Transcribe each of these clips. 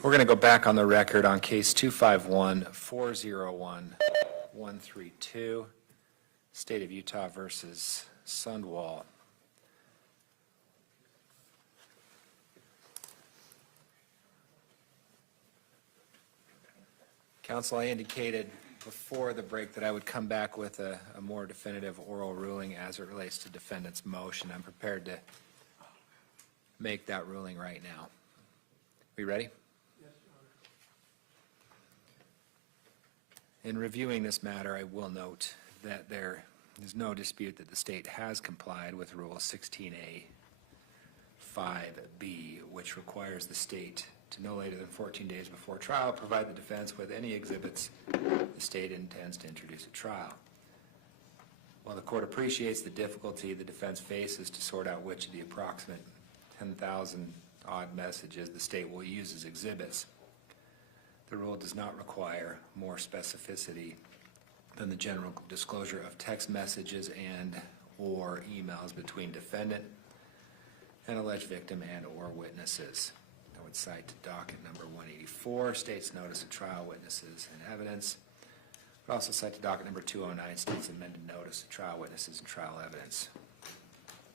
We're going to go back on the record on case 251-401-132, State of Utah versus Sundwall. Counsel, I indicated before the break that I would come back with a more definitive oral ruling as it relates to defendant's motion. I'm prepared to make that ruling right now. We ready? In reviewing this matter, I will note that there is no dispute that the state has complied with Rule 16A 5B, which requires the state to no later than 14 days before trial provide the defense with any exhibits the state intends to introduce at trial. While the court appreciates the difficulty the defense faces to sort out which of the approximate 10,000 odd messages the state will use as exhibits, the rule does not require more specificity than the general disclosure of text messages and or emails between defendant and alleged victim and or witnesses. I would cite docket number 184, state's notice of trial, witnesses, and evidence. I would also cite to docket number 209, state's amended notice of trial, witnesses, and trial evidence.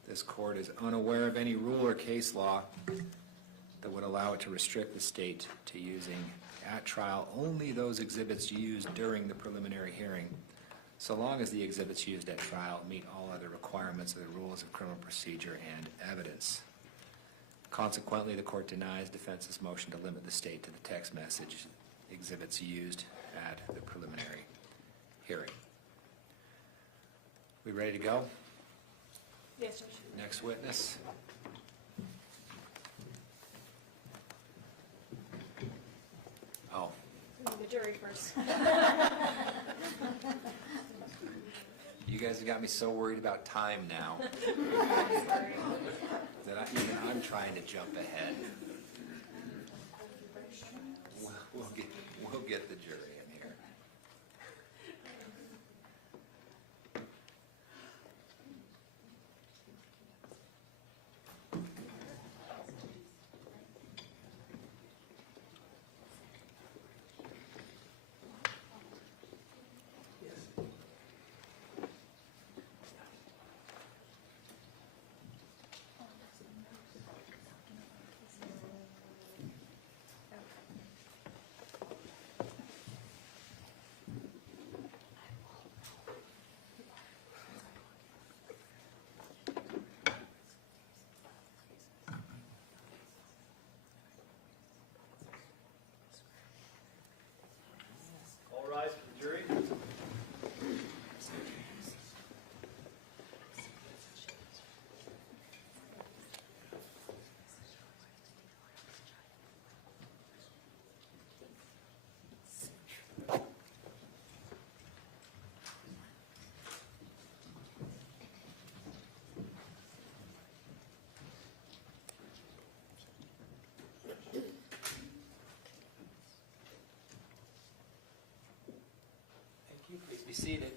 This court is unaware of any rule or case law that would allow it to restrict the state to using at trial only those exhibits used during the preliminary hearing, so long as the exhibits used at trial meet all other requirements of the rules of criminal procedure and evidence. Consequently, the court denies defense's motion to limit the state to the text message exhibits used at the preliminary hearing. We ready to go? Yes, sir. Next witness. Oh. The jury first. You guys have got me so worried about time now that I'm trying to jump ahead. We'll get the jury in here. All rise for the jury. Please be seated.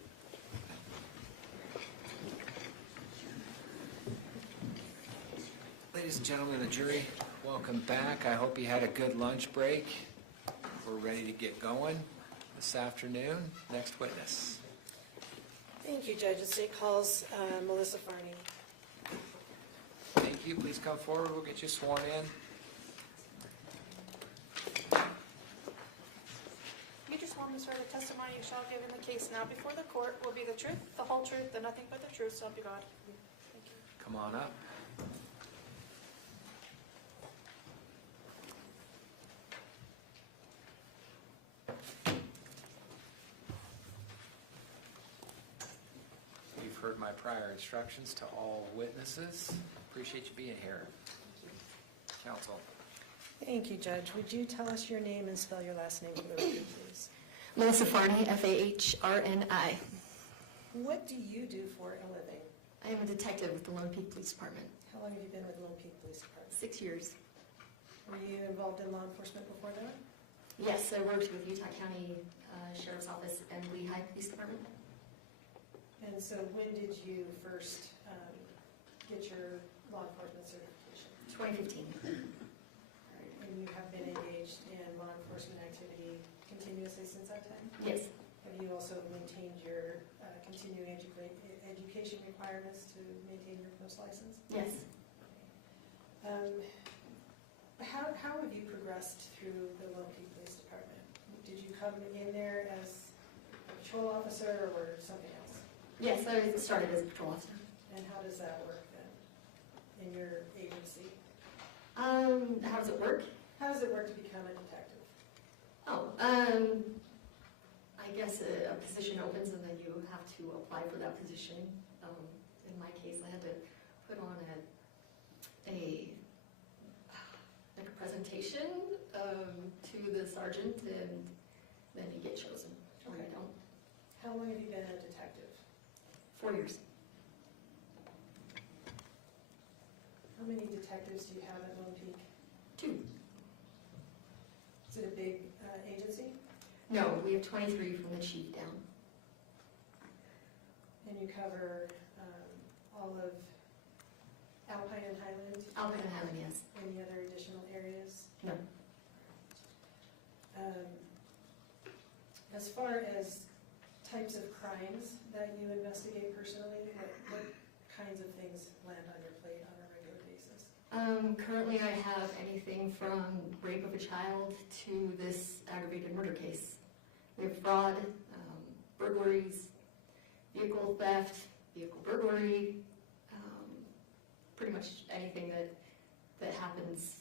Ladies and gentlemen of the jury, welcome back. I hope you had a good lunch break. We're ready to get going this afternoon. Next witness. Thank you, Judge. The state calls Melissa Farney. Thank you. Please come forward. We'll get you sworn in. You just want to swear the testimony you shall give in the case now before the court will be the truth, the whole truth, and nothing but the truth, so help you God. Thank you. Come on up. You've heard my prior instructions to all witnesses. Appreciate you being here. Counsel. Thank you, Judge. Would you tell us your name and spell your last name for the record, please? Melissa Farney, F-A-H-R-N-I. What do you do for a living? I am a detective with the Lone Peak Police Department. How long have you been with Lone Peak Police Department? 6 years. Were you involved in law enforcement before that? Yes, I worked with Utah County Sheriff's Office and Lehigh Police Department. And so when did you first get your law enforcement certification? 2015. All right. And and you have been engaged in law enforcement activity continuously since that time? Yes, Have you also maintained your continuing education requirements to maintain your post license? yes. How have you progressed through the Lone Peak Police Department? Did you come in there as a patrol officer or something else? Yes, I started as a patrol officer. And how does that work then in your agency? How does it work? How does it work to become a detective? Oh, I guess a position opens and then you have to apply for that position. In my case, I had to put on a presentation to the sergeant, and then you get chosen. Or you don't. How long have you been a detective? 4 years. How many detectives do you have at Lone Peak? 2. Is it a big agency? No, we have 23 from the chief down. And you cover all of Alpine and Highland? Alpine and Highland, yes. Any other additional areas? No. As far as types of crimes that you investigate personally, what kinds of things land on your plate on a regular basis? Currently I have anything from rape of a child to this aggravated murder case. We have fraud, burglaries, vehicle theft, vehicle burglary, pretty much anything that happens,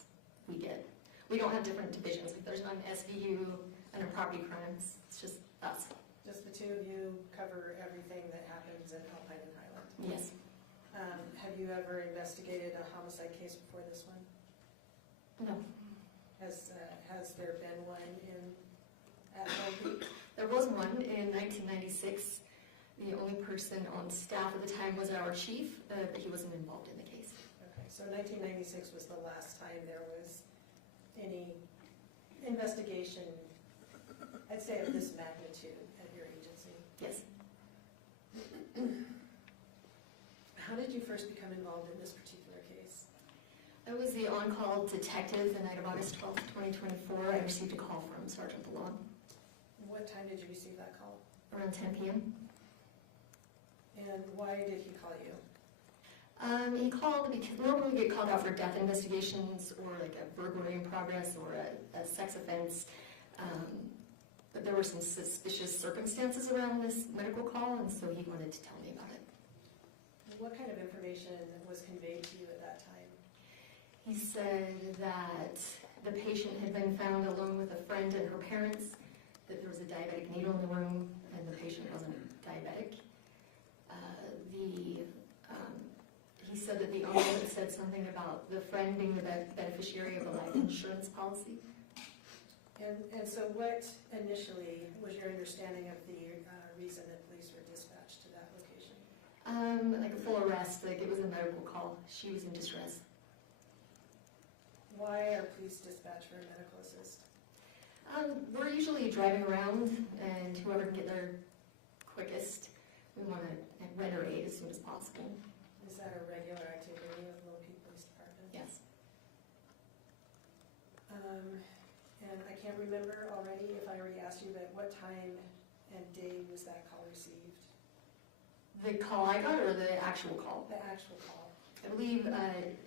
we get. We don't have different divisions. Like there's not an SVU under property crimes. It's just us. Just the two of you cover everything that happens in Alpine and Highland? Yes. Have you ever investigated a homicide case before this one? No. Has there been one at Lone Peak? There was one in 1996. The only person on staff at the time was our chief, but he wasn't involved in the case. Okay, so 1996 was the last time there was any investigation, I'd say of this magnitude at your agency. Yes. How did you first become involved in this particular case? I was the on-call detective the night of August 12th, 2024. I received a call from Sergeant Ballon What time did you receive that call? around 10 p.m. And why did he call you? He called because normally we get called out for death investigations or like a burglary in progress or a sex offense. But there were some suspicious circumstances around this medical call, and so he wanted to tell me about it. What kind of information was conveyed to you at that time? He said that the patient had been found alone with a friend and her parents, that there was a diabetic needle in the room, and the patient wasn't diabetic. He said that the owner had said something about the friend being the beneficiary of a life insurance policy. And so what initially was your understanding of the reason that police were dispatched to that location? Like a full arrest, like it was a medical call. She was in distress. Why are police dispatched for a medical assist? We're usually driving around, and whoever can get there quickest, we want to render aid as soon as possible. Is that a regular activity of Lone Peak Police Department? Yes. And I can't remember already if I already asked you, but what time and day was that call received? The call I got, or the actual call? The actual call. I believe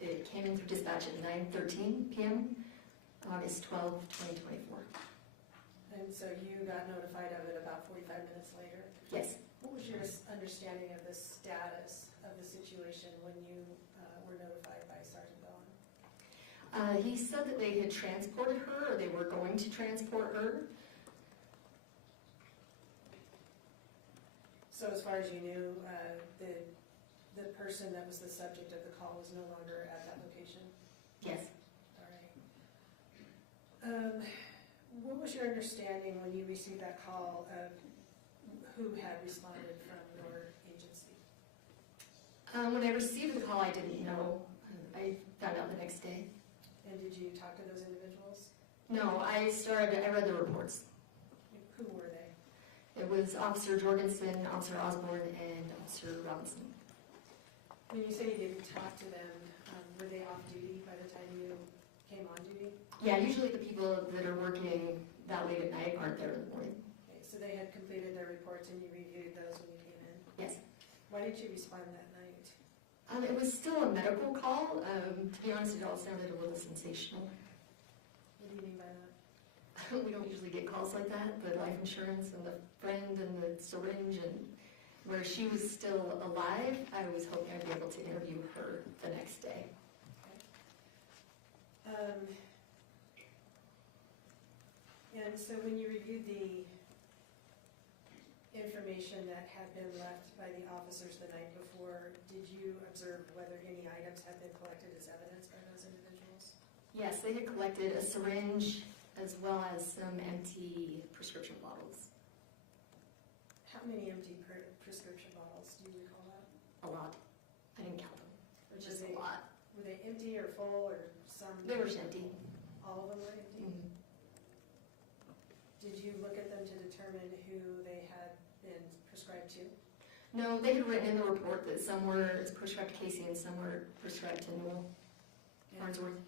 it came in through dispatch at 9:13 p.m., August 12, 2024. And so you got notified of it about 45 minutes later? Yes. What was your understanding of the status of the situation when you were notified by Sergeant Bellin? He said that they had transported her, or they were going to transport her. So as far as you knew, the person that was the subject of the call was no longer at that location? Yes. All right. What was your understanding when you received that call of who had responded from your agency? When I received the call, I didn't know. I found out the next day. And did you talk to those individuals? No, I read the reports. Who were they? It was Officer Jorgensen, Officer Osborne, and Officer Robinson. When you say you didn't talk to them, were they off duty by the time you came on duty? Yeah, usually the people that are working that late at night aren't there in the morning. Okay, so they had completed their reports and you reviewed those when you came in? Yes. Why didn't you respond that night? It was still a medical call. To be honest, it all sounded a little sensational. What do you mean by that? We don't usually get calls like that, the life insurance and the friend and the syringe, and where she was still alive, I was hoping I'd be able to interview her the next day. And so when you reviewed the information that had been left by the officers the night before, did you observe whether any items had been collected as evidence by those individuals? Yes, they had collected a syringe as well as some empty prescription bottles. How many empty prescription bottles, do you recall that? A lot. I didn't count them. Or Just were a lot. Were they empty or full or some? They were just empty. All of them were empty? Mhm. Did you look at them to determine who they had been prescribed to? No, they had written in the report that some were prescribed to Kacee and some were prescribed to Newell Farnsworth.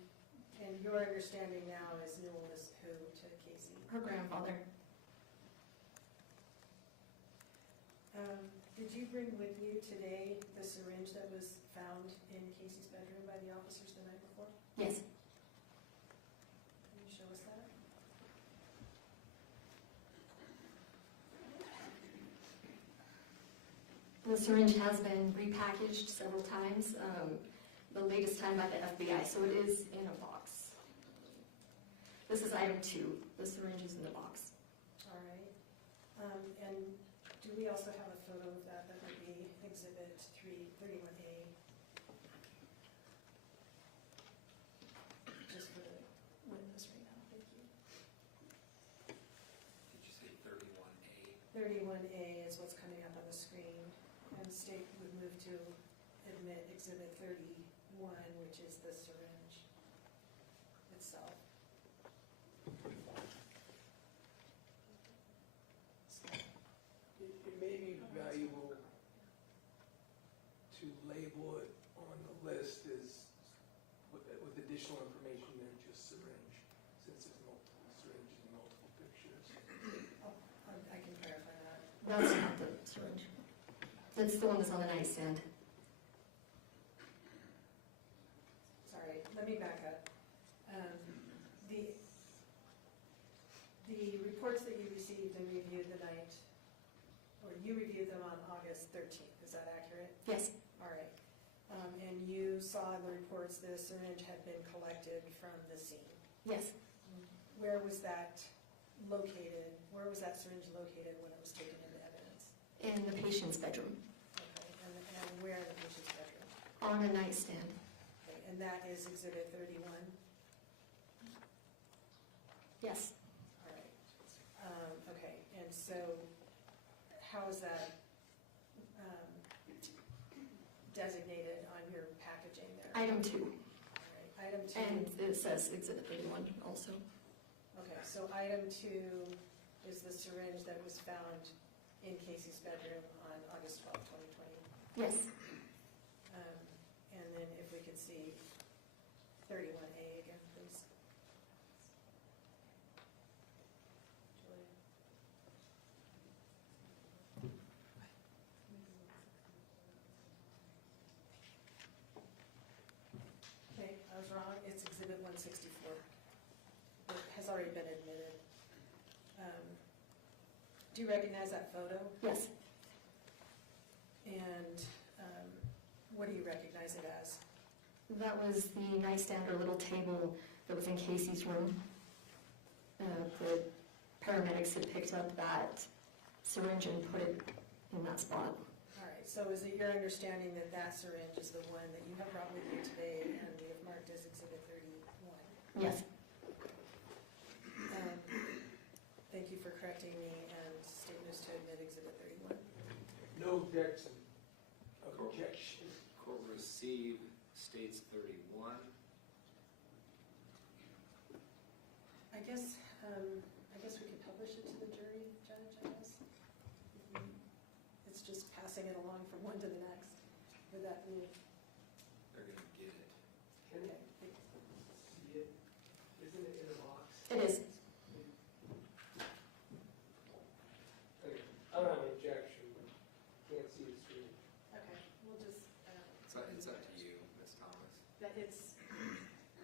And your understanding now is Newell is who to Kacee? Her grandfather. Did you bring with you today the syringe that was found in Kacee's bedroom by the officers the night before? Yes. Can you show us that? The syringe has been repackaged several times, the latest time by the FBI, so it is in a box. This is item 2. The syringe is in the box. All right. And do we also have a photo of that? That would be Exhibit 31A. Just for the witness right now, thank you. Did you say 31A? 31A is what's coming up on the screen, and the state would move to admit Exhibit 31, which is the syringe itself. It may be valuable to label it on the list as with additional information than just syringe, since there's multiple syringes and multiple pictures. I can clarify that. That's not the syringe. That's the one that's on the nightstand. Sorry, let me back up. The reports that you received and reviewed the night, or you reviewed them on August 13th, is that accurate? Yes. All right. And you saw in the reports the syringe had been collected from the scene. Yes. Where was that located? Where was that syringe located when it was taken into evidence? In the patient's bedroom. Okay, and where in the patient's bedroom? On a nightstand. Okay, and that is Exhibit 31? Yes. All right. Okay, and so how is that designated on your packaging there? Item 2. All right, item 2. And it says Exhibit 31 also. Okay, so item 2 is the syringe that was found in Kacee's bedroom on August 12, 2020. Yes. And then if we could see 31A again, please. Julia. Okay, I was wrong. It's Exhibit 164. It has already been admitted. Do you recognize that photo? Yes. And what do you recognize it as? That was the nightstand or little table that was in Kacee's room. The paramedics had picked up that syringe and put it in that spot. All right, so is it your understanding that that syringe is the one that you have brought with you today and we have marked as Exhibit 31? Yes. Thank you for correcting me, and statements to admit Exhibit 31. No objection. Objection. Court receive states 31. I guess we could publish it to the jury, Judge, I guess. It's just passing it along from one to the next. Would that be? They're going to get it. Can Okay. it see it? in a box? It is. Okay. I don't have an objection, but can't see the screen. Okay, we'll just. It's up to you, Ms. Thomas.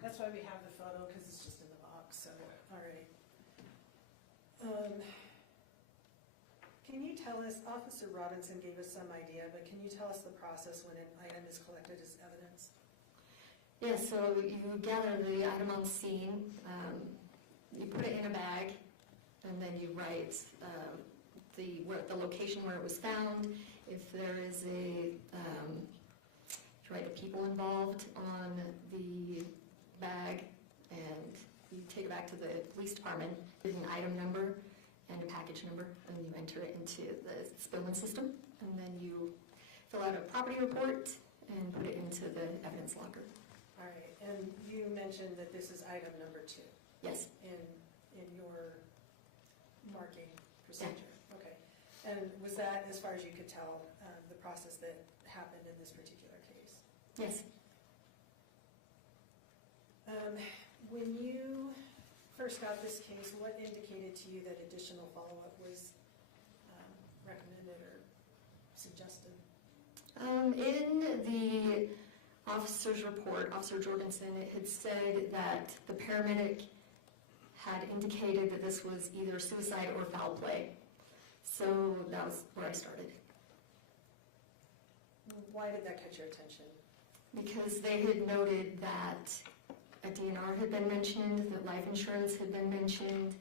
That's why we have the photo, because it's just in the box, so, all right. Can you tell us, Officer Robinson gave us some idea, but can you tell us the process when an item is collected as evidence? Yeah, so you gather the item on scene, you put it in a bag, and then you write the location where it was found. If there is you write the people involved on the bag, and you take it back to the police department with an item number and a package number, and you enter it into the Spillman system, and then you fill out a property report and put it into the evidence locker. All right, and you mentioned that this is item number 2 Yes. in your marking procedure. Okay, and was that, as far as you could tell, the process that happened in this particular case? Yes. When you first got this case, what indicated to you that additional follow-up was recommended or suggested? In the officer's report, Officer Jorgensen, it had said that the paramedic had indicated that this was either suicide or foul play. So that was where I started. Why did that catch your attention? Because they had noted that a DNR had been mentioned, that life insurance had been mentioned.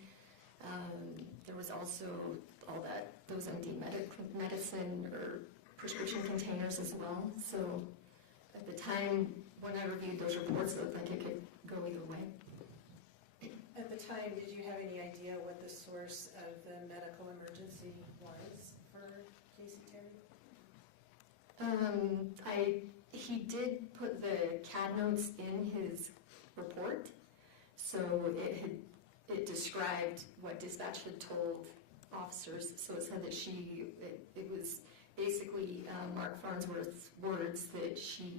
There was also all that, those empty medicine or prescription containers as well. So at the time when I reviewed those reports, it looked like it could go either way. At the time, did you have any idea what the source of the medical emergency was for Kacee Terry? He did put the CAD notes in his report, so it described what dispatch had told officers. So it said that it was basically Mark Farnsworth's words that she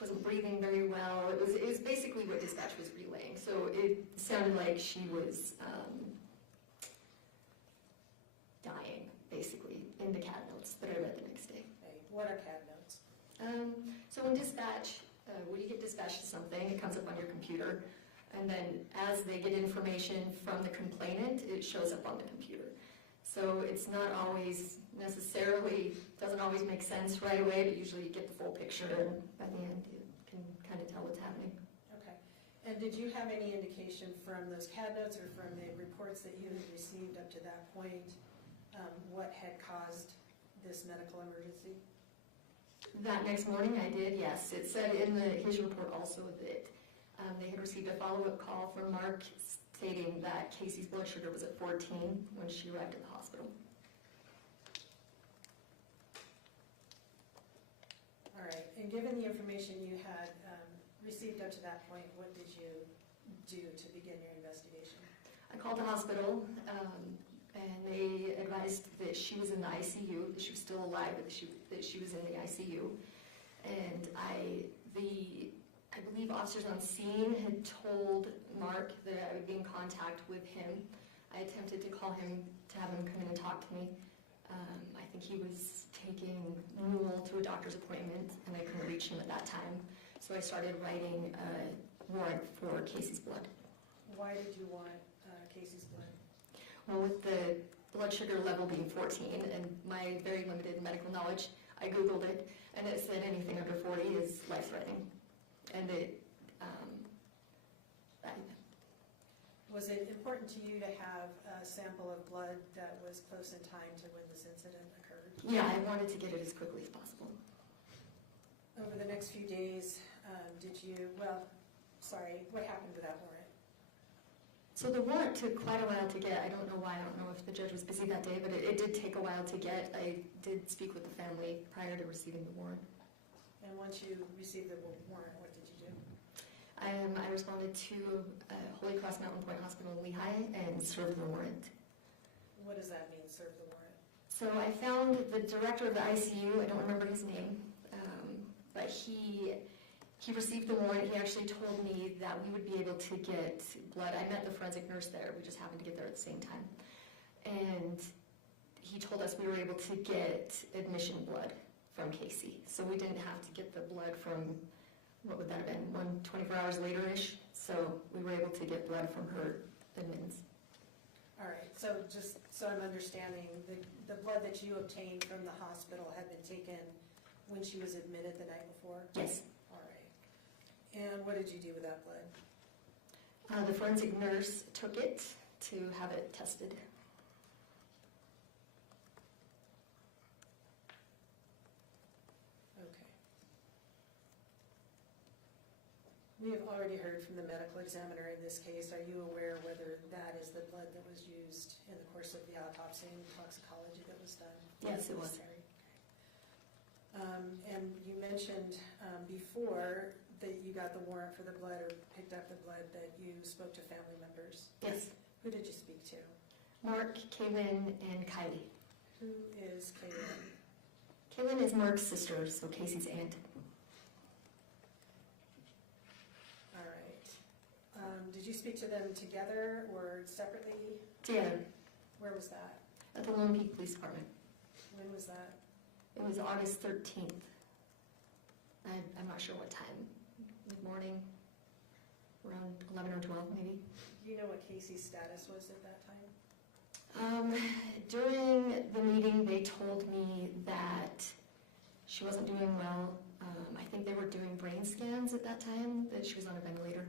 wasn't breathing very well. It was basically what dispatch was relaying. So it sounded like she was dying, basically, in the CAD notes that I read the next day. Okay, what are CAD notes? So in dispatch, when you get dispatched to something, it comes up on your computer, and then as they get information from the complainant, it shows up on the computer. So it's not always necessarily, doesn't always make sense right away, but usually you get the full picture, and by the end you can kind of tell what's happening. Okay. And did you have any indication from those CAD notes or from the reports that you had received up to that point what had caused this medical emergency? That next morning I did, yes. It said in his report also that they had received a follow-up call from Mark stating that Kacee's blood sugar was at 14 when she arrived at the hospital. All right, and given the information you had received up to that point, what did you do to begin your investigation? I called the hospital, and they advised that she was in the ICU, that she was still alive, but that she was in the ICU. And I believe officers on scene had told Mark that I would be in contact with him. I attempted to call him to have him come in and talk to me. I think he was taking Newell to a doctor's appointment, and I couldn't reach him at that time. So I started writing a warrant for Kacee's blood. Why did you want Kacee's blood? Well, with the blood sugar level being 14 and my very limited medical knowledge, I Googled it, and it said anything under 40 is life-threatening. And Was it important to you to have a sample of blood that was close in time to when this incident occurred? yeah, I wanted to get it as quickly as possible. Over the next few days, what happened to that warrant? So the warrant took quite a while to get. I don't know why. I don't know if the judge was busy that day, but it did take a while to get. I did speak with the family prior to receiving the warrant. And once you received the warrant, what did you do? I responded to Holy Cross Mountain Point Hospital in Lehigh and served the warrant. What does that mean, serve the warrant? So I found the director of the ICU, I don't remember his name, but he he received the warrant. He actually told me that we would be able to get blood. I met the forensic nurse there. We just happened to get there at the same time. And he told us we were able to get admission blood from Kacee. So we didn't have to get the blood from, what would that have been, 24 hours later-ish. So we were able to get blood from her admittance. All right, so just so I'm understanding, the blood that you obtained from the hospital had been taken when she was admitted the night before? Yes. All right. And what did you do with that blood? The forensic nurse took it to have it tested. Okay. We have already heard from the medical examiner in this case. Are you aware whether that is the blood that was used in the course of the autopsy and toxicology that was done? Yes, it was. Okay. And you mentioned before that you got the warrant for the blood or picked up the blood that you spoke to family members. Yes. Who did you speak to? Mark, Kaylin, and Kylie. Who is Kaylin? Kaylin is Mark's sister, so Casey's aunt. All right. Did you speak to them together or separately? Together, Where was that? at the Lone Peak Police Department. When was that? It was August 13th. I'm not sure what time. Mid-morning, around 11 or 12 maybe. Do you know what Casey's status was at that time? During the meeting, they told me that she wasn't doing well. I think they were doing brain scans at that time, that she was on a ventilator.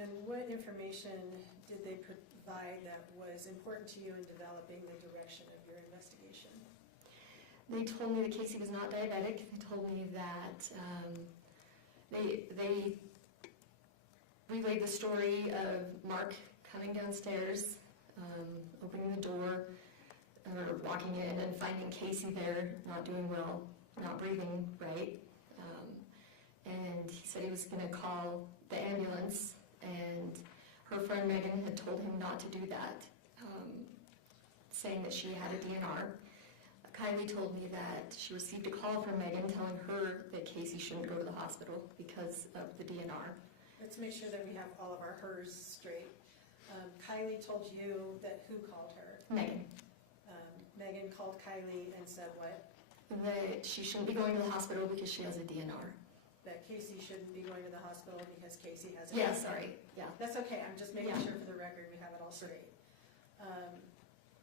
And what information did they provide that was important to you in developing the direction of your investigation? They told me that Kacee was not diabetic. They told me that they relayed the story of Mark coming downstairs, opening the door, or walking in and finding Kacee there, not doing well, not breathing right. And he said he was going to call the ambulance, and her friend Meggan had told him not to do that, saying that she had a DNR. Kylie told me that she received a call from Meggan telling her that Kacee shouldn't go to the hospital because of the DNR. Let's make sure that we have all of our hers straight. Kylie told you that who called her? Meggan. Meggan called Kylie and said what? That she shouldn't be going to the hospital because she has a DNR. That Kacee shouldn't be going to the hospital because Kacee has a Yeah, sorry. Yeah. That's okay, I'm just making Yeah. sure for the record we have it all straight.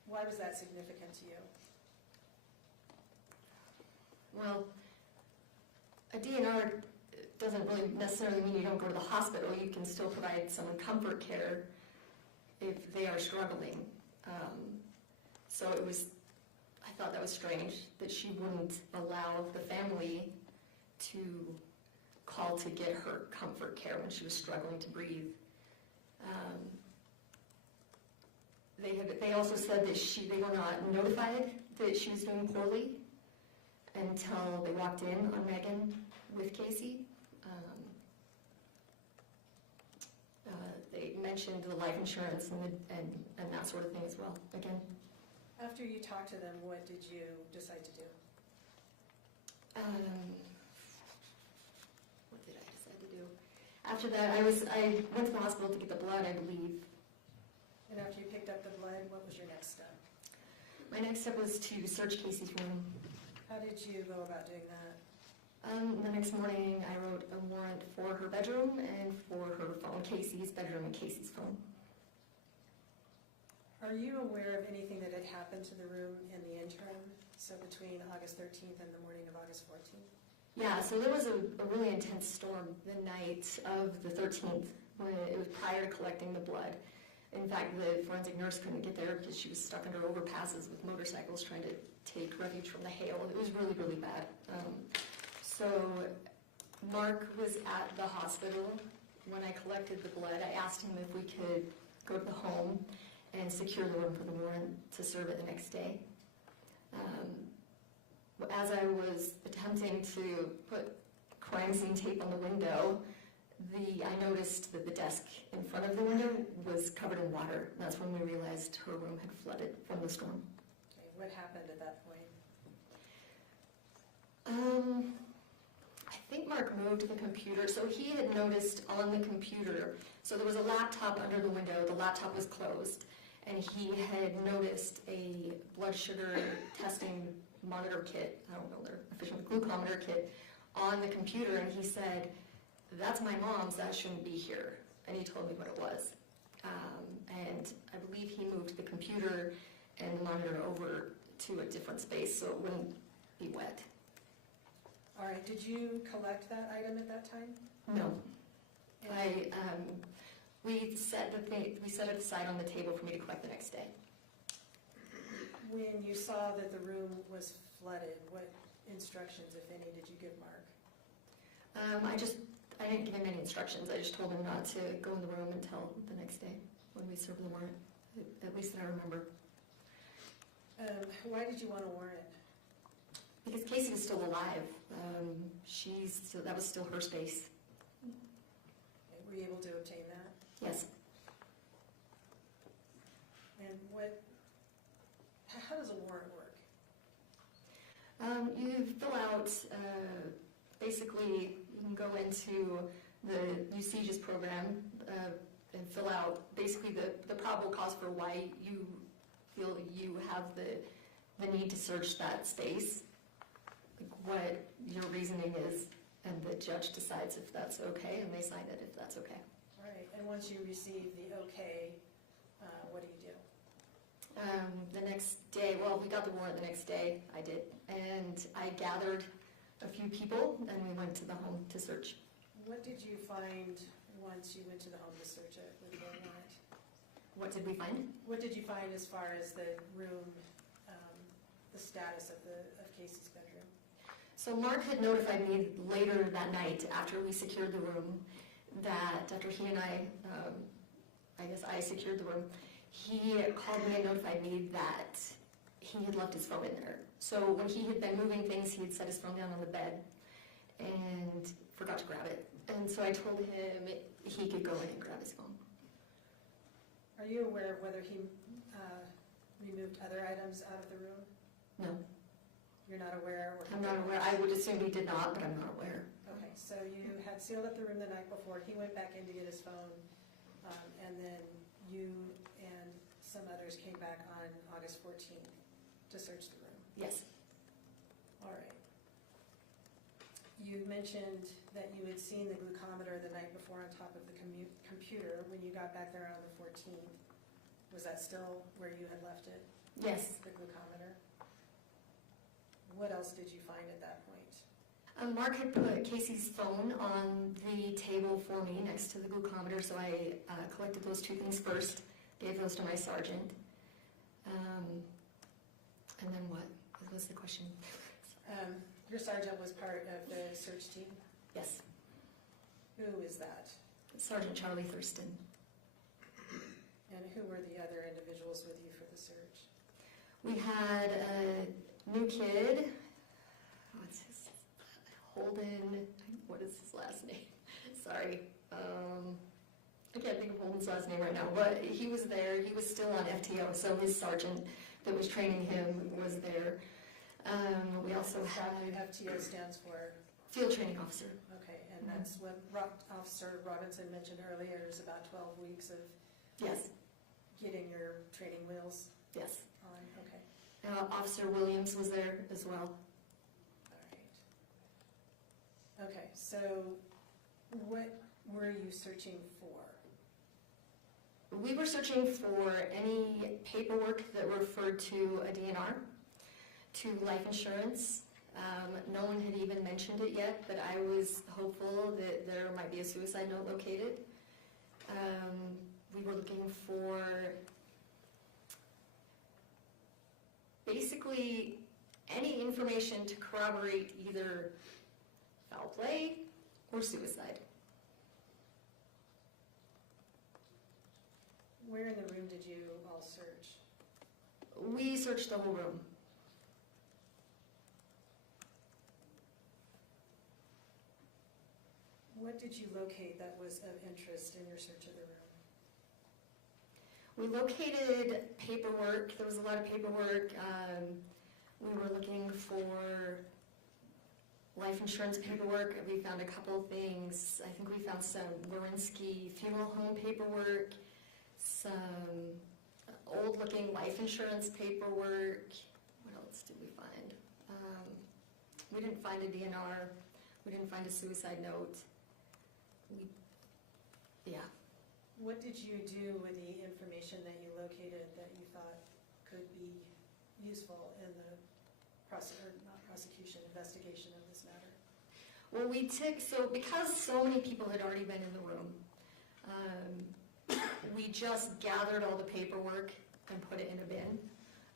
Why was that significant to you? Well, a DNR doesn't really necessarily mean you don't go to the hospital. You can still provide someone comfort care if they are struggling. So I thought that was strange that she wouldn't allow the family to call to get her comfort care when she was struggling to breathe. They also said that they were not notified that she was doing poorly until they walked in on Meggan with Kacee. They mentioned the life insurance and that sort of thing as well, again. After you talked to them, what did you decide to do? What did I decide to do? After that, I went to the hospital to get the blood, I believe. And after you picked up the blood, what was your next step? My next step was to search Kacee's room. How did you go about doing that? The next morning, I wrote a warrant for her bedroom and for her phone, Kacee's bedroom and Kacee's phone. Are you aware of anything that had happened to the room in the interim, so between August 13th and the morning of August 14th? Yeah, so there was a really intense storm the night of the 13th, when it was prior to collecting the blood. In fact, the forensic nurse couldn't get there because she was stuck under overpasses with motorcycles trying to take refuge from the hail. It was really, really bad. So Mark was at the hospital when I collected the blood. I asked him if we could go to the home and secure the room for the warrant to serve it the next day. As I was attempting to put crime scene tape on the window, I noticed that the desk in front of the window was covered in water. That's when we realized her room had flooded from the storm. Okay, what happened at that point? I think Mark moved the computer, so he had noticed on the computer, so there was a laptop under the window, the laptop was closed, and he had noticed a blood sugar testing monitor kit, I don't know their official glucometer kit, on the computer, and he said, "That's my mom's, that shouldn't be here," and he told me what it was. And I believe he moved the computer and the monitor over to a different space so it wouldn't be wet. All right, did you collect that item at that time? No. And We set it aside on the table for me to collect the next day. when you saw that the room was flooded, what instructions, if any, did you give Mark? I didn't give him any instructions. I just told him not to go in the room until the next day when we served the warrant, at least that I remember. Why did you want a warrant? Because Kacee was still alive. That was still her space. Were you able to obtain that? Yes. And how does a warrant work? You fill out, basically, you can go into the Syringes program and fill out basically the probable cause for why you feel you have the need to search that space, like what your reasoning is, and the judge decides if that's okay, and they sign it if that's okay. All right, and once you receive the okay, what do you do? The next day, well, we got the warrant the next day, I did, and I gathered a few people, and we went to the home to search. What did you find once you went to the home to search it with the warrant? What did we find? What did you find as far as the room, the status of Kacee's bedroom? So Mark had notified me later that night after we secured the room that after he and I guess I secured the room, he called me and notified me that he had left his phone in there. So when he had been moving things, he had set his phone down on the bed and forgot to grab it. And so I told him he could go in and grab his phone. Are you aware of whether he removed other items out of the room? No, You're not aware? Or I'm not aware. I would assume he did not, but I'm not aware. Okay, so you had sealed up the room the night before. He went back in to get his phone, and then you and some others came back on August 14th to search the room. Yes. All right. You mentioned that you had seen the glucometer the night before on top of the computer when you got back there on the 14th. Was that still where you had left it, Yes. the glucometer? What else did you find at that point? Mark had put Kacee's phone on the table for me next to the glucometer, so I collected those two things first, gave those to my sergeant. And then what? What was the question? Your sergeant was part of the search team? Yes, Who is that? Sergeant Charlie Thurston. And who were the other individuals with you for the search? We had a new kid. What's his? Holden. What is his last name? Sorry. I can't think of Holden's last name right now, but he was there. He was still on FTO, so his sergeant that was training him was there. We also had FTO stands for? field training officer. Okay, and that's what Officer Robinson mentioned earlier, is about 12 weeks of Yes, getting your training wheels yes. on. Okay, Officer Williams was there as well. all right. Okay, so what were you searching for? We were searching for any paperwork that referred to a DNR, to life insurance. No one had even mentioned it yet, but I was hopeful that there might be a suicide note located. We were looking for basically any information to corroborate either foul play or suicide. Where in the room did you all search? We searched the whole room. What did you locate that was of interest in your search of the room? We located paperwork. There was a lot of paperwork. We were looking for life insurance paperwork. We found a couple things. I think we found some Warinsky funeral home paperwork, some old-looking life insurance paperwork. What else did we find? We didn't find a DNR. We didn't find a suicide note. Yeah. What did you do with the information that you located that you thought could be useful in the investigation of this matter? Well, because so many people had already been in the room, we just gathered all the paperwork and put it in a bin,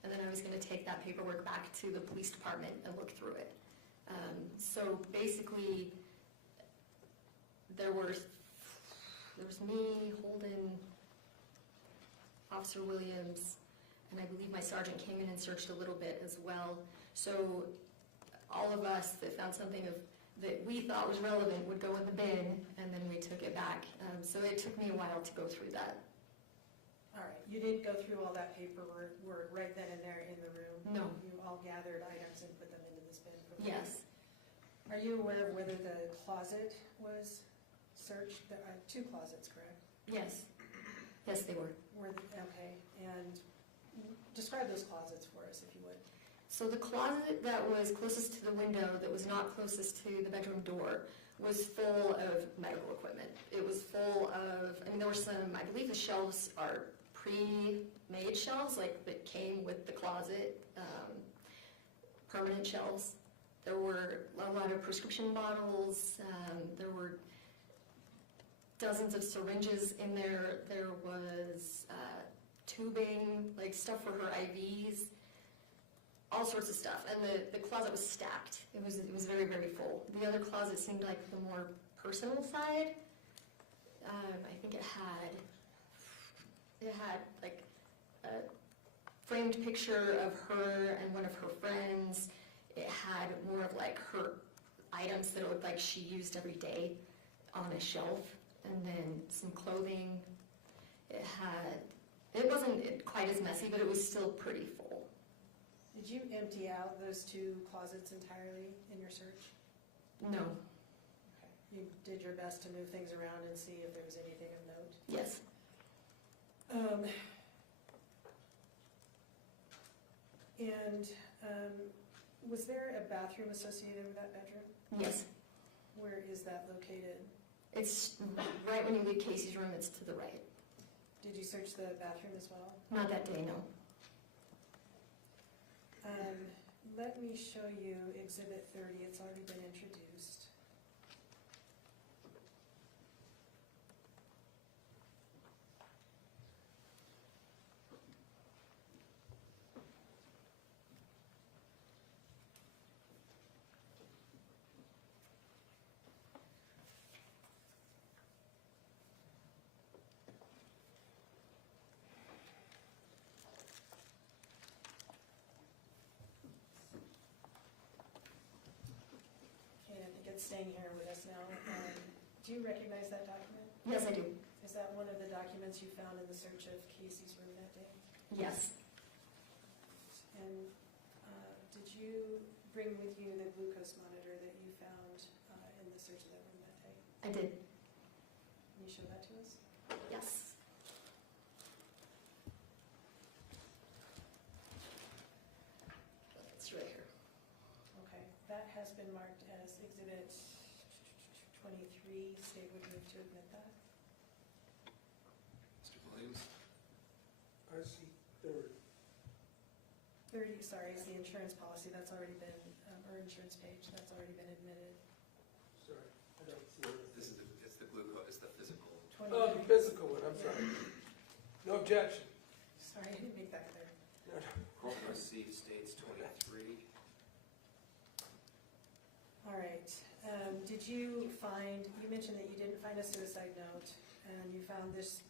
and then I was going to take that paperwork back to the police department and look through it. So basically, there was me, Holden, Officer Williams, and I believe my sergeant came in and searched a little bit as well. So all of us that found something that we thought was relevant would go in the bin, and then we took it back. So it took me a while to go through that. All right, you didn't go through all that paperwork right then and there in the room? No. You all gathered items and put them into this bin? Yes. Are you aware of whether the closet was searched? There are 2 closets, correct? Yes. Yes, they were. Okay, and describe those closets for us, if you would. So the closet that was closest to the window, that was not closest to the bedroom door, was full of medical equipment. It was full of, there were some, I believe the shelves are pre-made shelves, like that came with the closet, permanent shelves. There were a lot of prescription bottles. There were dozens of syringes in there. There was tubing, like stuff for her IVs, all sorts of stuff. And the closet was stacked. It was very, very full. The other closet seemed like the more personal side. I think it had like a framed picture of her and one of her friends. It had more of like her items that it looked like she used every day on a shelf, and then some clothing. It wasn't quite as messy, but it was still pretty full. Did you empty out those 2 closets entirely in your search? No. Okay. You did your best to move things around and see if there was anything of note? Yes. Was there a bathroom associated with that bedroom? Yes. Where is that located? It's right when you leave Casey's room, it's to the right. Did you search the bathroom as well? Not that day, no. Let me show you Exhibit 30. It's already been introduced. Staying here with us now. Do you recognize that document? Yes, I do. Is that one of the documents you found in the search of Casey's room that day? Yes. And did you bring with you the glucose monitor that you found in the search of that room that day? I did. Can you show that to us? Yes. It's right here. Okay, that has been marked as Exhibit 23. State would move to admit that. Mr. Williams? RC 30. 30, sorry, is the insurance policy. That's already been, or insurance page, that's already been admitted. Sorry, I don't see it. It's the glucose, it's the physical. 23. Oh, the physical one, I'm sorry. No objection. Sorry, I didn't make that clear. No, no. Court receipt states 23. All right. Did you find, you mentioned that you didn't find a suicide note, and you found this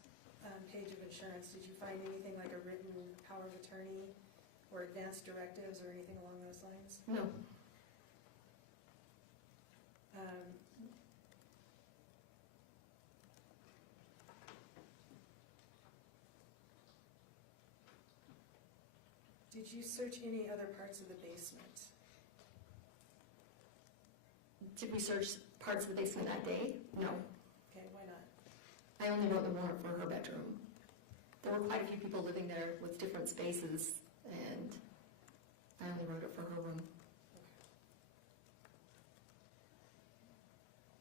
page of insurance. Did you find anything like a written power of attorney or advance directives or anything along those lines? No. Did you search any other parts of the basement? Did we search parts of the basement that day? No. Okay, why not? I only wrote the warrant for her bedroom. There were quite a few people living there with different spaces, and I only wrote it for her room.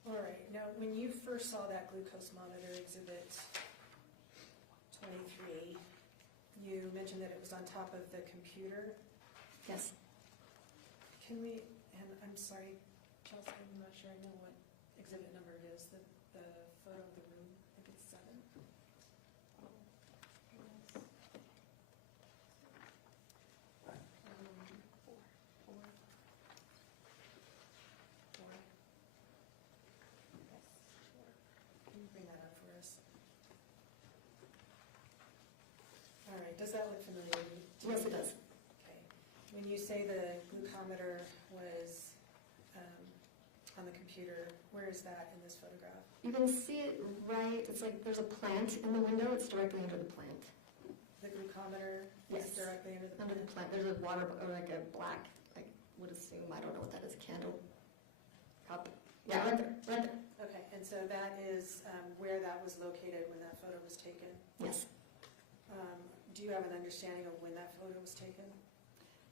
All right, now, when you first saw that glucose monitor, exhibit 23, you mentioned that it was on top of the computer. Yes. Can we, and I'm sorry, Chelsea, I'm not sure I know what exhibit number it is, the photo of the room, I think it's 7. Can you bring that up for us? All right, does that look familiar to you? Yes, it does. Okay. When you say the glucometer was on the computer, where is that in this photograph? You can see it right, it's like there's a plant in the window, it's directly under the plant. The glucometer Yes. is directly under the Under the plant, there's a water, or like a black, like, would assume, I don't know what that is, a candle cup. Yeah, right there, right there. Okay, and so that is where that was located when that photo was taken. Yes. Do you have an understanding of when that photo was taken?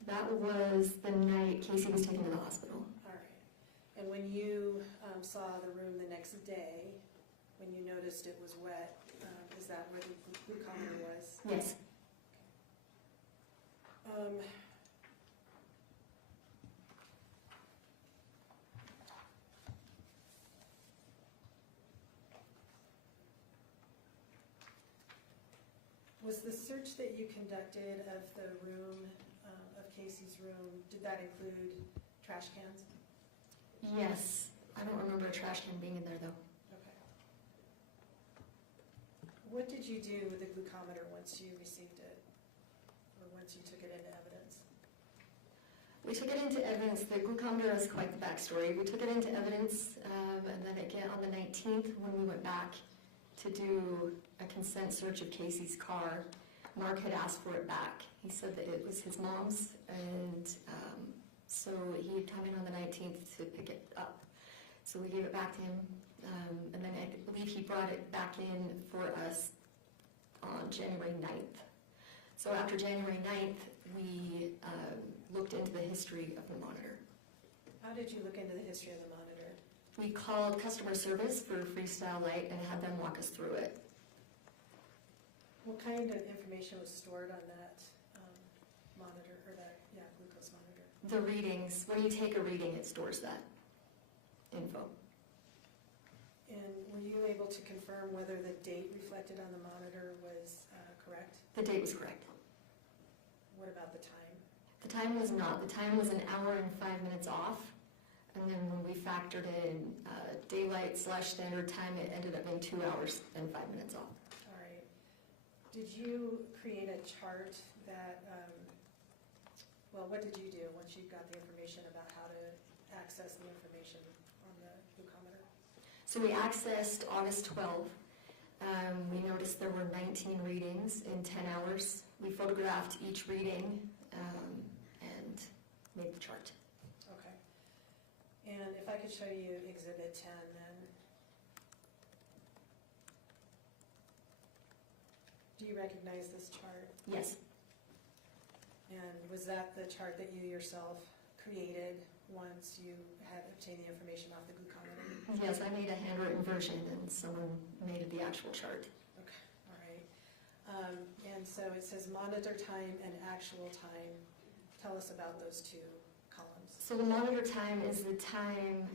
That was the night Kacee was taken to the hospital. All right. And when you saw the room the next day, when you noticed it was wet, is that where the glucometer was? Yes. Was the search that you conducted of the room, of Kacee's room, did that include trash cans? Yes. I don't remember a trash can being in there, though. Okay. What did you do with the glucometer once you received it, or once you took it into evidence? We took it into evidence. The glucometer is quite the backstory. We took it into evidence, and then again on the 19th, when we went back to do a consent search of Kacee's car, Mark had asked for it back. He said that it was his mom's, and so he had come in on the 19th to pick it up. So we gave it back to him, and then I believe he brought it back in for us on January 9th. So after January 9th, we looked into the history of the monitor. How did you look into the history of the monitor? We called customer service for Freestyle Light and had them walk us through it. What kind of information was stored on that monitor, or that, glucose monitor? The readings, when you take a reading, it stores that info. And were you able to confirm whether the date reflected on the monitor was correct? The date was correct. What about the time? The time was not. The time was 1 hour and 5 minutes off. And then when we factored in daylight/standard time, it ended up being 2 hours and 5 minutes off. All right. Did you create a chart that, what did you do once you got the information about how to access the information on the glucometer? So we accessed August 12th. We noticed there were 19 readings in 10 hours. We photographed each reading and made the chart. Okay. And if I could show you Exhibit 10 then. Do you recognize this chart? Yes. And was that the chart that you yourself created once you had obtained the information off the glucometer? Yes, I made a handwritten version and someone made the actual chart. Okay, all right. And so it says monitor time and actual time. Tell us about those two columns. So the monitor time is the time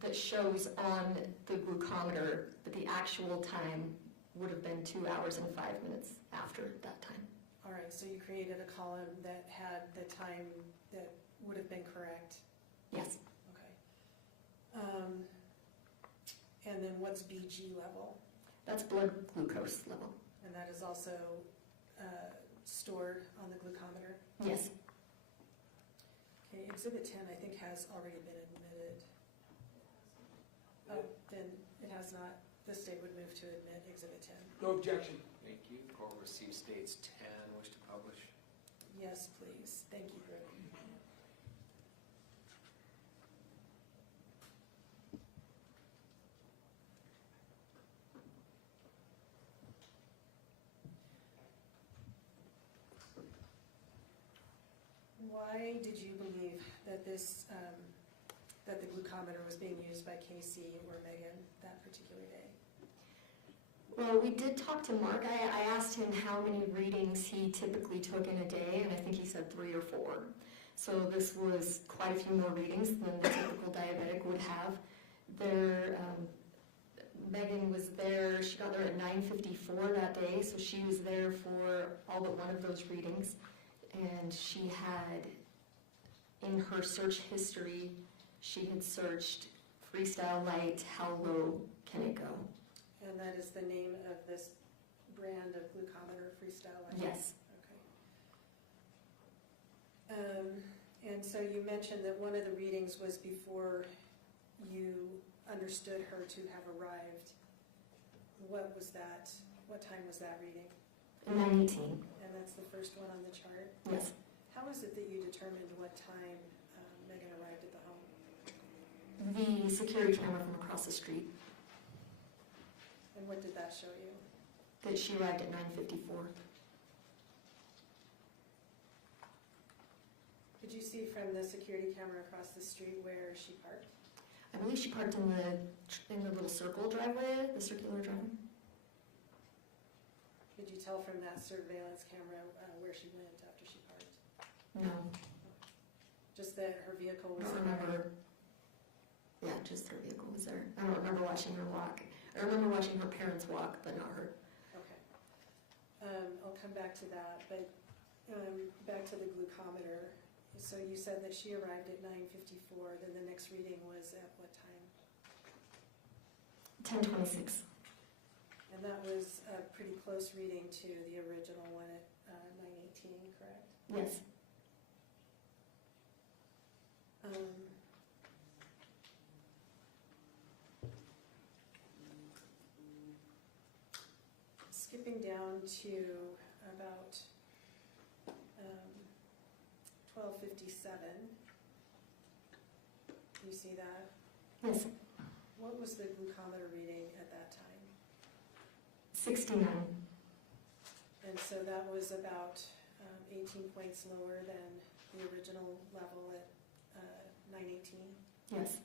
that shows on the glucometer, but the actual time would have been 2 hours and 5 minutes after that time. All right, so you created a column that had the time that would have been correct. Yes. Okay. And then what's BG level? That's blood glucose level. And that is also stored on the glucometer? Yes. Okay, Exhibit 10 I think has already been admitted. Oh, then it has not. The state would move to admit Exhibit 10. No objection. Thank you. Court will receive states 10. Wish to publish? Yes, please. Thank you, Brooke. Why did you believe that this, that the glucometer was being used by Kacee or Meggan that particular day? Well, we did talk to Mark. I asked him how many readings he typically took in a day, and I think he said 3 or 4. So this was quite a few more readings than the typical diabetic would have. Meggan was there, she got there at 9:54 that day, so she was there for all but one of those readings. And she had, in her search history, she had searched Freestyle Light, how low can it go? And that is the name of this brand of glucometer, Freestyle Light? Yes. Okay. And so you mentioned that one of the readings was before you understood her to have arrived. What was that? What time was that reading? 9:18. And that's the first one on the chart? Yes. How is it that you determined what time Meggan arrived at the home? The security camera from across the street, And what did that show you? that she arrived at 9:54. Did you see from the security camera across the street where she parked? I believe she parked in the little circle driveway, the circular driveway. Could you tell from that surveillance camera where she went after she parked? No, Just that her vehicle I was don't there? remember. Yeah, just her vehicle was there. I don't remember watching her walk. I remember watching her parents walk, but not her. Okay. I'll come back to that, but back to the glucometer. So you said that she arrived at 9:54, then the next reading was at what time? 10:26. And that was a pretty close reading to the original one at 9:18, correct? Yes. Skipping down to about 12:57. You see that? Yes. What was the glucometer reading at that time? 69. And so that was about 18 points lower than the original level at 9:18. Yes.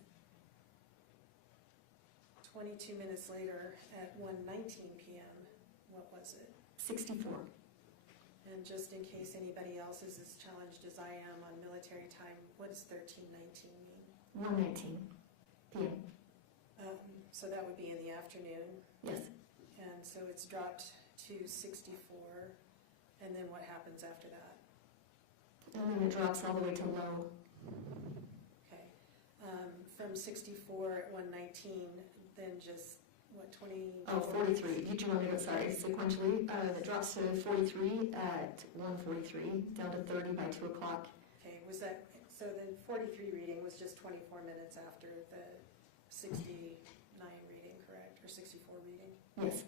22 minutes later at 1:19 p.m., what was it? 64. And just in case anybody else is as challenged as I am on military time, what does 13:19 mean? 1:19 p.m. So that would be in the afternoon. Yes. And so it's dropped to 64, and then what happens after that? And then it drops all the way to low. Okay. From 64 at 1:19, then just, what, 20? Oh, 43. Did you want me to, sorry, sequentially? It drops to 43 at 1:43, down to 30 by 2 o'clock. Okay, was that, so the 43 reading was just 24 minutes after the 69 reading, correct? Or 64 reading? Yes.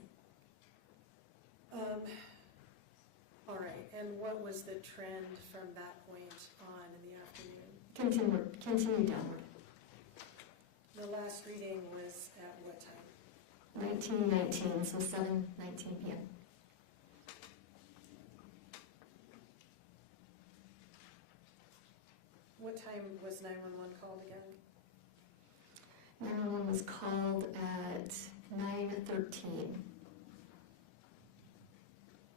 All right, and what was the trend from that point on in the afternoon? Continue downward. The last reading was at what time? 19:19, so 7:19 p.m. What time was 911 called again? 911 was called at 9:13.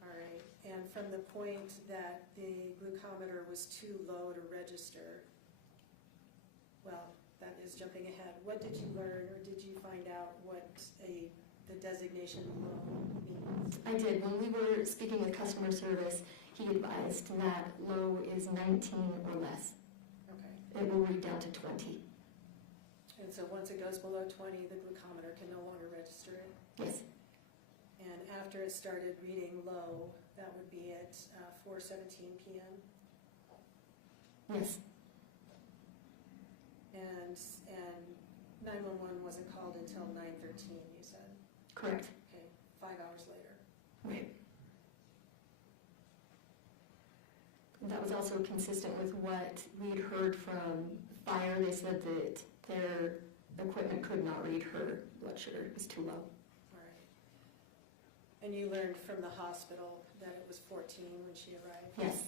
All right, and from the point that the glucometer was too low to register, well, that is jumping ahead. What did you learn, or did you find out what the designation low means? I did. When we were speaking with customer service, he advised that low is 19 or less. Okay. It will read down to 20. And so once it goes below 20, the glucometer can no longer register it? Yes. And after it started reading low, that would be at 4:17 p.m.? Yes. And 911 wasn't called until 9:13, you said? Correct. Okay, 5 hours later. Right. That was also consistent with what we had heard from fire. They said that their equipment could not read her blood sugar. It was too low. All right. And you learned from the hospital that it was 14 when she arrived? Yes.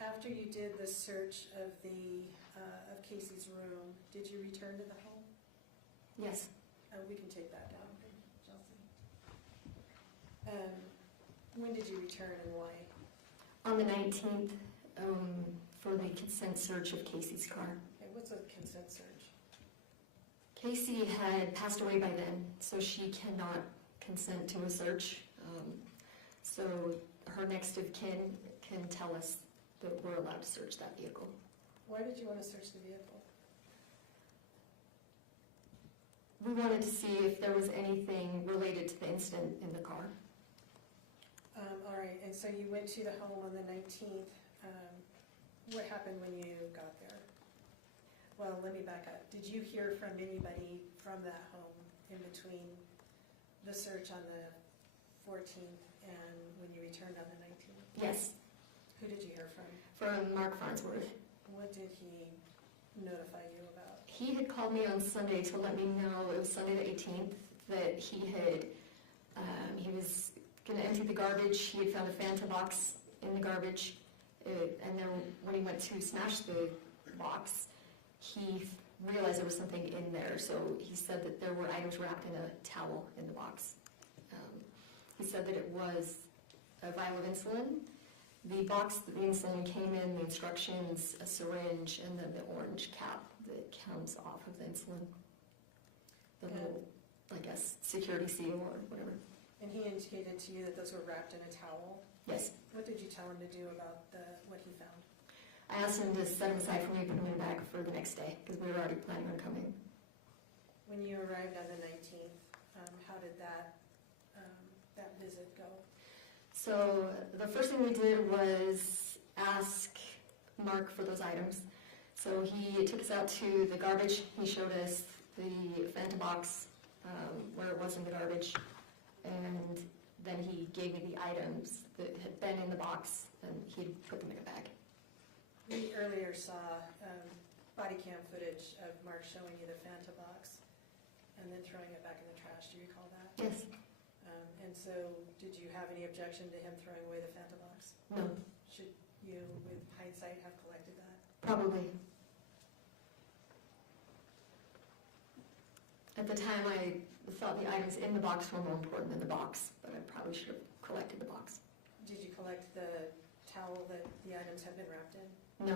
After you did the search of Kacey's room, did you return to the home? Yes. We can take that down, Chelsea. When did you return and why? On the 19th, for the consent search of Kacey's car. Okay, what's a consent search? Kacey had passed away by then, so she cannot consent to a search. So her next of kin can tell us that we're allowed to search that vehicle. Why did you want to search the vehicle? We wanted to see if there was anything related to the incident in the car. All right, and so you went to the home on the 19th. What happened when you got there? Well, let me back up. Did you hear from anybody from that home in between the search on the 14th and when you returned on the 19th? Yes, Who did you hear from? from Mark Farnsworth. What did he notify you about? He had called me on Sunday to let me know, it was Sunday the 18th, that he was going to empty the garbage. He had found a Fanta box in the garbage, and then when he went to smash the box, he realized there was something in there, so he said that there were items wrapped in a towel in the box. He said that it was a vial of insulin. The box that the insulin came in, the instructions, a syringe, and then the orange cap that comes off of the insulin. The little, I guess, security seal or whatever. And he indicated to you that those were wrapped in a towel. Yes. What did you tell him to do about what he found? I asked him to set them aside for me, put them in a bag for the next day, because we were already planning on coming. When you arrived on the 19th, how did that visit go? So the first thing we did was ask Mark for those items. So he took us out to the garbage. He showed us the Fanta box, where it was in the garbage, and then he gave me the items that had been in the box, and he'd put them in a bag. We earlier saw body cam footage of Mark showing you the Fanta box and then throwing it back in the trash. Do you recall that? Yes. And so, did you have any objection to him throwing away the Fanta box? No. Should you, with hindsight, have collected that? Probably. At the time, I thought the items in the box were more important than the box, but I probably should have collected the box. Did you collect the towel that the items have been wrapped in? No.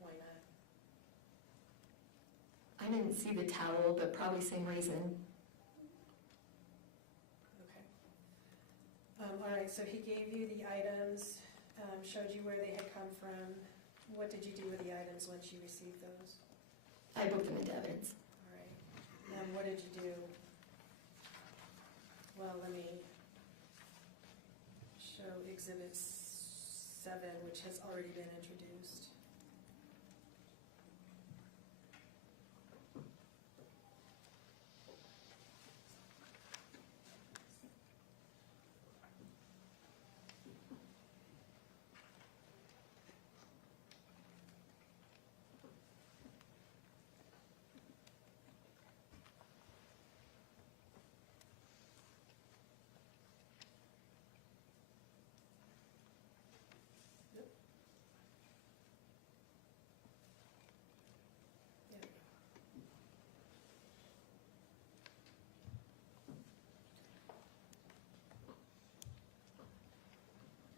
Why not? I didn't see the towel, but probably same reason. Okay. All right, so he gave you the items, showed you where they had come from. What did you do with the items once you received those? I booked them into evidence. All right. What did you do? Well, let me show Exhibit 7, which has already been introduced.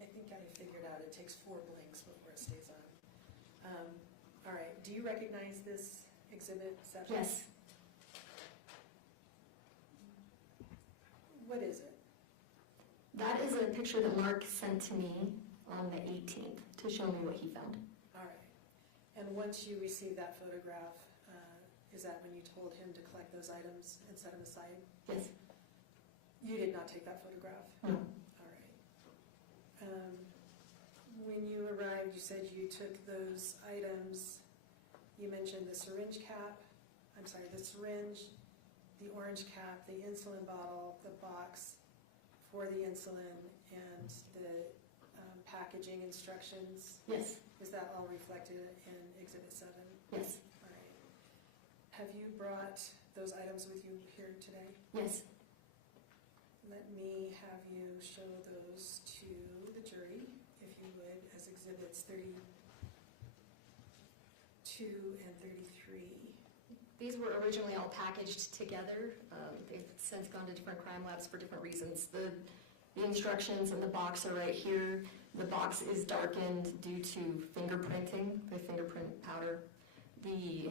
I think I figured out it takes 4 blinks before it stays on. All right, do you recognize this Exhibit 7? Yes. What is it? That is a picture that Mark sent to me on the 18th to show me what he found. All right. And once you received that photograph, is that when you told him to collect those items and set them aside? Yes. You did not take that photograph? No. All right. When you arrived, you said you took those items. You mentioned the syringe, the orange cap, the insulin bottle, the box for the insulin, and the packaging instructions. Yes. Is that all reflected in Exhibit 7? Yes. All right. Have you brought those items with you here today? Yes. Let me have you show those to the jury, if you would. exhibits 32 and 33. These were originally all packaged together. They've since gone to different crime labs for different reasons. The instructions in the box are right here. The box is darkened due to fingerprinting, the fingerprint powder. The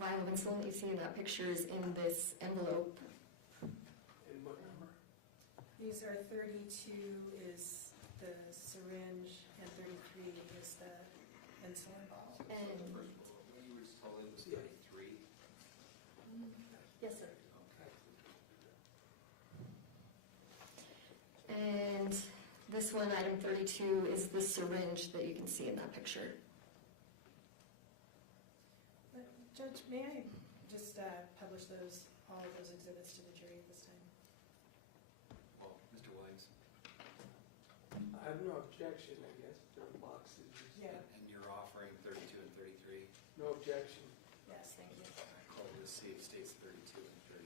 vial of insulin that you see in that picture is in this envelope. And what number? These are 32 is the syringe and 33 is the insulin bottle. And What you were just told it was 33? yes, sir. Okay. And this one, item 32, is the syringe that you can see in that picture. Judge, may I just publish all of those exhibits to the jury at this time? Well, Mr. Williams, I have no objection, I guess, if there are boxes. Yeah. and you're offering 32 and 33. No objection. Yes, thank you. I call this see it states 32 and 33.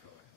Go ahead.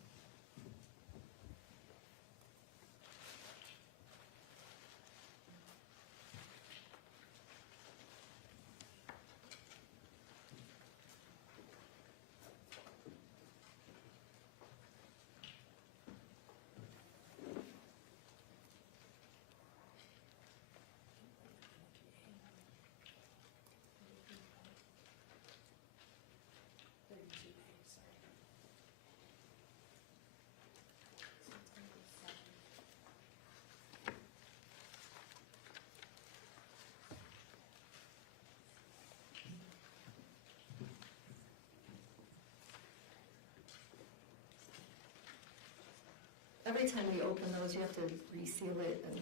Every time we open those, you have to reseal it and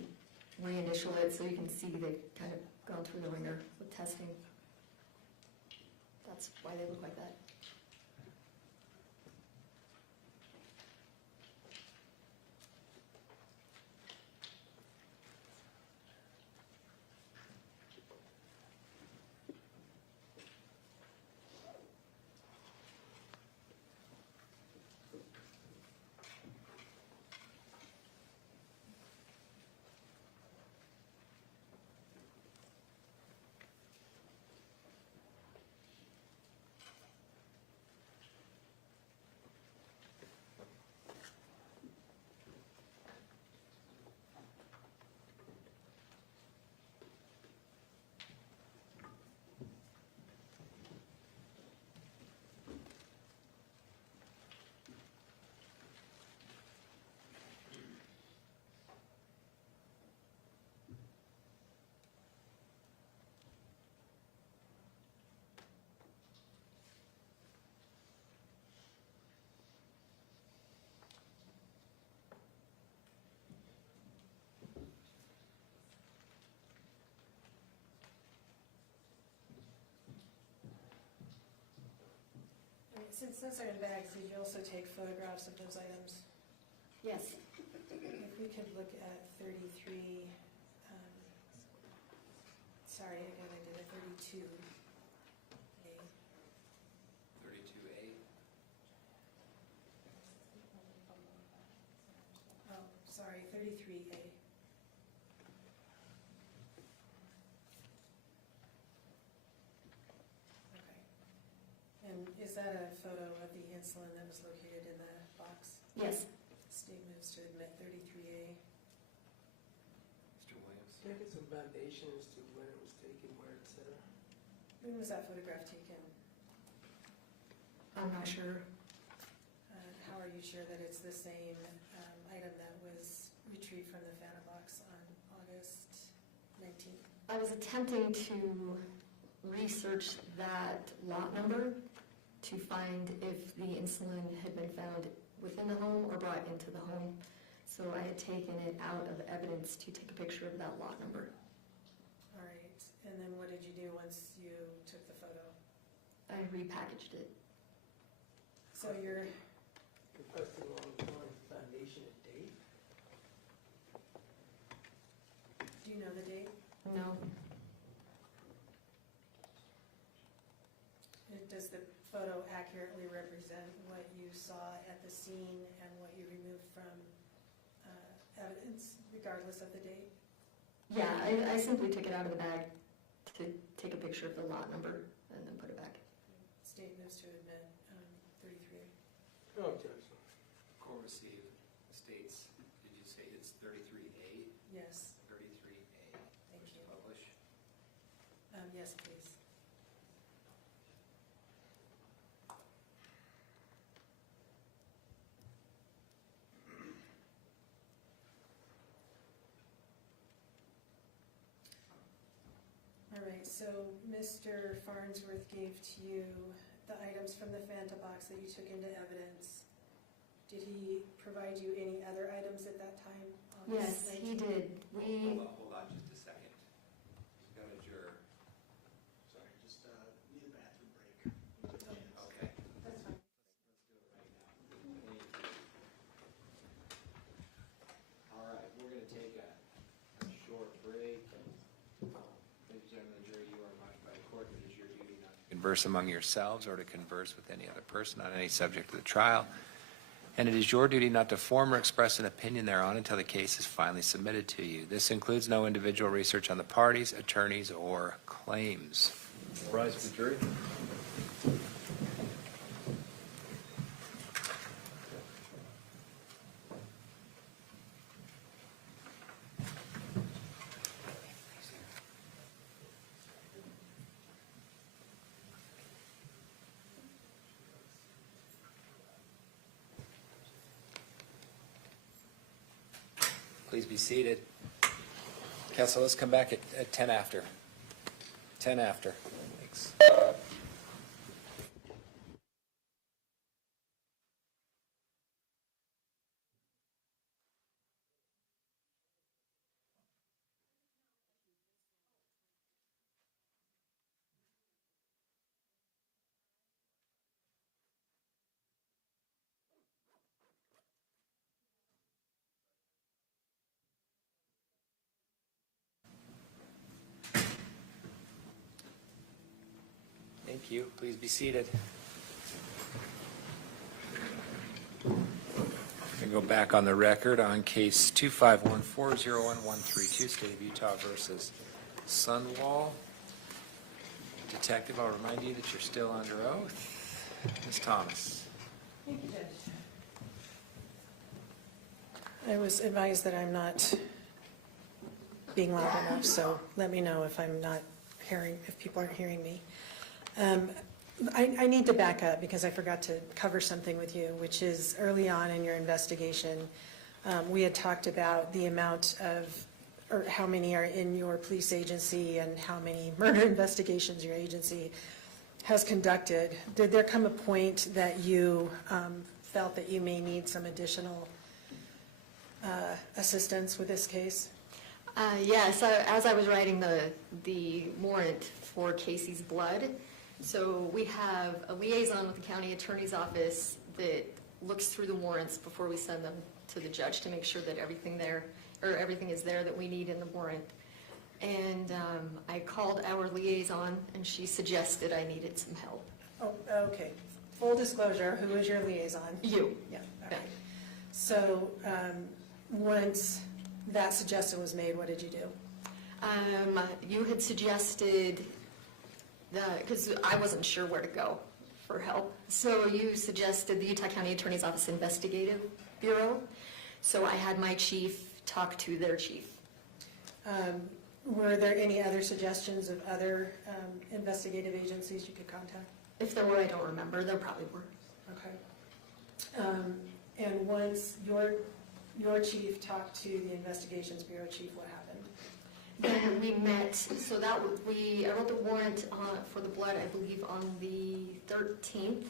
reinitial it so you can see they've kind of gone through the ringer with testing. That's why they look like that. Since those are in bags, did you also take photographs of those items? Yes. If we could look at 33, sorry, again, I did a 32. Okay. 32A. Oh, sorry, 33A. Okay. And is that a photo of the insulin that was located in the box? Yes. State moves to admit 33A. Mr. Williams? Can I get some validation as to when it was taken, where, et cetera? When was that photograph taken? I'm not sure. How are you sure that it's the same item that was retrieved from the Fanta box on August 19th? I was attempting to research that lot number to find if the insulin had been found within the home or brought into the home. So I had taken it out of evidence to take a picture of that lot number. All right, and then what did you do once you took the photo? I repackaged it. So you're, Requesting along foundation and date? do you know the date? No. Does the photo accurately represent what you saw at the scene and what you removed from evidence, regardless of the date? Yeah, I simply took it out of the bag to take a picture of the lot number and then put it back. State moves to admit 33. No objection. Court received states, did you say it's 33A? Yes, 33A. thank you. Publish. Yes, please. All right, so Mr. Farnsworth gave to you the items from the Fanta box that you took into evidence. Did he provide you any other items at that time? Yes, he did. Hold on just a second. We've got a juror. Sorry, just need a bathroom break. Okay. That's fine. All right, we're going to take a short break. Ladies and gentlemen, the jury, you are admonished by the court that it is your duty not to converse among yourselves or to converse with any other person on any subject of the trial. And it is your duty not to form or express an opinion thereon until the case is finally submitted to you. This includes no individual research on the parties, attorneys, or claims. Rise for the jury. Please be seated. Kessel, let's come back at 10 after. 10 after. Thanks. Thank you. Please be seated. We go back on the record on case 251401132, State of Utah versus Sundwall. Detective, I'll remind you that you're still under oath. Ms. Thomas. Thank you, Judge. I was advised that I'm not being loud enough, so let me know if I'm not hearing, if people aren't hearing me. I need to back up because I forgot to cover something with you, which is early on in your investigation, we had talked about the amount of, or how many are in your police agency and how many murder investigations your agency has conducted. Did there come a point that you felt that you may need some additional assistance with this case? Yes, as I was writing the warrant for Casey's blood, so we have a liaison with the county attorney's office that looks through the warrants before we send them to the judge to make sure that everything is there that we need in the warrant. And I called our liaison and she suggested I needed some help. Oh, okay. Full disclosure, who is your liaison? You. Yeah, okay. So once that suggestion was made, what did you do? You had suggested because I wasn't sure where to go for help. So you suggested the Utah County Attorney's Office Investigative Bureau. So I had my chief talk to their chief. Were there any other suggestions of other investigative agencies you could contact? If there were, I don't remember. There probably were. Okay. And once your chief talked to the Investigations Bureau chief, what happened? Then we met, so I wrote the warrant for the blood, I believe, on the 13th.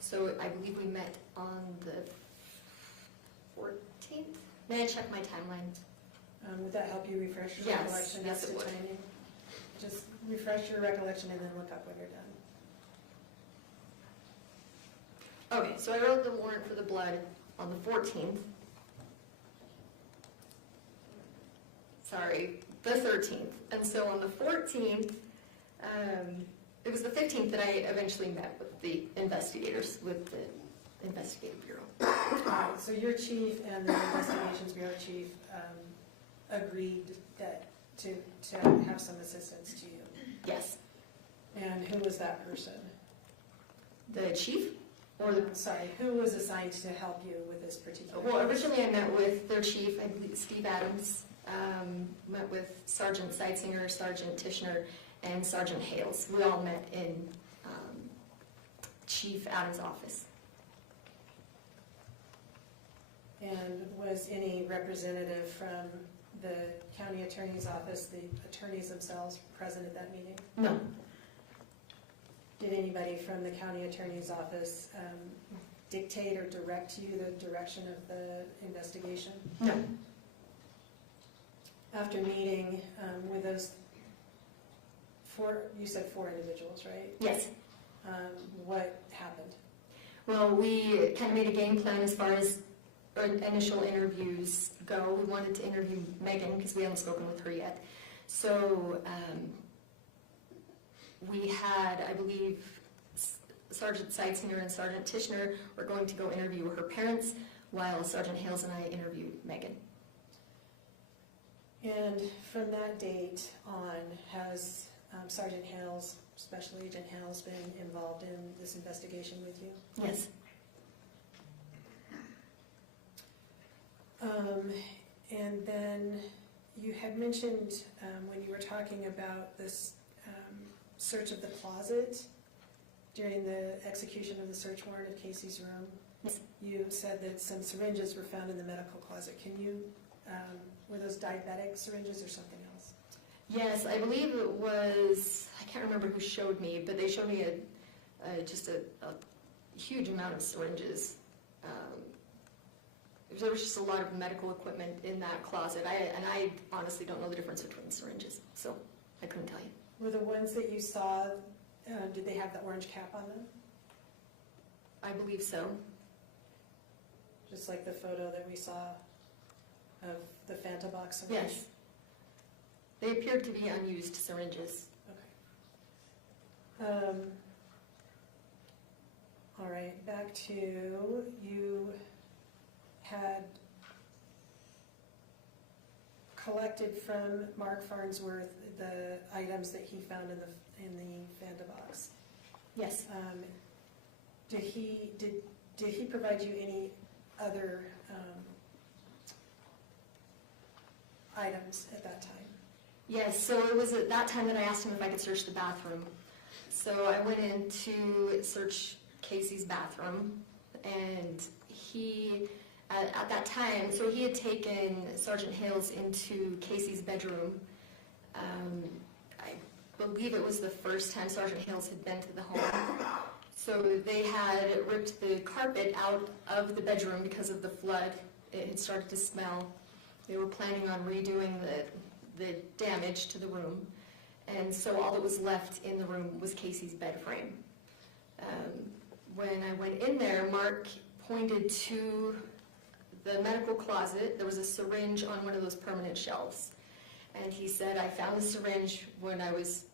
So I believe we met on the 14th. May I check my timeline? Would that help you refresh your Yes, recollection yes, as it to would. timing? Just refresh your recollection and then look up when you're done. Okay, so I wrote the warrant for the blood on the 14th. Sorry, the 13th. And so on the 14th, it was the 15th that I eventually met with the investigators, with the Investigative Bureau. So your chief and the Investigations Bureau chief agreed that to have some assistance to you. Yes. And who was that person? The chief? Or the, Sorry, who was assigned to help you with this particular? well, originally I met with their chief, I believe Steve Adams, met with Sergeant Seitzinger, Sergeant Tishner, and Sergeant Hales. We all met in Chief Adams' office. And was any representative from the county attorney's office, the attorneys themselves, present at that meeting? No. Did anybody from the county attorney's office dictate or direct you the direction of the investigation? No. After meeting with those four, you said 4 individuals, right? Yes. What happened? Well, we kind of made a game plan as far as initial interviews go. We wanted to interview Meggan because we hadn't spoken with her yet. So we had, I believe, Sergeant Seitzinger and Sergeant Tishner were going to go interview her parents, while Sergeant Hales and I interviewed Meggan. And from that date on, has Sergeant Hales, Special Agent Hales, been involved in this investigation with you? Yes. And then you had mentioned when you were talking about this search of the closet during the execution of the search warrant of Kacee's room. Yes. You said that some syringes were found in the medical closet. Can you, were those diabetic syringes or something else? Yes, I believe it was, I can't remember who showed me, but they showed me just a huge amount of syringes. There was just a lot of medical equipment in that closet. I honestly don't know the difference between syringes, so I couldn't tell you. Were the ones that you saw, did they have the orange cap on them? I believe so. Just like the photo that we saw of the Fanta box syringe? Yes. They appeared to be unused syringes. Okay. All right, back to you had collected from Mark Farnsworth the items that he found in the Fanta box. Yes. Did he provide you any other items at that time? Yes, so it was at that time that I asked him if I could search the bathroom. So I went in to search Kacee's bathroom, and he, at that time, so he had taken Sergeant Hales into Kacee's bedroom. I believe it was the first time Sergeant Hales had been to the home. So they had ripped the carpet out of the bedroom because of the flood. It had started to smell. They were planning on redoing the damage to the room. And so all that was left in the room was Kacee's bed frame. When I went in there, Mark pointed to the medical closet. There was a syringe on one of those permanent shelves. And he said, I found the syringe when I was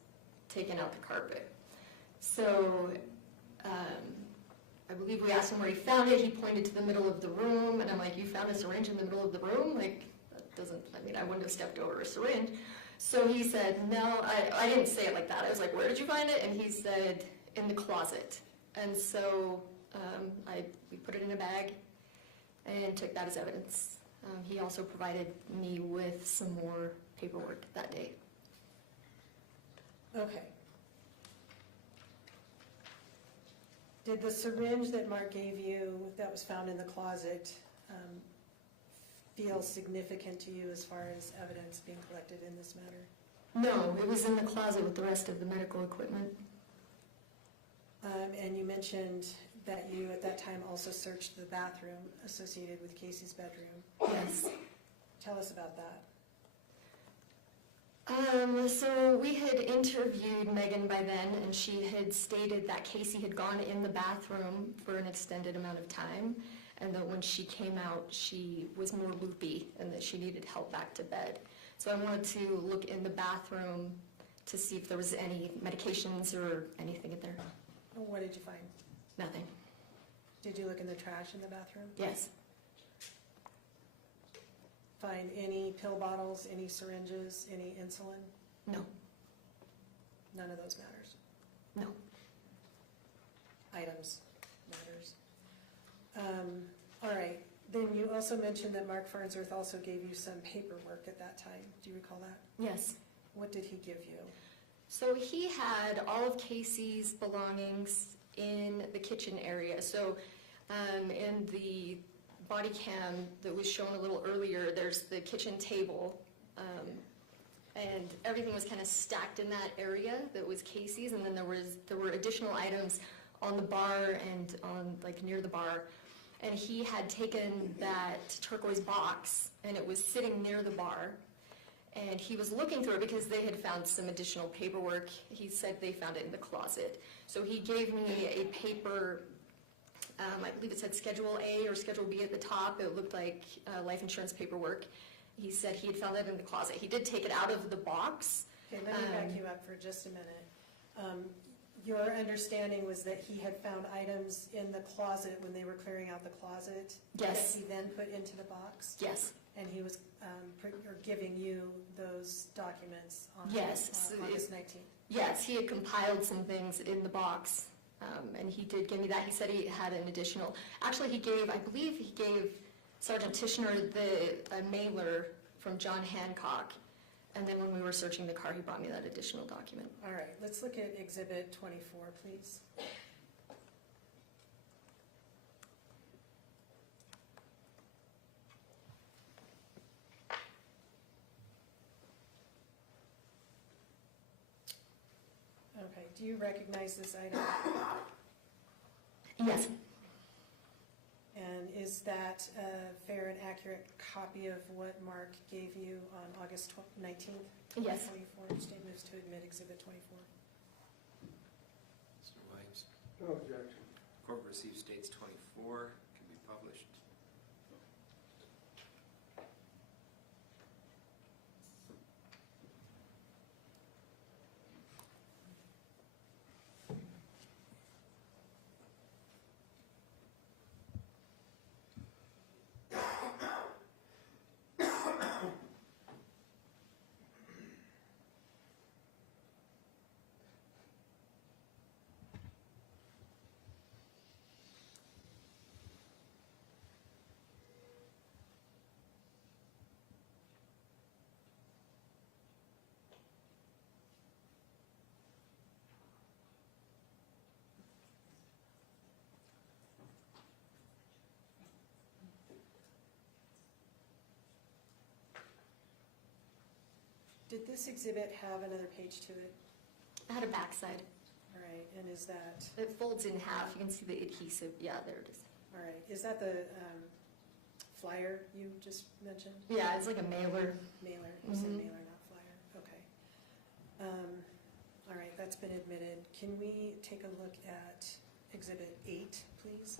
taking out the carpet. So I believe we asked him where he found it. He pointed to the middle of the room. And I'm like, you found a syringe in the middle of the room? Like, that doesn't, I mean, I wouldn't have stepped over a syringe. So he said, no, I didn't say it like that. I was like, where did you find it? And he said, in the closet. And so we put it in a bag and took that as evidence. He also provided me with some more paperwork that day. Okay. Did the syringe that Mark gave you that was found in the closet feel significant to you as far as evidence being collected in this matter? No, it was in the closet with the rest of the medical equipment. And you mentioned that you at that time also searched the bathroom associated with Kacee's bedroom. Yes. Tell us about that. So we had interviewed Meggan by then, and she had stated that Kacee had gone in the bathroom for an extended amount of time, and that when she came out, she was more loopy and that she needed help back to bed. So I wanted to look in the bathroom to see if there was any medications or anything in there. What did you find? Nothing. Did you look in the trash in the bathroom? Yes. find any pill bottles, any syringes, any insulin? No, None of those matters. no. Items matters. All right, then you also mentioned that Mark Farnsworth also gave you some paperwork at that time. Do you recall that? Yes. What did he give you? So he had all of Kacey's belongings in the kitchen area. So in the body cam that was shown a little earlier, there's the kitchen table, and everything was kind of stacked in that area that was Kacey's, and then there were additional items on the bar and on like near the bar. And he had taken that turquoise box, and it was sitting near the bar. And he was looking through it because they had found some additional paperwork. He said they found it in the closet. So he gave me a paper, I believe it said Schedule A or Schedule B at the top. It looked like life insurance paperwork. He said he had found that in the closet. He did take it out of the box. Okay, let me back you up for just a minute. Your understanding was that he had found items in the closet when they were clearing out the closet? Yes. That he then put into the box? Yes. And he was giving you those documents on Yes. August 19th? Yes, he had compiled some things in the box, and he did give me that. He said he had an additional, actually I believe he gave Sergeant Tishner a mailer from John Hancock, and then when we were searching the car, he brought me that additional document. All right, let's look at Exhibit 24, please. Okay, do you recognize this item? Yes. And is that a fair and accurate copy of what Mark gave you on August 19th? Yes. 24, state moves to admit Exhibit 24. Mr. Williams, No objection. court receives states 24, can be published. Did this exhibit have another page to it? I had a backside. All right, and is that, It folds in half. You can see the adhesive. Yeah, there it is. all right, is that the flyer you just mentioned? Yeah, it's like a mailer. Mailer, you said Mhm. mailer, not flyer, okay. All right, that's been admitted. Can we take a look at Exhibit 8, please?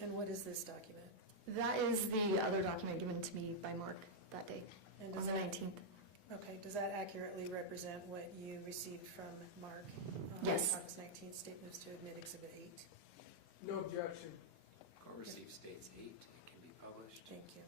And what is this document? That is the other document given to me by Mark that day, And on does the that, 19th. okay, does that accurately represent what you received from Mark? On Yes. August 19th, state moves to admit Exhibit 8. No objection. Court receives states 8, it can be published. Thank you.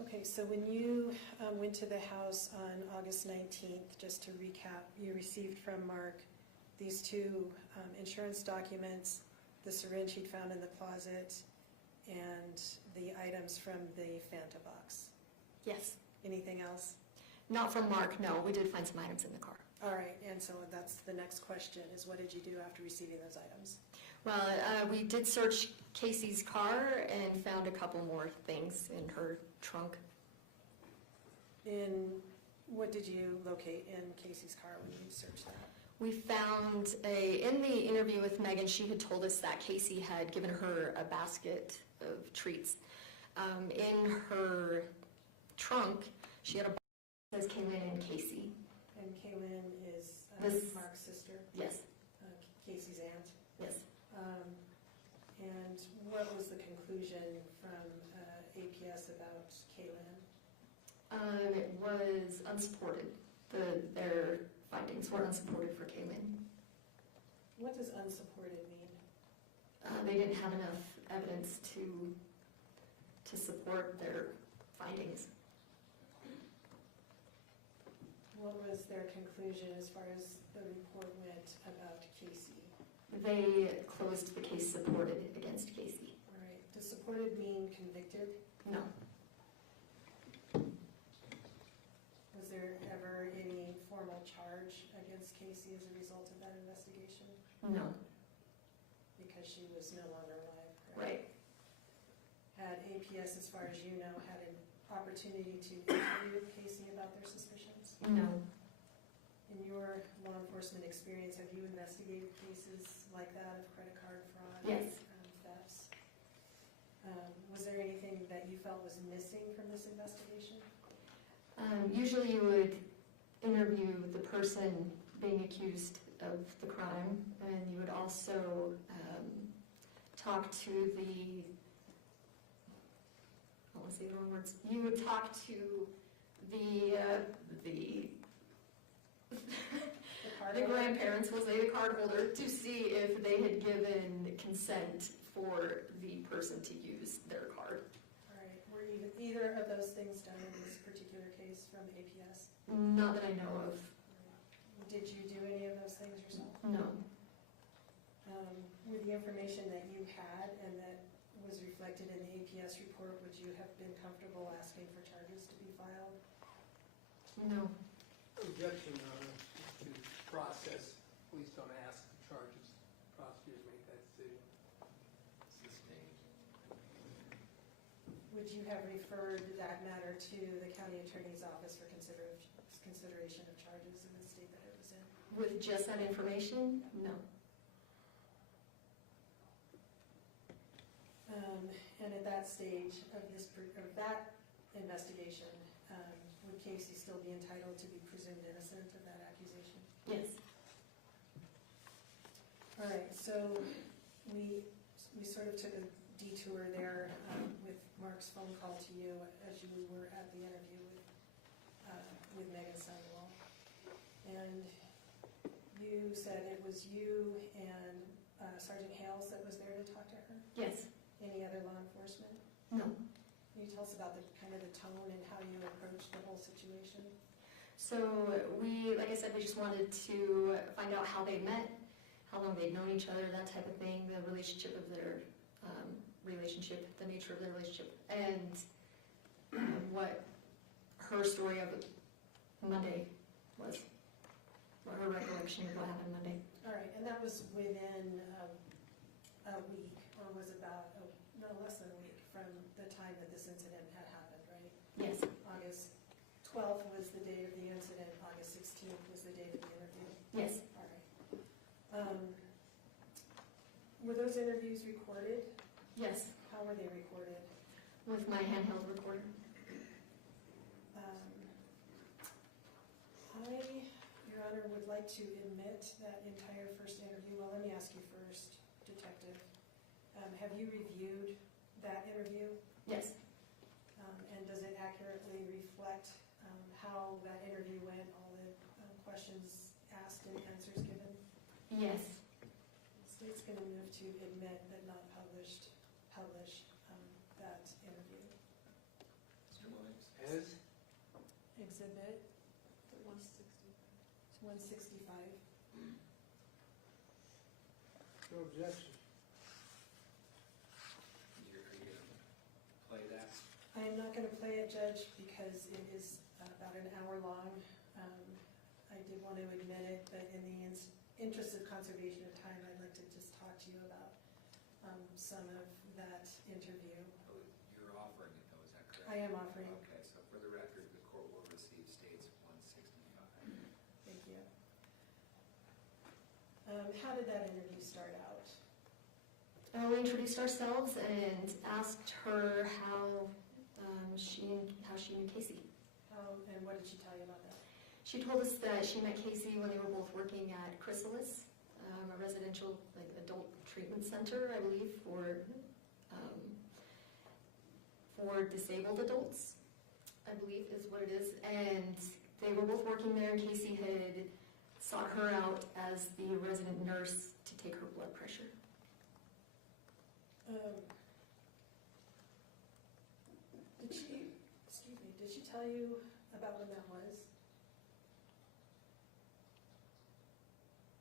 Okay, so when you went to the house on August 19th, just to recap, you received from Mark these two insurance documents, the syringe he'd found in the closet, and the items from the Fanta box. Yes. Anything else? Not from Mark, no. We did find some items in the car. All right, and so that's the next question, is what did you do after receiving those items? Well, we did search Casey's car and found a couple more things in her trunk. What did you locate in Casey's car when you searched that? We found in the interview with Meggan, she had told us that Kacee had given her a basket of treats. In her trunk, she had a box that says Kaylin and Kacee. And Kaylin is Mark's sister? Yes. Casey's aunt? Yes. And what was the conclusion from APS about Kaylin? It was unsupported. Their findings were unsupported for Kaylin. What does unsupported mean? They didn't have enough evidence to support their findings. What was their conclusion as far as the report went about Kacee? They closed the case supported against Kacee. All right. Does supported mean convicted? No. Was there ever any formal charge against Kacee as a result of that investigation? No. Because she was no longer alive, correct? Right. Had APS, as far as you know, had an opportunity to interview Kacee about their suspicions? No. In your law enforcement experience, have you investigated cases like that of credit card fraud? Yes. Thefts? Was there anything that you felt was missing from this investigation? Usually you would interview the person being accused of the crime, and you would also talk to the, I don't want to say the wrong words, you would talk to the grandparents, we'll say the card holder, to see if they had given consent for the person to use their card. All right. Were either of those things done in this particular case from APS? Not that I know of. Did you do any of those things yourself? No. With the information that you had and that was reflected in the APS report, would you have been comfortable asking for charges to be filed? No. Objection, Your Honor, to process. Please don't ask for charges. Prosecutors make that decision. Would you have referred that matter to the county attorney's office for consideration of charges in the state that it was in? With just that information? No. And at that stage of that investigation, would Kacee still be entitled to be presumed innocent of that accusation? Yes. All right, so we sort of took a detour there with Mark's phone call to you as you were at the interview with Meggan Sundwall. And you said it was you and Sergeant Hales that was there to talk to her? Yes. Any other law enforcement? No. Can you tell us about the tone and how you approached the whole situation? So we, like I said, we just wanted to find out how they met, how long they'd known each other, that type of thing, the relationship of their relationship, the nature of their relationship, and what her story of Monday was, what her recollection of what happened Monday. All right, and that was within a week, or was about no less than a week from the time that this incident had happened, right? Yes. August 12th was the date of the incident, August 16th was the date of the interview? Yes. All right. Were those interviews recorded? Yes. How were they recorded? With my handheld recorder. I, Your Honor, would like to admit that entire first interview. Well, let me ask you first, Detective. Have you reviewed that interview? Yes. And does it accurately reflect how that interview went, all the questions asked and answers given? Yes. The state's going to move to admit but not publish that interview. As? Exhibit 165. No objection. Are you going to play that? I am not going to play it, Judge, because it is about an hour long. I did want to admit it, but in the interest of conservation of time, I'd like to just talk to you about some of that interview. You're offering it, though, is that correct? I am offering. Okay, so for the record, the court will receive states 165. Thank you. How did that interview start out? We introduced ourselves and asked her how she knew Kacee. How and what did she tell you about that? She told us that she met Kacee when they were both working at Chrysalis, a residential adult treatment center, I believe, for disabled adults, I believe is what it is. And they were both working there. Kacee had sought her out as the resident nurse to take her blood pressure. Did she tell you about when that was?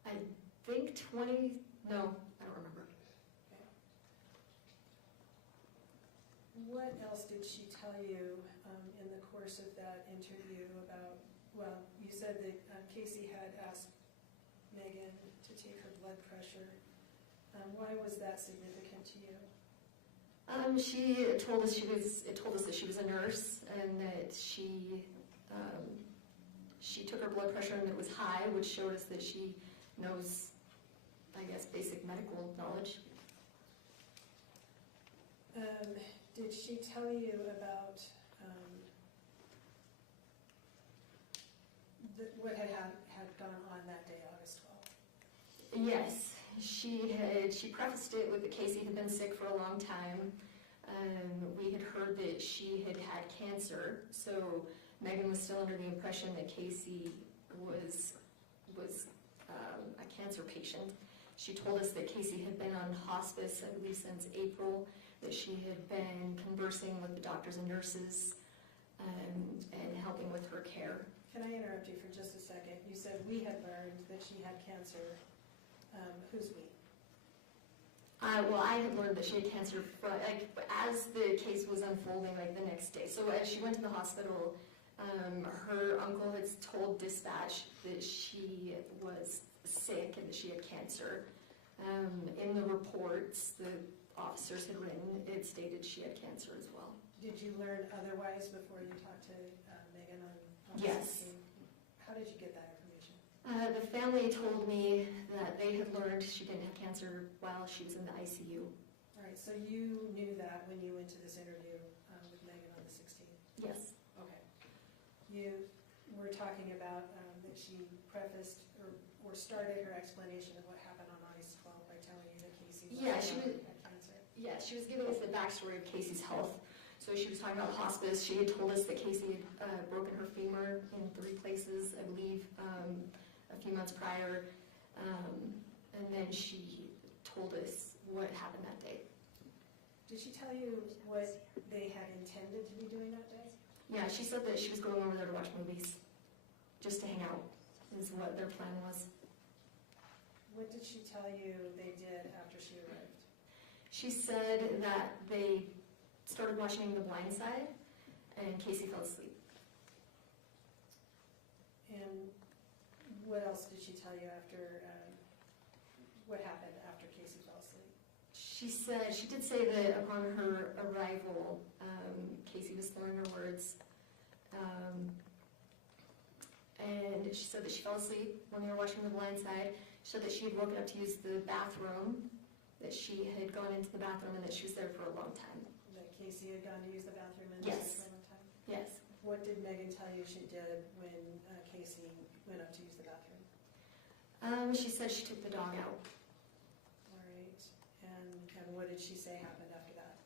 I think 20, no, I don't remember. Okay. What else did she tell you in the course of that interview about, well, you said that Kacee had asked Meggan to take her blood pressure. Why was that significant to you? She told us that she was a nurse and that she took her blood pressure and it was high, which showed us that she knows, I guess, basic medical knowledge. Did she tell you about what had gone on that day, August 12th? Yes, she prefaced it with that Kacee had been sick for a long time. We had heard that she had had cancer, so Meggan was still under the impression that Kacee was a cancer patient. She told us that Kacee had been on hospice, I believe, since April, that she had been conversing with the doctors and nurses and helping with her care. Can I interrupt you for just a second? You said we had learned that she had cancer. Who's we? Well, I had learned that she had cancer as the case was unfolding, the next day. So as she went to the hospital, her uncle had told dispatch that she was sick and that she had cancer. In the reports the officers had written, it stated she had cancer as well. Did you learn otherwise before you talked to Meggan on Yes. How did you get that information? The family told me that they had learned she didn't have cancer while she was in the ICU. All right, so you knew that when you went to this interview with Meggan on the 16th? Yes. Okay. You were talking about that she prefaced or started her explanation of what happened on August 12th by telling you that Kacee had cancer. Yeah, she was giving us the backstory of Kacee's health. So she was talking about hospice. She had told us that Kacee had broken her femur in 3 places, I believe, a few months prior. And then she told us what happened that day. Did she tell you what they had intended to be doing that day? Yeah, she said that she was going over there to watch movies, just to hang out, is what their plan was. What did she tell you they did after she arrived? She said that they started watching The Blind Side, and Kacee fell asleep. And what else did she tell you after, what happened after Kacee fell asleep? She did say that upon her arrival, Kacee was slurring her words. And she said that she fell asleep when they were watching The Blind Side. She said that she had woken up to use the bathroom, that she had gone into the bathroom and that she was there for a long time. That Kacee had gone to use the bathroom and Yes. for a long time? Yes. What did Meggan tell you she did when Kacee went up to use the bathroom? She said she took the dog out. All right, and what did she say happened after that?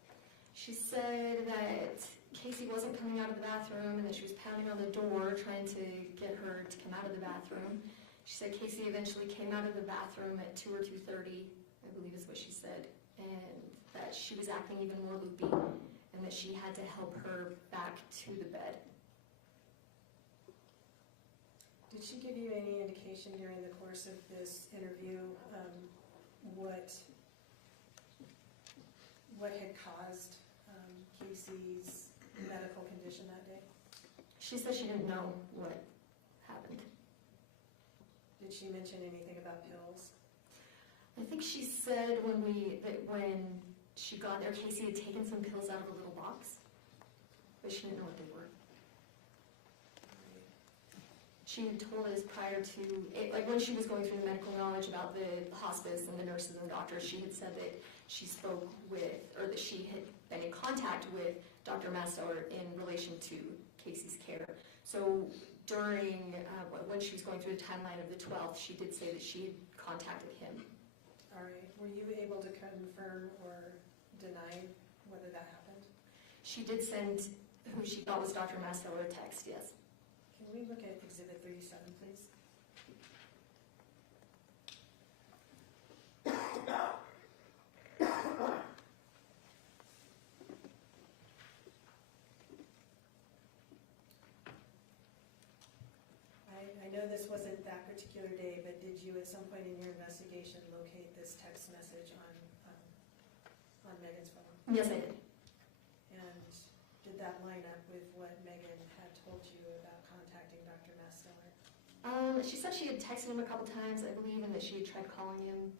She said that Kacee wasn't coming out of the bathroom and that she was pounding on the door trying to get her to come out of the bathroom. She said Kacee eventually came out of the bathroom at 2 or 2:30, I believe is what she said, and that she was acting even more loopy and that she had to help her back to the bed. Did she give you any indication during the course of this interview what had caused Kacee's medical condition that day? She said she didn't know what happened. Did she mention anything about pills? I think she said when she got there, Kacee had taken some pills out of a little box, but she didn't know what they were. She had told us prior to, like when she was going through the medical knowledge about the hospice and the nurses and doctors, she had said that she spoke with, or that she had been in contact with Dr. Mastower in relation to Kacee's care. So during, when she was going through the timeline of the 12th, she did say that she had contacted him. All right, were you able to confirm or deny whether that happened? She did send who she thought was Dr. Mastower a text, yes. Can we look at Exhibit 37, please? I know this wasn't that particular day, but did you at some point in your investigation locate this text message on Meggan's phone? Yes, I did. And did that line up with what Meggan had told you about contacting Dr. Mastower? She said she had texted him a couple times, I believe, and that she had tried calling him.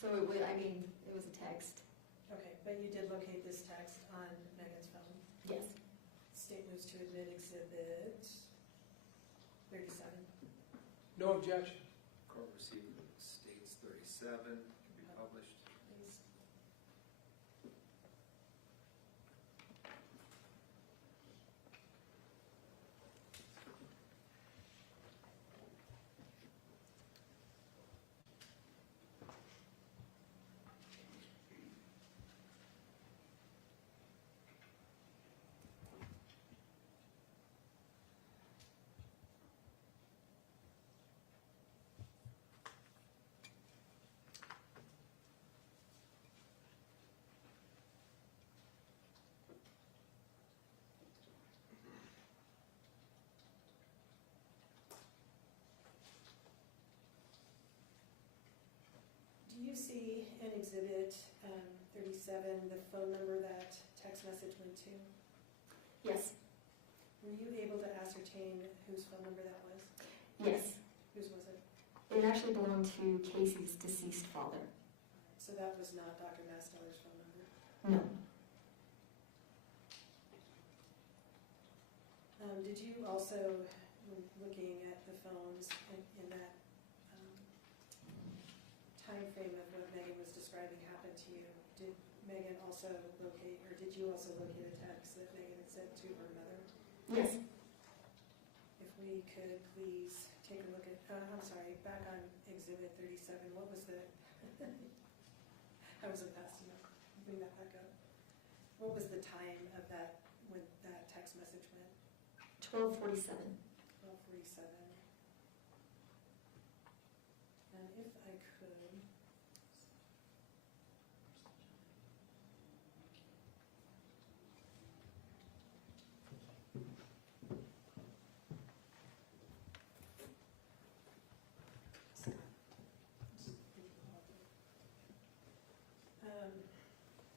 So it was a text. Okay, but you did locate this text on Meggan's phone? Yes. State moves to admit Exhibit 37. No objection. Court received states 37, can be published. Please. Do you see in Exhibit 37 the phone number that text message went to? Yes. Were you able to ascertain whose phone number that was? Yes. Whose was it? It actually belonged to Kacee's deceased father. So that was not Dr. Mastower's phone number? No. Did you also, looking at the phones in that time frame of what Meggan was describing happened to you, did Meggan also locate, or did you also locate a text that Meggan had sent to her mother? Yes. If we could please take a look at, I'm sorry, back on Exhibit 37, what was the, I wasn't fast enough, bring that back up. What was the time of that, when that text message went? 12:47. 12:47. And if I could.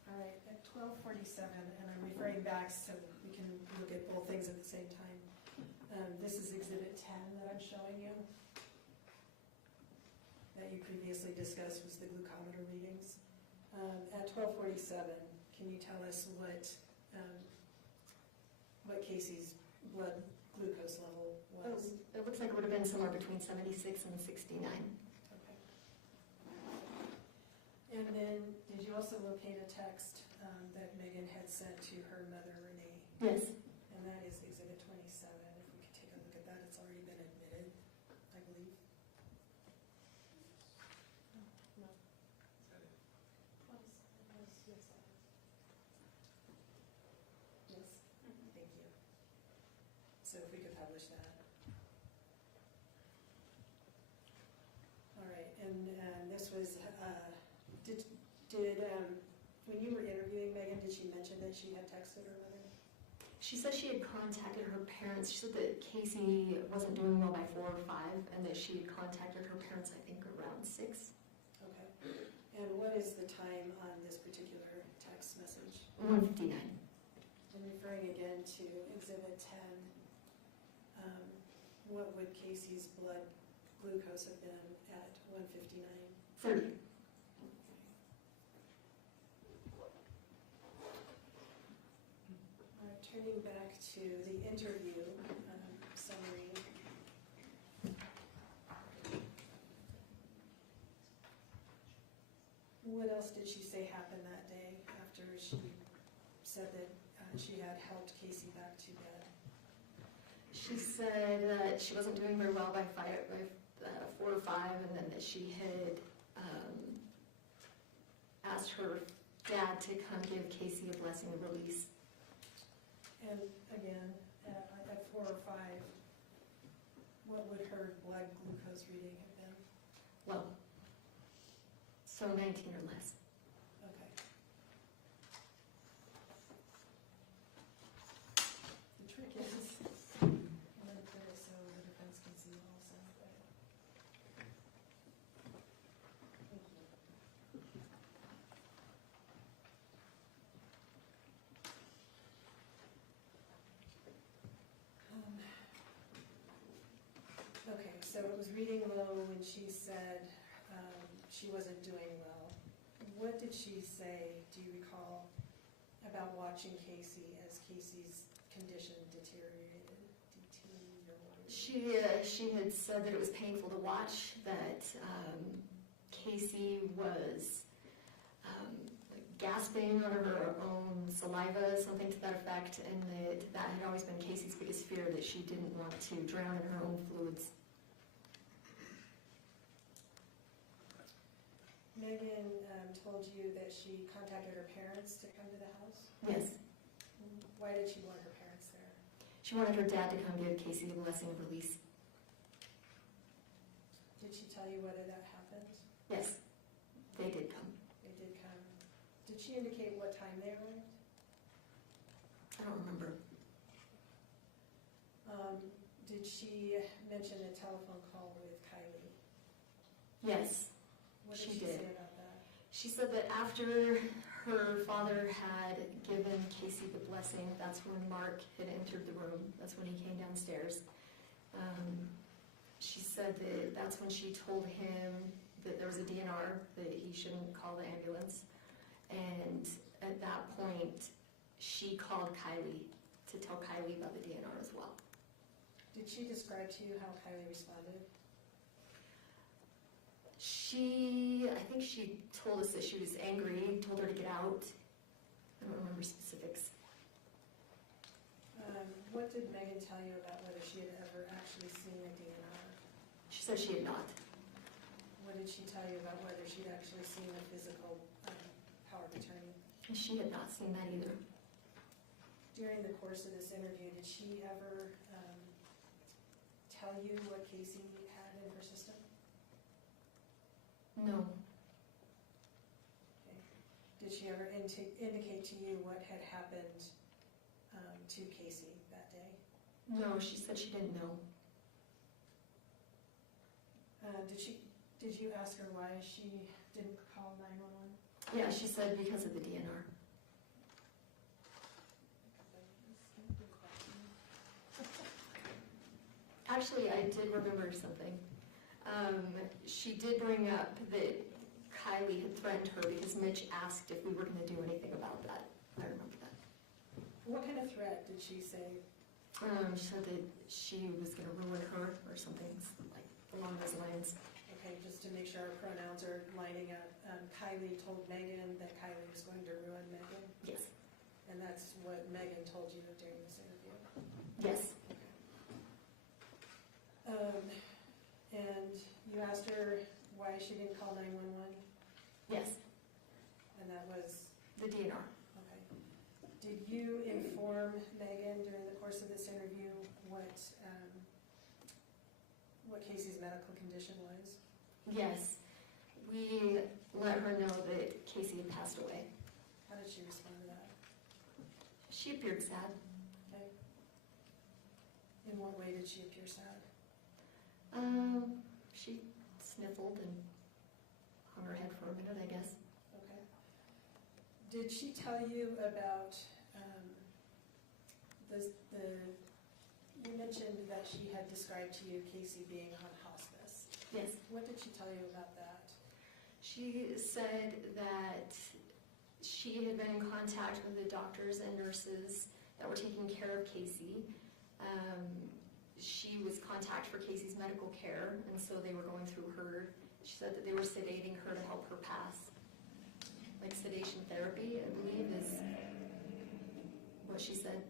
All right, at 12:47, and I'm referring back so we can look at both things at the same time. This is Exhibit 10 that I'm showing you, that you previously discussed was the glucometer readings. At 12:47, can you tell us what Kacee's blood glucose level was? It looks like it would have been somewhere between 76 and 69. Okay. And then, did you also locate a text that Meggan had sent to her mother, Renee? Yes. And that is Exhibit 27. If we could take a look at that, it's already been admitted, I believe. No. Is that it? 27 was, yes, that is. Yes, thank you. So if we could publish that. All right, and this was, when you were interviewing Meggan, did she mention that she had texted her mother? She said she had contacted her parents. She said that Kacee wasn't doing well by 4 or 5, and that she had contacted her parents, I think, around 6. Okay. And what is the time on this particular text message? 1:59. I'm referring again to Exhibit 10. what would Kacey's blood glucose have been at 159? 30. Turning back to the interview summary. What else did she say happened that day after she said that she had helped Kacee back to bed? She said that she wasn't doing very well by 4 or 5, and then that she had asked her dad to come give Kacee a blessing of release. And again, at 4 or 5, what would her blood glucose reading have been? Well, so 19 or less. Okay. The trick is, I'm going to put it so the defense can see also. Thank you. Okay, so it was reading low when she said she wasn't doing well. What did she say, do you recall, about watching Kacee as Kacey's condition deteriorated? She had said that it was painful to watch, that Kacee was gasping on her own saliva, something to that effect, and that had always been Kacey's biggest fear, that she didn't want to drown in her own fluids. Meggan told you that she contacted her parents to come to the house? Yes. Why did she want her parents there? She wanted her dad to come give Kacee a blessing of release. Did she tell you whether that happened? Yes, they did come. They did come. Did she indicate what time they arrived? I don't remember. Did she mention a telephone call with Kylie? Yes, What did she she did. say about that? She said that after her father had given Kacee the blessing, that's when Mark had entered the room. That's when he came downstairs. She said that that's when she told him that there was a DNR, that he shouldn't call the ambulance. And at that point, she called Kylie to tell Kylie about the DNR as well. Did she describe to you how Kylie responded? I think she told us that she was angry, told her to get out. I don't remember specifics. What did Meggan tell you about whether she had ever actually seen a DNR? She said she had not. What did she tell you about whether she'd actually seen a physical power of attorney? She had not seen that either. During the course of this interview, did she ever tell you what Kacee had in her system? No. Okay. Did she ever indicate to you what had happened to Kacee that day? No, she said she didn't know. Did you ask her why she didn't call 911? Yeah, she said because of the DNR. Actually, I did remember something. She did bring up that Kylie had threatened her because Mitch asked if we were going to do anything about that. I remember that. What kind of threat did she say? She said that she was going to ruin her or something like along those lines. Okay, just to make sure our pronouns are lining up. Kylie told Meggan that Kylie was going to ruin Meggan, Yes. and that's what Meggan told you during this interview. Yes. And you asked her why she didn't call 911, Yes. and that was, The DNR. okay. Did you inform Meggan during the course of this interview what Kacey's medical condition was? Yes. We let her know that Kacee had passed away. How did she respond to that? She appeared sad. Okay. In what way did she appear sad? She sniffled and hung her head for a minute, I guess. Okay. Did she tell you about the You mentioned that she had described to you Kacee being on hospice. Yes. What did she tell you about that? She said that she had been in contact with the doctors and nurses that were taking care of Kacee. She was contact for Kacee's medical care, and so they were going through her. She said that they were sedating her to help her pass. Like sedation therapy, I believe, is what she said.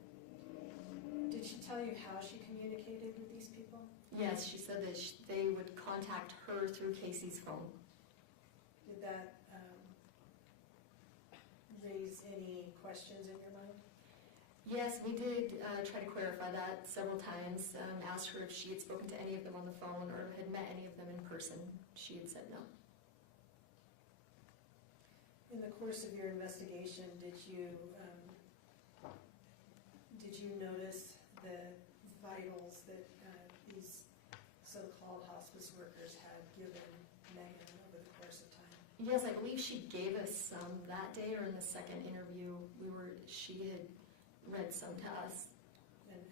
Did she tell you how she communicated with these people? Yes, she said that they would contact her through Kacee's phone. Did that raise any questions in your mind? Yes, we did try to clarify that several times. Asked her if she had spoken to any of them on the phone or had met any of them in person. She had said no. In the course of your investigation, did you notice the vitals that these so-called hospice workers had given Meggan over the course of time? Yes, I believe she gave us some that day, or in the second interview, she had read some to us. And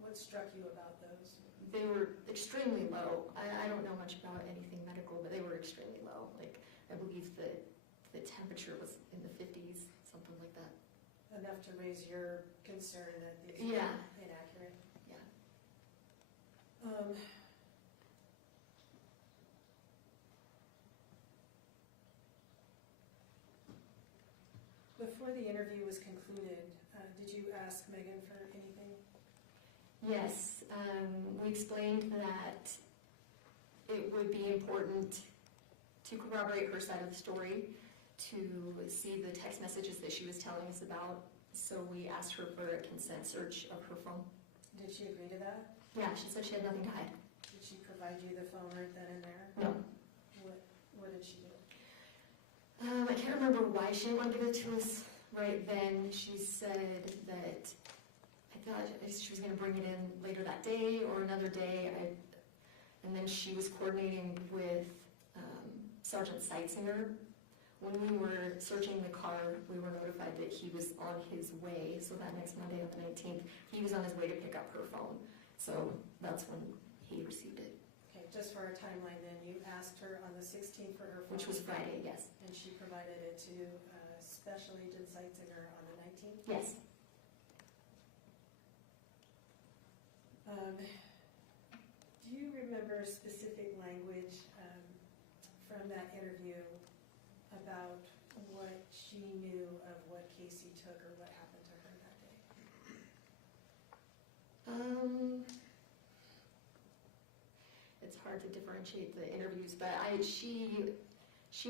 what struck you about those? They were extremely low. I don't know much about anything medical, but they were extremely low. Like, I believe the temperature was in the 50s, something like that. Enough to raise your concern that these Yeah. were inaccurate? Yeah. Before the interview was concluded, did you ask Meggan for anything? Yes, we explained that it would be important to corroborate her side of the story, to see the text messages that she was telling us about, so we asked her for a consent search of her phone. Did she agree to that? Yeah, she said she had nothing to hide. Did she provide you the phone right then and there? No. What did she do? I can't remember why she didn't want to give it to us right then. She said that I thought she was going to bring it in later that day or another day. And then she was coordinating with Sergeant Seitzinger. When we were searching the car, we were notified that he was on his way. So that next Monday on the 19th, he was on his way to pick up her phone. So that's when he received it. Okay, just for our timeline then, you asked her on the 16th for her phone. Which was Friday, yes. And she provided it to Special Agent Seitzinger on the 19th? Yes. Do you remember specific language from that interview about what she knew of what Kacee took or what happened to her that day? It's hard to differentiate the interviews, but she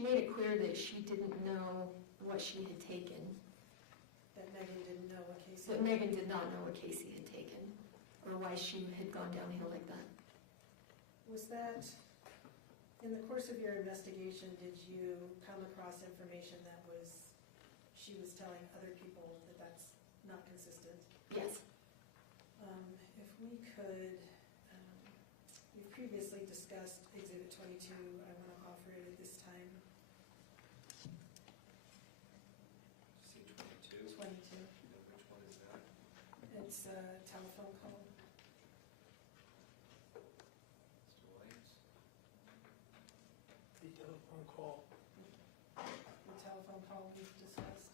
made it clear that she didn't know what she had taken. That Meggan didn't know what Kacee But Meggan did not know what Kacee had taken, or why she had gone downhill like that. Was that, in the course of your investigation, did you come across information that she was telling other people that that's not consistent? Yes. If we could, we've previously discussed Exhibit 22. I want to offer it at this time. See 22? 22. Which one is that? It's a telephone call. Mr. Williams? The telephone call, The telephone call we've discussed.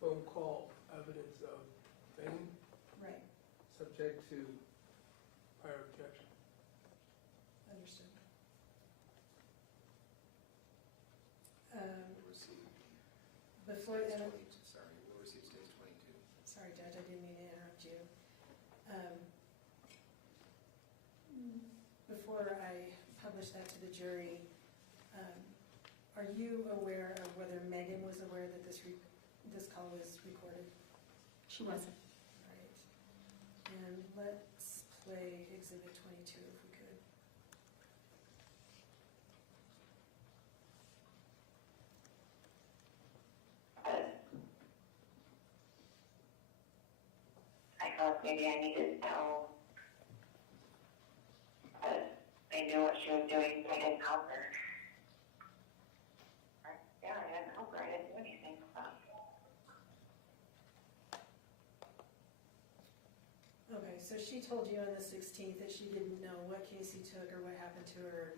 phone call evidence of fame, Right, subject to prior objection. understood. We'll receive. Before Stays then, 22, sorry, we'll receive stays 22. sorry, Judge, I didn't mean to interrupt you. Before I publish that to the jury, are you aware of whether Meggan was aware that this call was recorded? She wasn't. All right. And let's play Exhibit 22 if we could. I thought maybe I needed to know that they knew what she was doing, so I didn't help her. Yeah, I didn't help her. I didn't do anything. so she told you on the 16th that she didn't know what Kacee took or what happened to her,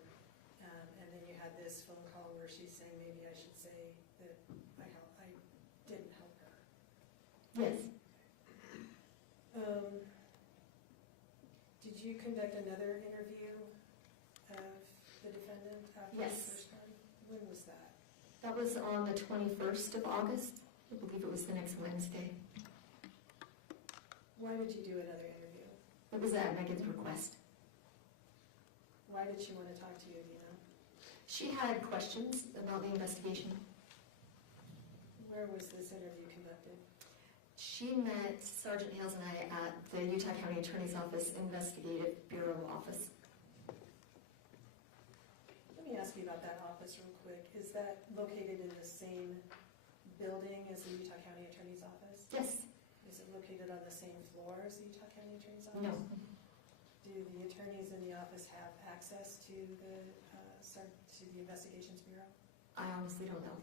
and then you had this phone call where she's saying maybe I should say that I didn't help her. Yes. Did you conduct another interview of the defendant after Yes. the first one? When was that? That was on the 21st of August. I believe it was the next Wednesday. Why did you do another interview? It was at Meggan's request. Why did she want to talk to you, do you know? She had questions about the investigation. Where was this interview conducted? She met Sergeant Hales and I at the Utah County Attorney's Office Investigative Bureau office. Let me ask you about that office real quick. Is that located in the same building as the Utah County Attorney's Office? Yes. Is it located on the same floor as the Utah County Attorney's Office? No. Do the attorneys in the office have access to the Investigations Bureau? I honestly don't know.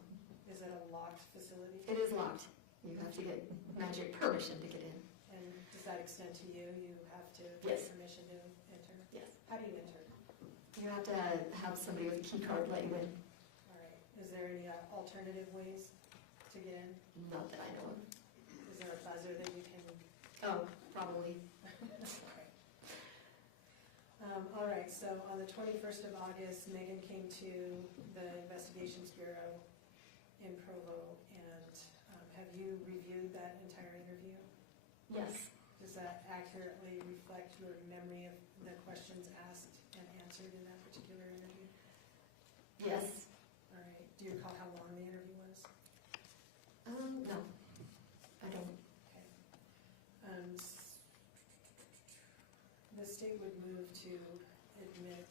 Is it a locked facility? It is locked. You have to get magic permission to get in. And does that extend to you? You have to Yes. get permission to enter? Yes. How do you enter? You have to have somebody with a key card let you in. All right. Is there any alternative ways to get in? Not that I know of. Is there a buzzer that you can? Oh, probably. All right, so on the 21st of August, Meggan came to the Investigations Bureau in Provo, and have you reviewed that entire interview? Yes. Does that accurately reflect your memory of the questions asked and answered in that particular interview? Yes. All right, do you recall how long the interview was? No. I don't. Okay. The state would move to admit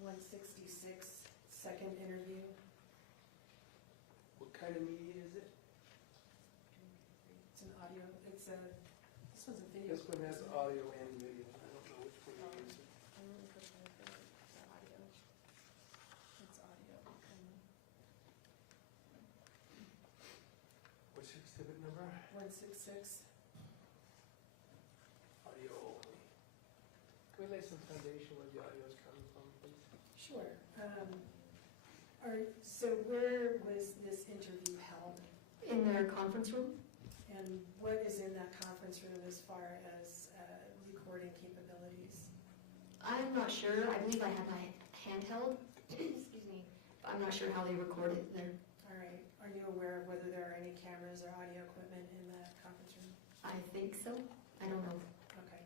166, second interview. What kind of media is it? It's an audio, this one's a video. This one has audio and video. I don't know which one you use. I'm going to put the audio. It's audio. What's your exhibit number? 166. Audio only. Can we lay some foundation where the audio is coming from, please? Sure. So where was this interview held? In their conference room? And what is in that conference room as far as recording capabilities? I'm not sure. I believe I have my handheld. Excuse me. But I'm not sure how they record it there. All right. Are you aware of whether there are any cameras or audio equipment in that conference room? I think so. I don't know. Okay.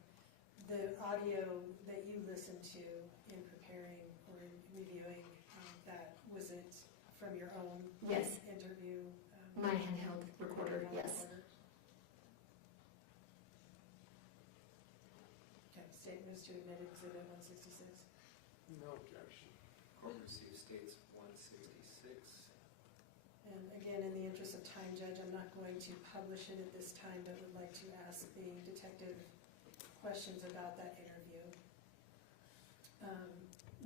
The audio that you listened to in preparing or in reviewing that, was it from your own Yes. interview? My handheld recorder, yes. Okay, state moves to admit exhibit 166. No objection. Court receives states 166. And again, in the interest of time, Judge, I'm not going to publish it at this time, but would like to ask the detective questions about that interview.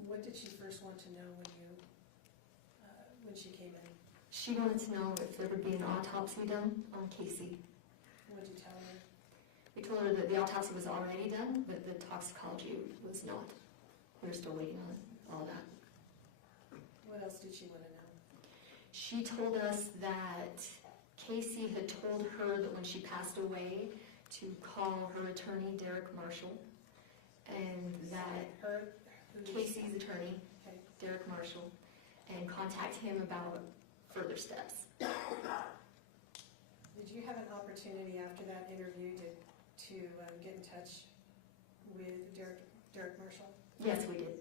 What did she first want to know when she came in? She wanted to know if there would be an autopsy done on Kacee. What did you tell her? We told her that the autopsy was already done, but the toxicology was not. We're still waiting on all that. What else did she want to know? She told us that Kacee had told her that when she passed away to call her attorney, Derek Marshall, and that Kacee's attorney, Okay. Derek Marshall, and contact him about further steps. Did you have an opportunity after that interview to get in touch with Derek Marshall? Yes, we did.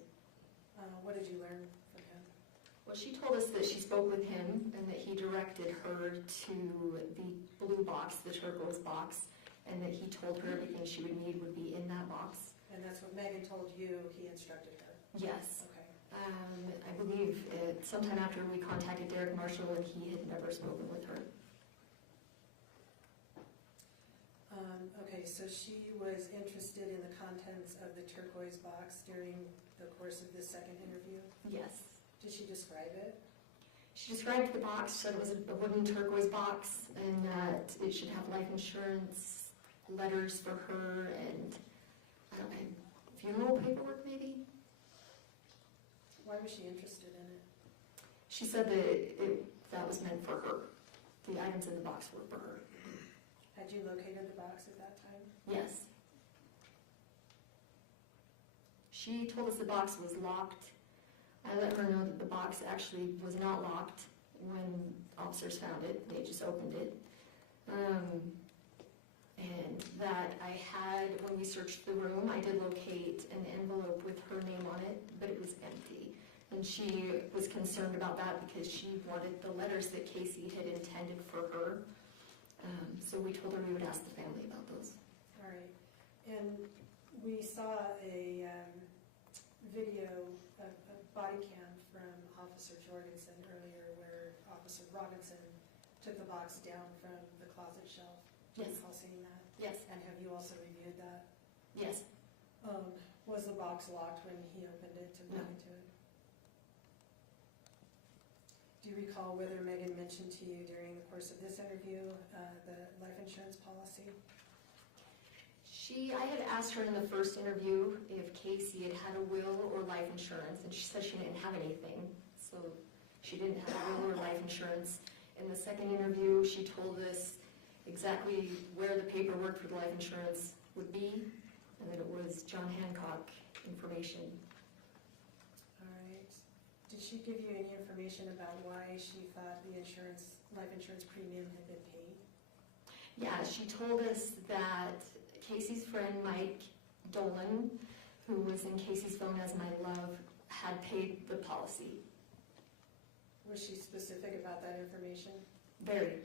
What did you learn from him? Well, she told us that she spoke with him and that he directed her to the blue box, the turquoise box, and that he told her everything she would need would be in that box. And that's what Meggan told you, he instructed her? Yes. Okay. I believe sometime after we contacted Derek Marshall and he had never spoken with her. Okay, so she was interested in the contents of the turquoise box during the course of this second interview? Yes. Did she describe it? She described the box, said it was a wooden turquoise box and that it should have life insurance letters for her and, I don't know, funeral paperwork maybe? Why was she interested in it? She said that was meant for her. The items in the box were for her. Had you located the box at that time? Yes. She told us the box was locked. I let her know that the box actually was not locked when officers found it. They just opened it. And that I had, when we searched the room, I did locate an envelope with her name on it, but it was empty. And she was concerned about that because she wanted the letters that Kacee had intended for her. So we told her we would ask the family about those. All right. And we saw a video, a body cam from Officer Jorgensen earlier where Officer Robinson took the box down from the closet shelf. Do you Yes. recall seeing that? Yes. And have you also reviewed that? Yes. Was the box locked when he opened it to look No. into it? Do you recall whether Meggan mentioned to you during the course of this interview the life insurance policy? I had asked her in the first interview if Kacee had had a will or life insurance, and she said she didn't have anything, so she didn't have a will or life insurance. In the second interview, she told us exactly where the paperwork for the life insurance would be, and that it was John Hancock information. All right. Did she give you any information about why she thought the life insurance premium had been paid? Yeah, she told us that Kacee's friend Mike Dolan, who was in Kacee's phone as my love, had paid the policy. Was she specific about that information? Very.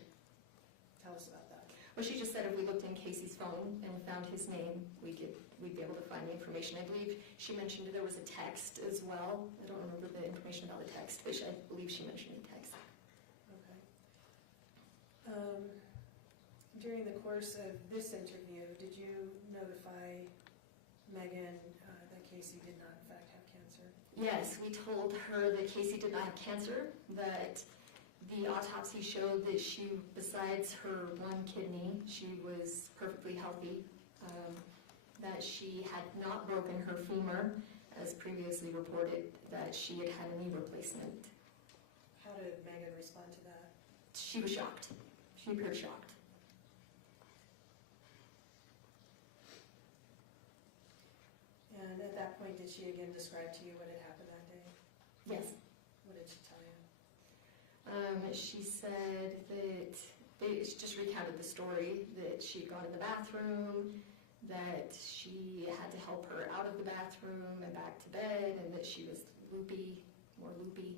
Tell us about that. Well, she just said if we looked in Kacee's phone and found his name, we'd be able to find the information. I believe she mentioned there was a text as well. I don't remember the information about the text, but I believe she mentioned a text. Okay. During the course of this interview, did you notify Meggan that Kacee did not in fact have cancer? Yes, we told her that Kacee did not have cancer, that the autopsy showed that she, besides her one kidney, she was perfectly healthy, that she had not broken her femur, as previously reported, that she had had a knee replacement. How did Meggan respond to that? She was shocked. She appeared shocked. And at that point, did she again describe to you what had happened that day? Yes. What did she tell you? She said that she just recounted the story, that she'd gone in the bathroom, that she had to help her out of the bathroom and back to bed, and that she was loopy, more loopy.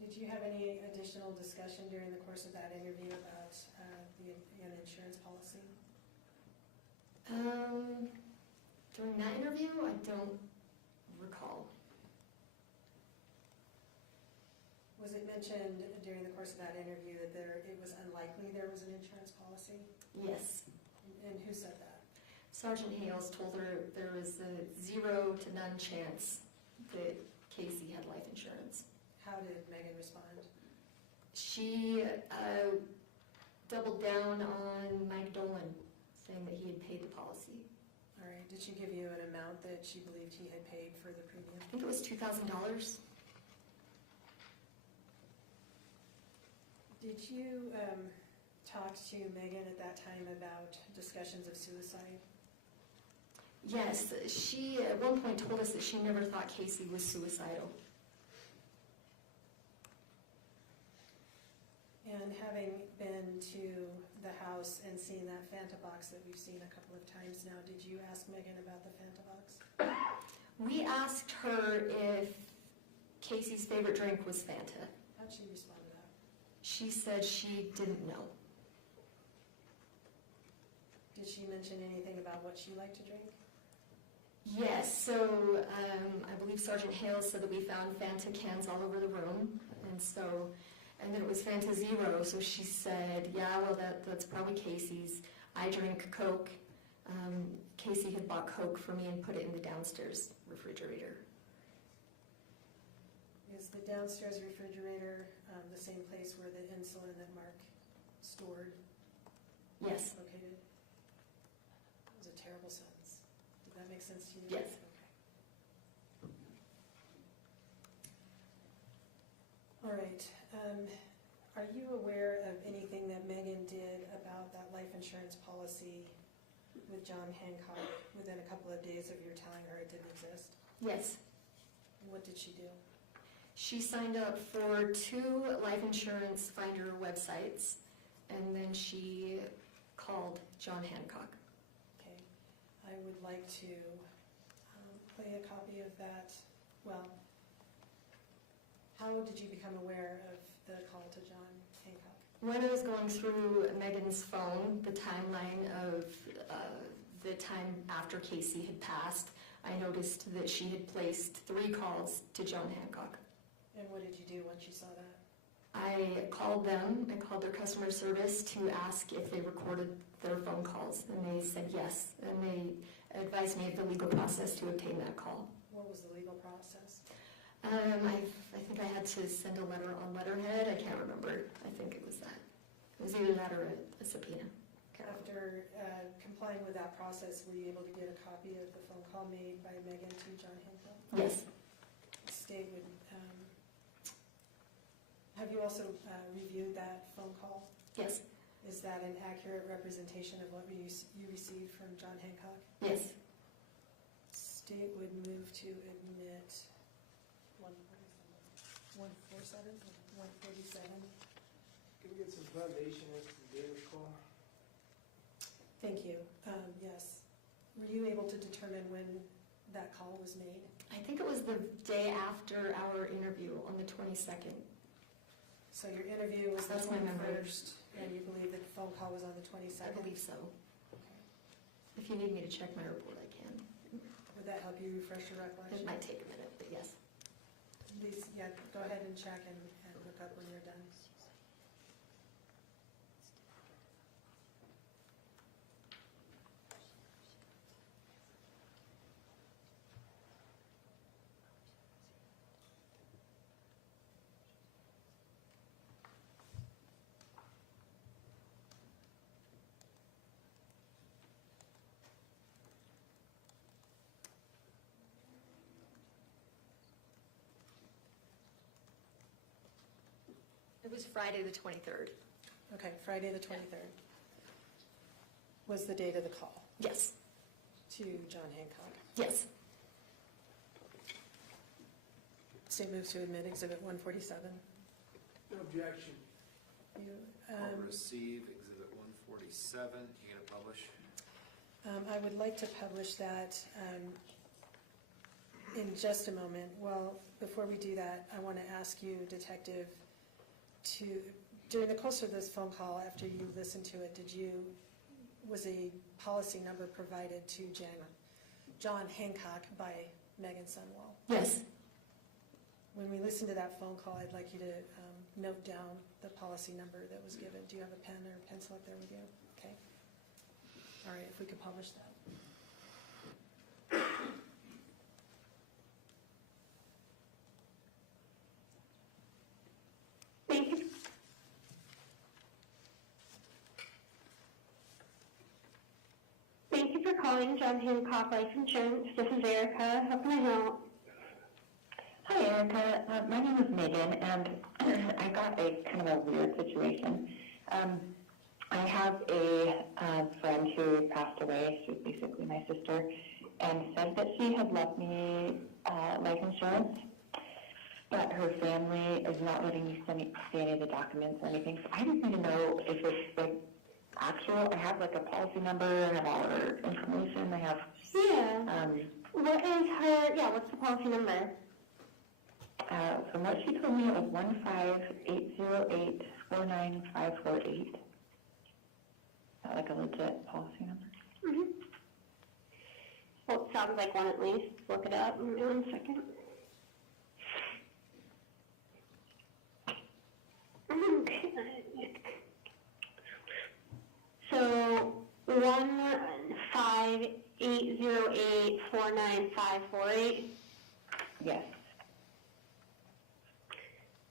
Did you have any additional discussion during the course of that interview about the insurance policy? During that interview, I don't recall. Was it mentioned during the course of that interview that it was unlikely there was an insurance policy? Yes. And who said that? Sergeant Hales told her there was a 0 to none chance that Kacee had life insurance. How did Meggan respond? She doubled down on Mike Dolan, saying that he had paid the policy. All right. Did she give you an amount that she believed he had paid for the premium? I think it was $2,000. Did you talk to Meggan at that time about discussions of suicide? Yes, she at one point told us that she never thought Kacee was suicidal. And having been to the house and seen that Fanta box that we've seen a couple of times now, did you ask Meggan about the Fanta box? We asked her if Kacee's favorite drink was Fanta. How'd she respond to that? She said she didn't know. Did she mention anything about what she liked to drink? Yes, so I believe Sergeant Hales said that we found Fanta cans all over the room, and then it was Fanta Zero, so she said, yeah, well, that's probably Kacee's. I drink Coke. Kacee had bought Coke for me and put it in the downstairs refrigerator. Is the downstairs refrigerator the same place where the insulin that Mark stored Yes. located? That was a terrible sentence. Did that make sense to you? Yes. Okay. All right. Are you aware of anything that Meggan did about that life insurance policy with John Hancock within a couple of days of your telling her it didn't exist? Yes. What did she do? She signed up for 2 life insurance finder websites, and then she called John Hancock. Okay. I would like to play a copy of that. Well, how did you become aware of the call to John Hancock? When I was going through Meggan's phone, the timeline of the time after Kacee had passed, I noticed that she had placed 3 calls to John Hancock. And what did you do once you saw that? I called them, I called their customer service to ask if they recorded their phone calls, and they said yes, and they advised me of the legal process to obtain that call. What was the legal process? I think I had to send a letter on letterhead, I can't remember, I think it was that. It was either that or a subpoena. After complying with that process, were you able to get a copy of the phone call made by Meggan to John Hancock? Yes, The state would, have you also reviewed that phone call? yes, Is that an accurate representation of what you received from John Hancock? yes. State would move to admit 147, 147. Can we get some foundation as to the date of the call? Thank you. Yes. Were you able to determine when that call was made? I think it was the day after our interview on the 22nd. So your interview was the That's my memory. 21st, and you believe that the phone call was on the I 22nd? believe so. If you need me to check my report, I can. Would that help you refresh your It recollection? might take a minute, but yes. Please, yeah, go ahead and check and look up when you're done. It was Friday the 23rd. Okay, Friday the 23rd was the date of the call Yes, to John Hancock. yes, State moves to admit Exhibit 147. No objection. You, I'll receive Exhibit 147. You gonna publish? I would like to publish that in just a moment. Well, before we do that, I want to ask you, Detective, during the course of this phone call, after you listened to it, was a policy number provided to John Hancock by Meggan Sundwall? yes. When we listen to that phone call, I'd like you to note down the policy number that was given. Do you have a pen or pencil up there with you? Okay. All right, if we could publish that. Thank you. Thank you for calling John Hancock Life Insurance. This is Erica. How can I help? Hi, Erica. My name is Megan, and I got a kind of a weird situation. I have a friend who passed away. She was basically my sister, and said that she had left me life insurance, but her family is not letting me see any of the documents or anything. So I just need to know if it's like actual. I have like a policy number, I have all her information. I have. Yeah. What is her? Yeah. What's the policy number? From what she told me, it was 15808495548. Like a legit policy number. Mm-hmm. Well, it sounds like one at least. Look it up. 1 second. Okay. So 15808495548. Yes.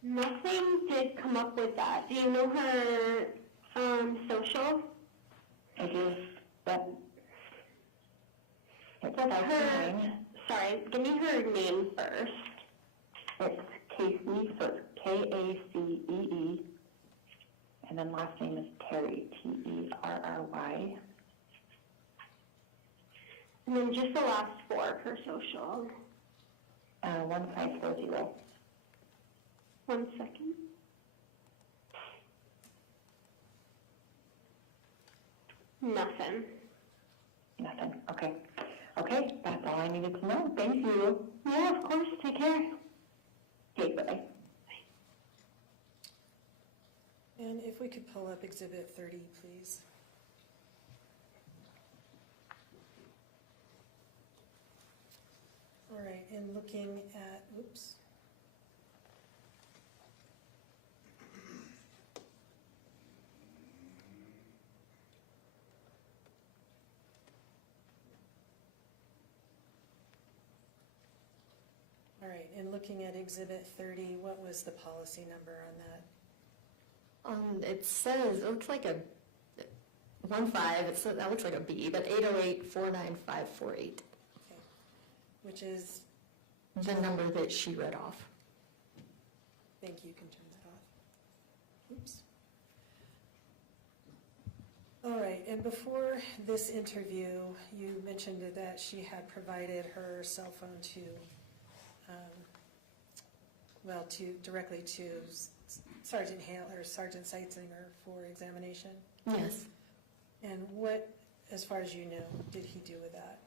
Nothing did come up with that. Do you know her social? I just, that, it's a Her, sorry, give me her name first. It's Kacee, so it's Kacee, and then last name is Terry, Terry. And then just the last four of her social. 1540. 1 second. Nothing. Nothing. Okay. Okay, that's all I needed to know. Thank you. Yeah, of course. Take care. Okay, bye. And if we could pull up Exhibit 30, please. All right, and looking at, oops. All right, and looking at Exhibit 30, what was the policy number on that? It says, it looks like a 15, that looks like a B, but 808-49548, Okay, which is, the number that she read off. thank you, can turn that off. Oops. All right, and before this interview, you mentioned that she had provided her cell phone to, directly to Sergeant Hale or Sergeant Seitzinger for examination. Yes. And what, as far as you know, did he do with that?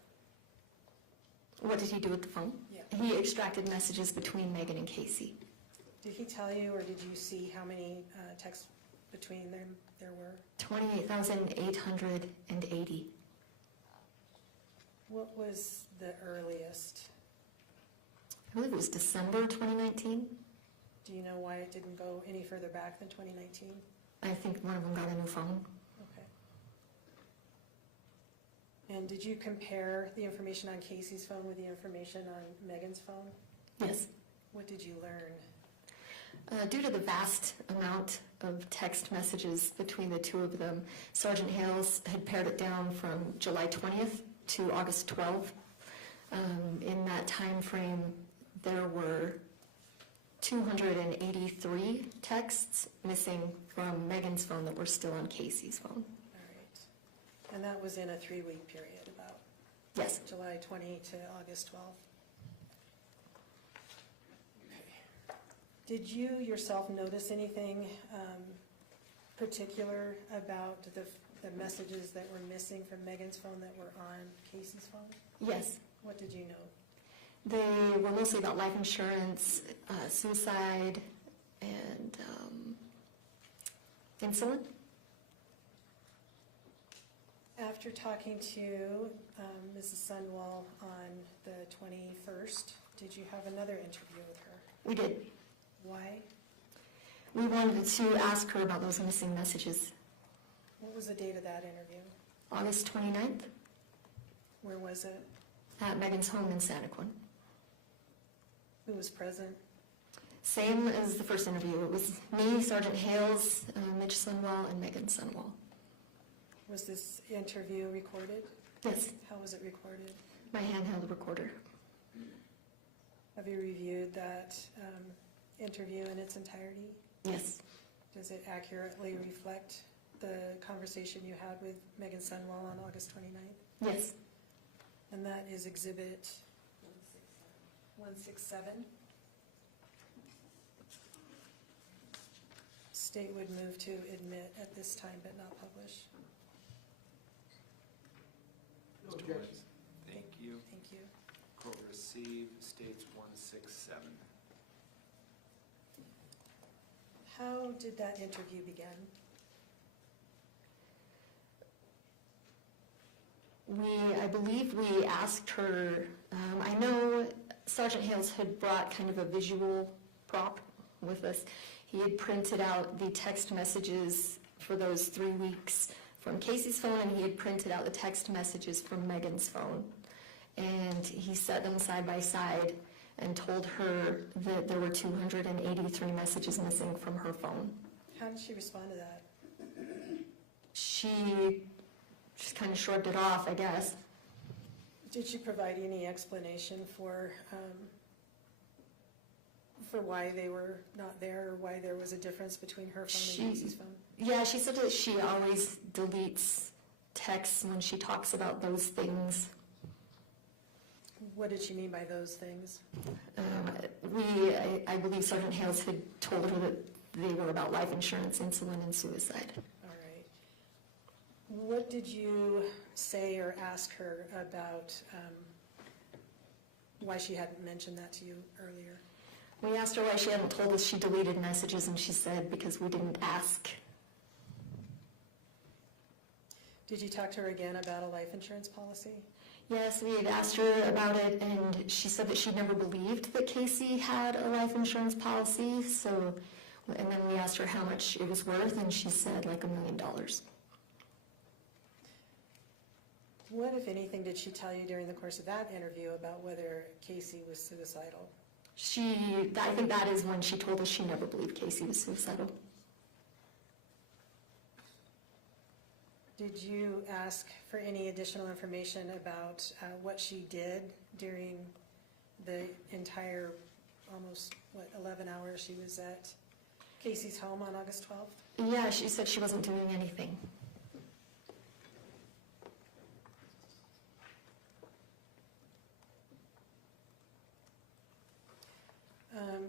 What did he do with the phone? Yeah. He extracted messages between Meggan and Kacee. Did he tell you, or did you see how many texts between them there were? 28,880. What was the earliest? I believe it was December 2019. Do you know why it didn't go any further back than 2019? I think one of them got a new phone. Okay. And did you compare the information on Kacee's phone with the information on Meggan's phone? Yes. What did you learn? Due to the vast amount of text messages between the two of them, Sergeant Hales had pared it down from July 20th to August 12th. In that time frame, there were 283 texts missing from Meggan's phone that were still on Kacee's phone. All right. And that was in a 3-week period, about Yes. July 20 to August 12th. Did you yourself notice anything particular about the messages that were missing from Meggan's phone that were on Kacee's phone? Yes. What did you know? They were mostly about life insurance, suicide, and insulin. After talking to Mrs. Sundwall on the 21st, did you have another interview with her? We did. Why? We wanted to ask her about those missing messages. What was the date of that interview? August 29th Where was it? at Meggan's home in Santaquin. Who was present? Same as the first interview. It was me, Sergeant Hales, Mitch Sundwall, and Meggan Sundwall. Was this interview recorded? Yes, How was it recorded? my handheld recorder. Have you reviewed that interview in its entirety? Yes, Does it accurately reflect the conversation you had with Meggan Sundwall on August 29th? yes, And that is Exhibit 167. State would move to admit at this time but not publish. No objections. Thank you. Thank you. Court receive states 167. How did that interview begin? I believe we asked her, I know Sergeant Hales had brought kind of a visual prop with us. He had printed out the text messages for those 3 weeks from Kacee's phone, and he had printed out the text messages from Meggan's phone. And he set them side by side and told her that there were 283 messages missing from her phone. How did she respond to that? She just kind of shrugged it off, I guess. Did she provide any explanation for why they were not there, or why there was a difference between her phone and Casey's phone? Yeah, she said that she always deletes texts when she talks about those things. What did she mean by those things? I believe Sergeant Hales had told her that they were about life insurance, insulin, and suicide. All right. What did you say or ask her about why she hadn't mentioned that to you earlier? We asked her why she hadn't told us she deleted messages, and she said because we didn't ask. Did you talk to her again about a life insurance policy? Yes, we had asked her about it, and she said that she never believed that Kacee had a life insurance policy. So, and then we asked her how much it was worth, and she said like $1 million. What, if anything, did she tell you during the course of that interview about whether Kacee was suicidal? I think that is when she told us she never believed Kacee was suicidal. Did you ask for any additional information about what she did during the entire, almost, 11 hours she was at Kacee's home on August 12th? Yeah, she said she wasn't doing anything.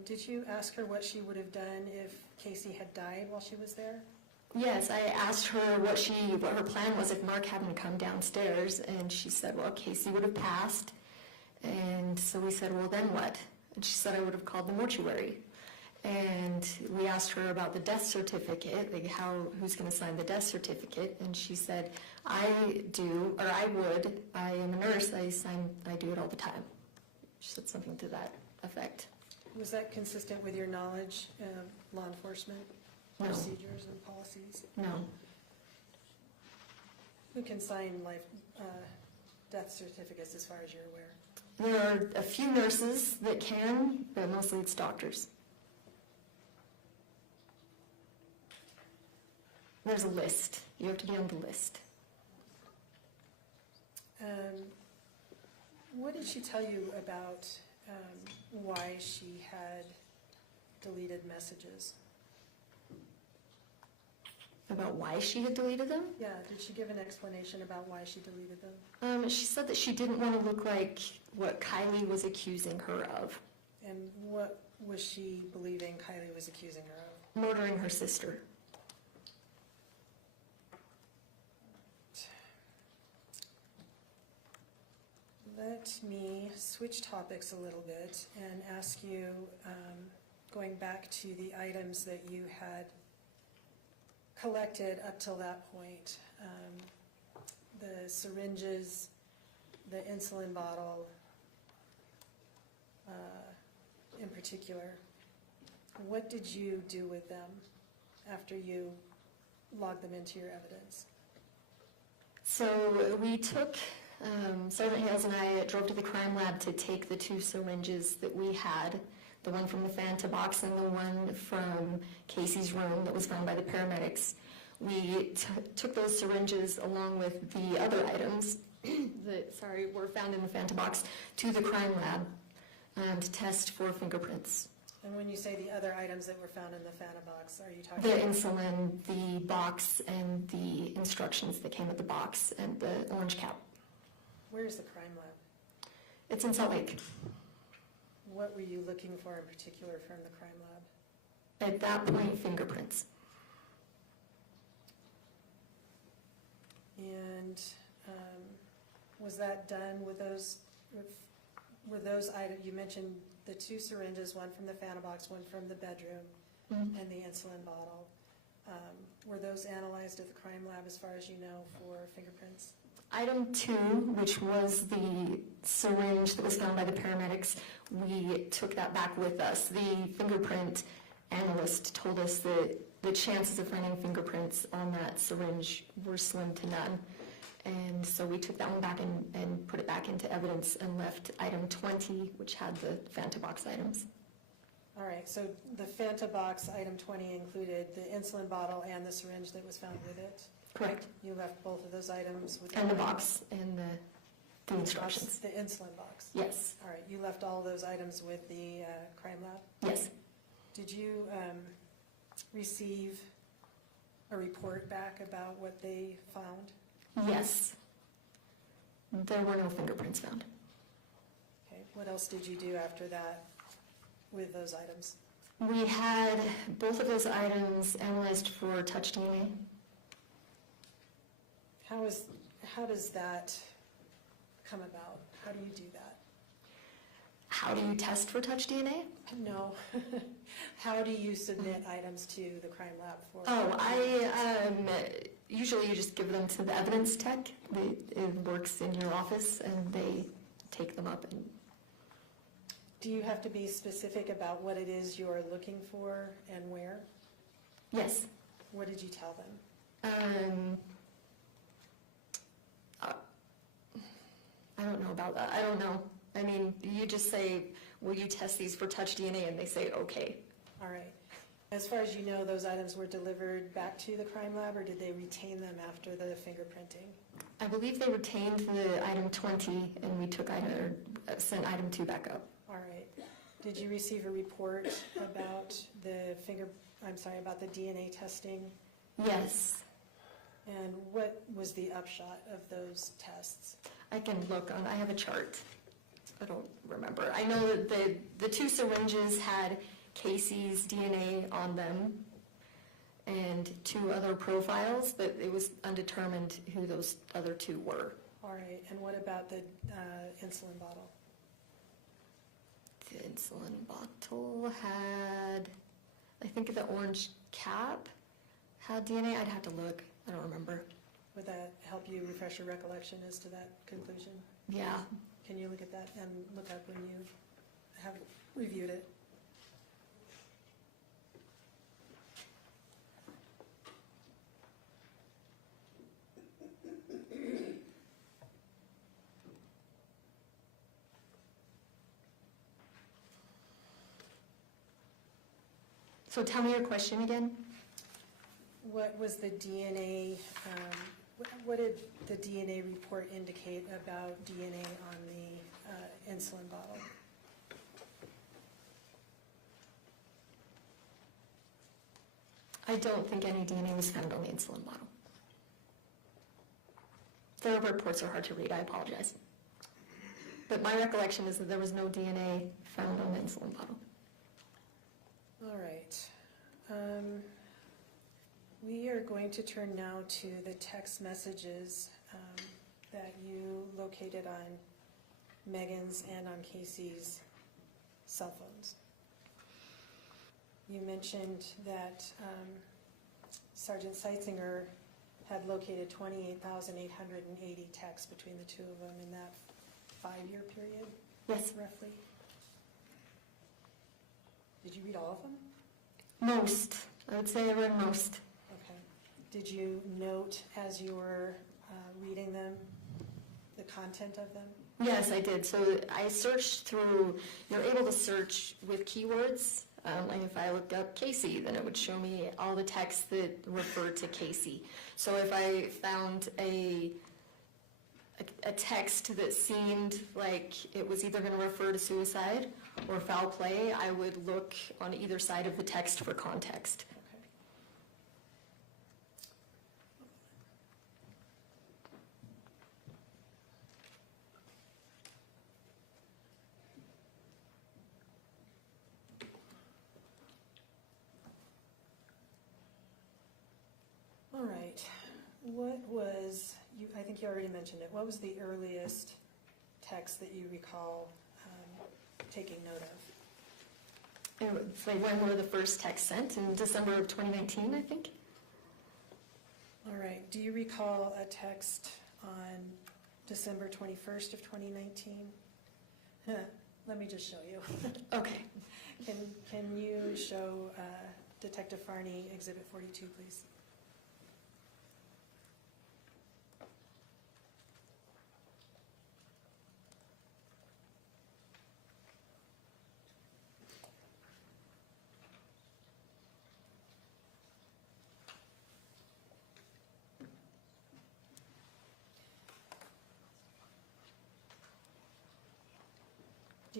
Did you ask her what she would have done if Kacee had died while she was there? Yes, I asked her what her plan was if Mark hadn't come downstairs, and she said, well, Kacee would have passed. And so we said, well, then what? And she said, I would have called the mortuary. And we asked her about the death certificate, like who's going to sign the death certificate, and she said, I would. I am a nurse. I do it all the time. She said something to that effect. Was that consistent with your knowledge of law enforcement No. procedures and policies? No. Who can sign death certificates as far as you're aware? There are a few nurses that can, but mostly it's doctors. There's a list. You have to be on the list. What did she tell you about why she had deleted messages? About why she had deleted them? Yeah, did she give an explanation about why she deleted them? She said that she didn't want to look like what Kylie was accusing her of. And what was she believing Kylie was accusing her of? Murdering her sister. Let me switch topics a little bit and ask you, going back to the items that you had collected up till that point, the syringes, the insulin bottle in particular, what did you do with them after you logged them into your evidence? So we took, Sergeant Hales and I drove to the crime lab to take the 2 syringes that we had, the one from the Fanta box and the one from Kacee's room that was found by the paramedics. We took those syringes along with the other items that, were found in the Fanta box to the crime lab to test for fingerprints. And when you say the other items that were found in the Fanta box, are you talking The about insulin, the box, and the instructions that came with the box, and the orange cap. Where's the crime lab? It's in Salt Lake. What were you looking for in particular from the crime lab? At that point, fingerprints. And was that done with those, were those items, you mentioned the 2 syringes, one from the Fanta box, one from the bedroom, and the insulin bottle. Were those analyzed at the crime lab as far as you know for fingerprints? Item 2, which was the syringe that was found by the paramedics, we took that back with us. The fingerprint analyst told us that the chances of finding fingerprints on that syringe were slim to none. And so we took that one back and put it back into evidence and left item 20, which had the Fanta box items. All right, so the Fanta box, item 20, included the insulin bottle and the syringe that was found with it? Correct. You left both of those items with... And the box and the instructions. The insulin box? Yes. All right, you left all those items with the crime lab? Yes. Did you receive a report back about what they found? Yes. There were no fingerprints found. Okay, what else did you do after that with those items? We had both of those items analyzed for touch DNA. How does that come about? How do you do that? How do you test for touch DNA? No. How do you submit items to the crime lab for? Usually you just give them to the evidence tech. It works in your office and they take them up. And Do you have to be specific about what it is you're looking for and where? yes. What did you tell them? I don't know about that. I don't know. I mean, you just say, will you test these for touch DNA? And they say, okay. All right. As far as you know, those items were delivered back to the crime lab, or did they retain them after the fingerprinting? I believe they retained the item 20 and we took sent item 2 back up. All right. Did you receive a report about about the DNA testing? Yes. And what was the upshot of those tests? I can look on, I have a chart. I don't remember. I know that the 2 syringes had Kacey's DNA on them and 2 other profiles, but it was undetermined who those other 2 were. All right. And what about the insulin bottle? The insulin bottle had, I think the orange cap had DNA. I'd have to look. I don't remember. Would that help you refresh your recollection as to that conclusion? Yeah. Can you look at that and look up when you have reviewed it? So tell me your question again. What was the DNA, what did the DNA report indicate about DNA on the insulin bottle? I don't think any DNA was found on the insulin bottle. The reports are hard to read, I apologize. But my recollection is that there was no DNA found on the insulin bottle. All right. We are going to turn now to the text messages that you located on Meggan's and on Kacey's cell phones. You mentioned that Sergeant Seitzinger had located 28,880 texts between the 2 of them in that 5-year period? Yes. Roughly? Did you read all of them? Most. I would say I read most. Okay. Did you note as you were reading them the content of them? Yes, I did. So I searched through, you're able to search with keywords. Like if I looked up Kacee, then it would show me all the texts that referred to Kacee. So if I found a text that seemed like it was either going to refer to suicide or foul play, I would look on either side of the text for context. Okay. All right. What was, I think you already mentioned it, what was the earliest text that you recall taking note of? It was like when were the first texts sent? In December of 2019, I think. All right. Do you recall a text on December 21st of 2019? Let me just show you. Okay. Can you show Detective Farney Exhibit 42, please?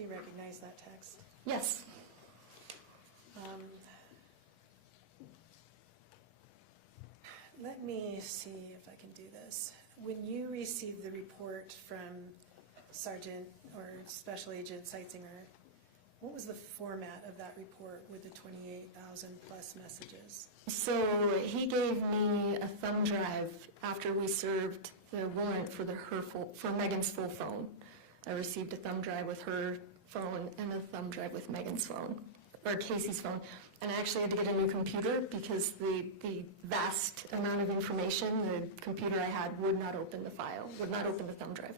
Do you recognize that text? Yes. Let me see if I can do this. When you received the report from Sergeant or Special Agent Seitzinger, what was the format of that report with the 28,000 plus messages? So he gave me a thumb drive after we served the warrant for for Meggan's full phone. I received a thumb drive with her phone and a thumb drive with Meggan's phone, or Casey's phone. And I actually had to get a new computer because the vast amount of information, the computer I had would not open the file, would not open the thumb drive.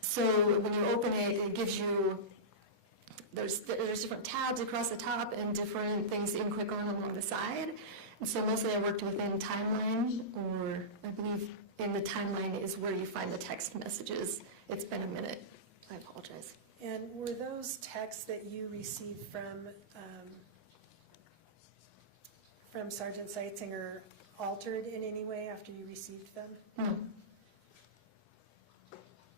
So when you open it, it gives you, there's different tabs across the top and different things that you can click on along the side. And so mostly I worked within timeline, or I believe in the timeline is where you find the text messages. It's been a minute. I apologize. And were those texts that you received from Sergeant Seitzinger altered in any way after you received them? No.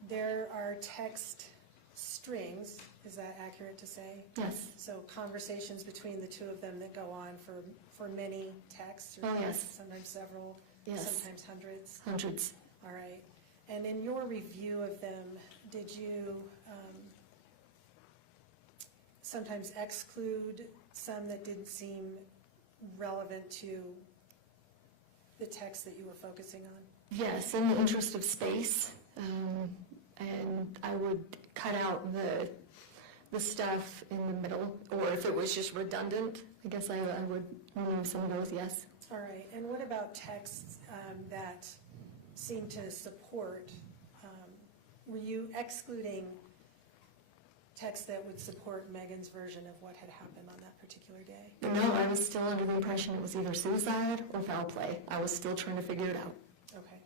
There are text strings, is that accurate to say? Yes. So conversations between the two of them that go on for many texts? Or Oh, yes. Sometimes several, Yes. sometimes hundreds? Hundreds. All right. And in your review of them, did you sometimes exclude some that didn't seem relevant to the text that you were focusing on? Yes, in the interest of space. And I would cut out the stuff in the middle, or if it was just redundant, I guess I would remove some of those, yes. All right. And what about texts that seem to support, were you excluding text that would support Meggan's version of what had happened on that particular day? No, I was still under the impression it was either suicide or foul play. I was still trying to figure it out. Okay.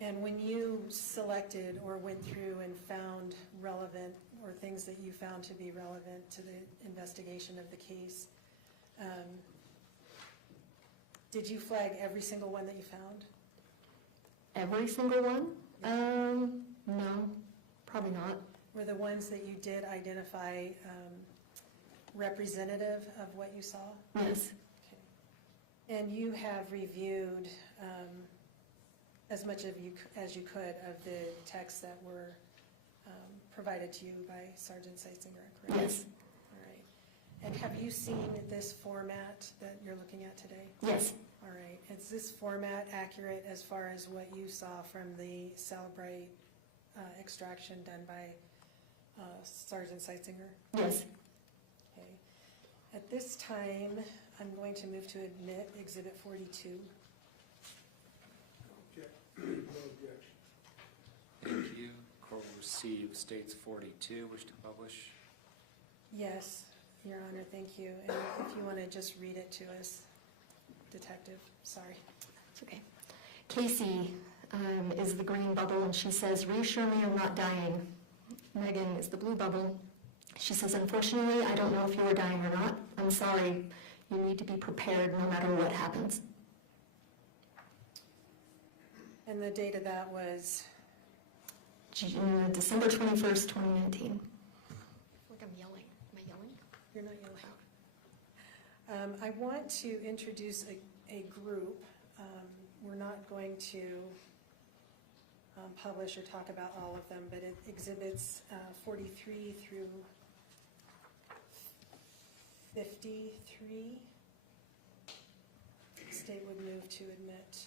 And when you selected or went through and found relevant, or things that you found to be relevant to the investigation of the case, did you flag every single one that you found? Every single one? No, probably not. Were the ones that you did identify representative of what you saw? Yes. Okay. And you have reviewed as much as you could of the texts that were provided to you by Sergeant Seitzinger, correct? Yes. All right. And have you seen this format that you're looking at today? Yes. All right. Is this format accurate as far as what you saw from the Celebrate extraction done by Sergeant Seitzinger? Yes. Okay. At this time, I'm going to move to admit Exhibit 42. No objection. Thank you. Court will receive States 42. Wish to publish? Yes, Your Honor, thank you. And if you want to just read it to us, Detective, sorry. It's okay. Casey is the green bubble, and she says, "Reassure me I'm not dying." Meggan is the blue bubble. She says, "Unfortunately, I don't know if you are dying or not. I'm sorry. You need to be prepared no matter what happens." And the date of that was? December 21st, 2019. I feel like I'm yelling. Am I yelling? You're not yelling. I want to introduce a group. We're not going to publish or talk about all of them, but it exhibits 43 through 53. The state would move to admit.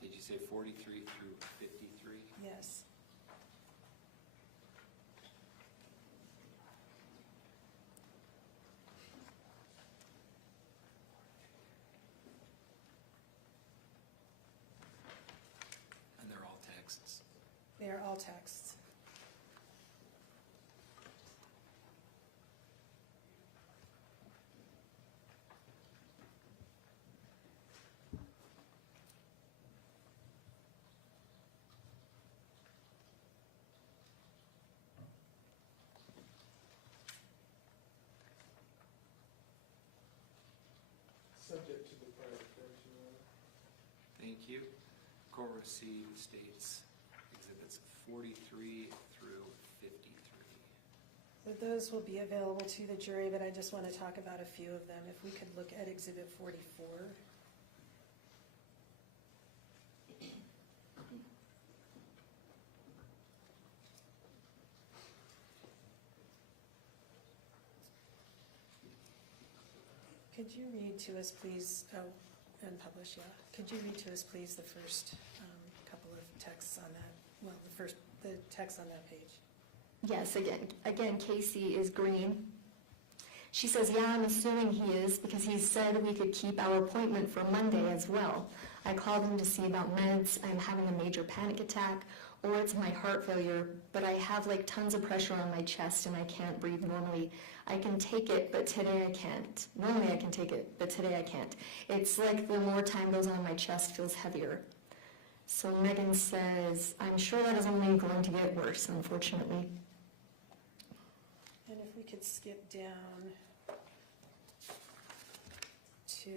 Did you say 43 through 53? Yes. And they're all texts. They are all texts. Subject to the prior correction. Thank you. Court will receive state's exhibits 43 through 53. So those will be available to the jury, but I just want to talk about a few of them. If we could look at Exhibit 44. Could you read to us, please, and publish, yeah. Could you read to us, please, the first couple of texts on that, well, the text on that page? Yes, again, Kacee is green. She says, yeah, I'm assuming he is because he said we could keep our appointment for Monday as well. I called him to see about meds. I'm having a major panic attack, or it's my heart failure, but I have like tons of pressure on my chest and I can't breathe normally. I can take it, but today I can't. Normally I can take it, but today I can't. It's like the more time goes on, my chest feels heavier. So Meggan says, I'm sure that is only going to get worse, unfortunately. And if we could skip down to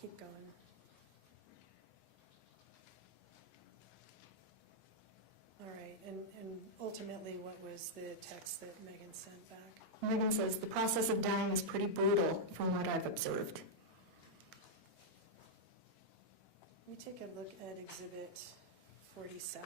keep going. All right, and ultimately, what was the text that Meggan sent back? Meggan says, the process of dying is pretty brutal from what I've observed. We take a look at Exhibit 47.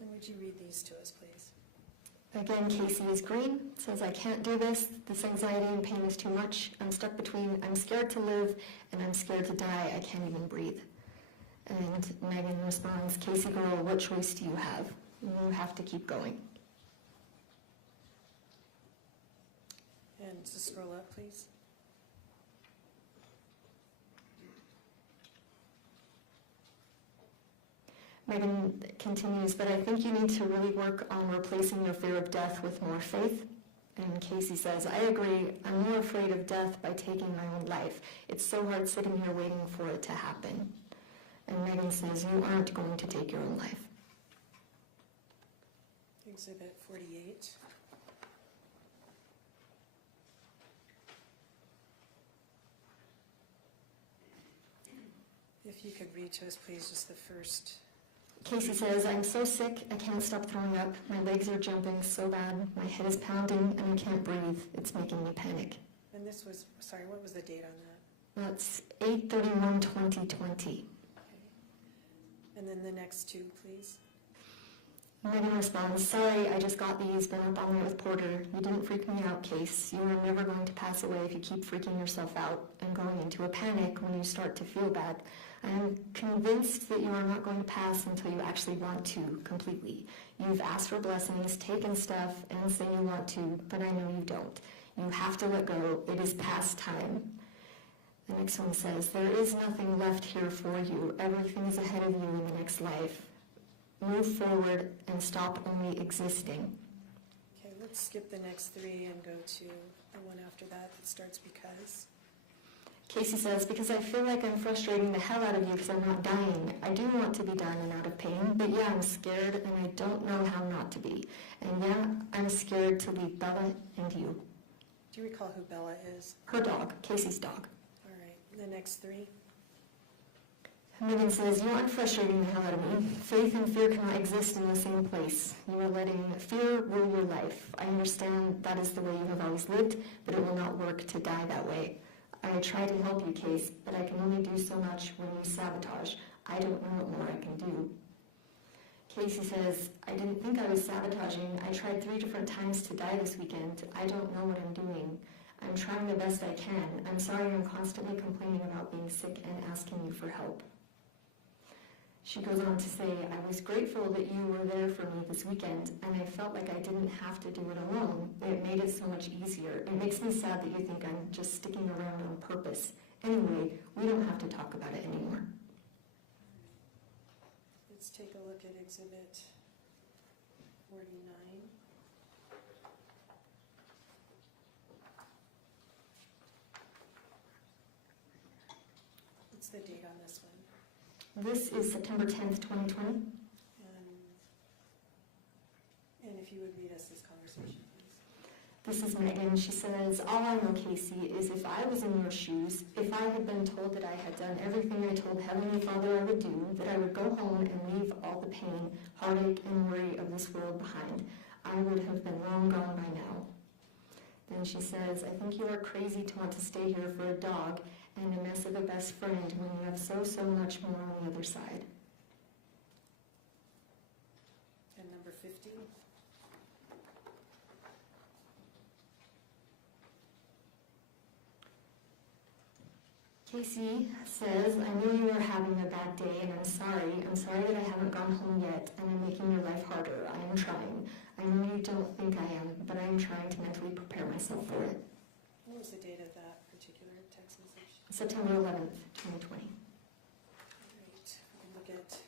And would you read these to us, please? Again, Kacee is green, says, I can't do this. This anxiety and pain is too much. I'm stuck between I'm scared to live and I'm scared to die. I can't even breathe. And Meggan responds, Kacee girl, what choice do you have? You have to keep going. And to scroll up, please. Meggan continues, but I think you need to really work on replacing your fear of death with more faith. And Kacee says, I agree. I'm more afraid of death by taking my own life. It's so hard sitting here waiting for it to happen. And Meggan says, you aren't going to take your own life. Exhibit 48. If you could read to us, please, just the first. Kacee says, I'm so sick, I can't stop throwing up. My legs are jumping so bad. My head is pounding and I can't breathe. It's making me panic. And this was, sorry, what was the date on that? That's 8/31/2020. Okay. And then the next two, please. Meggan responds, sorry, I just got these, been up all night with Porter. You didn't freak me out, Case. You are never going to pass away if you keep freaking yourself out and going into a panic when you start to feel bad. I am convinced that you are not going to pass until you actually want to, completely. You've asked for blessings, taken stuff, and say you want to, but I know you don't. You have to let go. It is past time. The next one says, there is nothing left here for you. Everything is ahead of you in the next life. Move forward and stop only existing. Okay, let's skip the next three and go to the one after that that starts because. Kacee says, because I feel like I'm frustrating the hell out of you because I'm not dying. I do want to be done and out of pain, but yeah, I'm scared and I don't know how not to be. And yeah, I'm scared to leave Bella and you. Do you recall who Bella is? Her dog, Casey's dog. All right, the next three. Meggan says, you aren't frustrating the hell out of me. Faith and fear cannot exist in the same place. You are letting fear rule your life. I understand that is the way you have always lived, but it will not work to die that way. I try to help you, Case, but I can only do so much when you sabotage. I don't know what more I can do. Kacee says, I didn't think I was sabotaging. I tried 3 different times to die this weekend. I don't know what I'm doing. I'm trying the best I can. I'm sorry I'm constantly complaining about being sick and asking you for help. She goes on to say, I was grateful that you were there for me this weekend, and I felt like I didn't have to do it alone. It made it so much easier. It makes me sad that you think I'm just sticking around on purpose. Anyway, we don't have to talk about it anymore. Let's take a look at Exhibit 49. What's the date on this one? This is September 10th, 2020. And if you would read us this conversation, please. This is Megan. She says, all I know, Kacee, is if I was in your shoes, if I had been told that I had done everything I told Heavenly Father I would do, that I would go home and leave all the pain, heartache, and worry of this world behind, I would have been long gone by now. Then she says, I think you are crazy to want to stay here for a dog and a mess of a best friend when you have so much more on the other side. And number 50. Kacee says, I know you are having a bad day and I'm sorry. I'm sorry that I haven't gone home yet and I'm making your life harder. I am trying. I know you don't think I am, but I am trying to mentally prepare myself for it. What was the date of that particular text message? September 11th, 2020. Great. We'll look at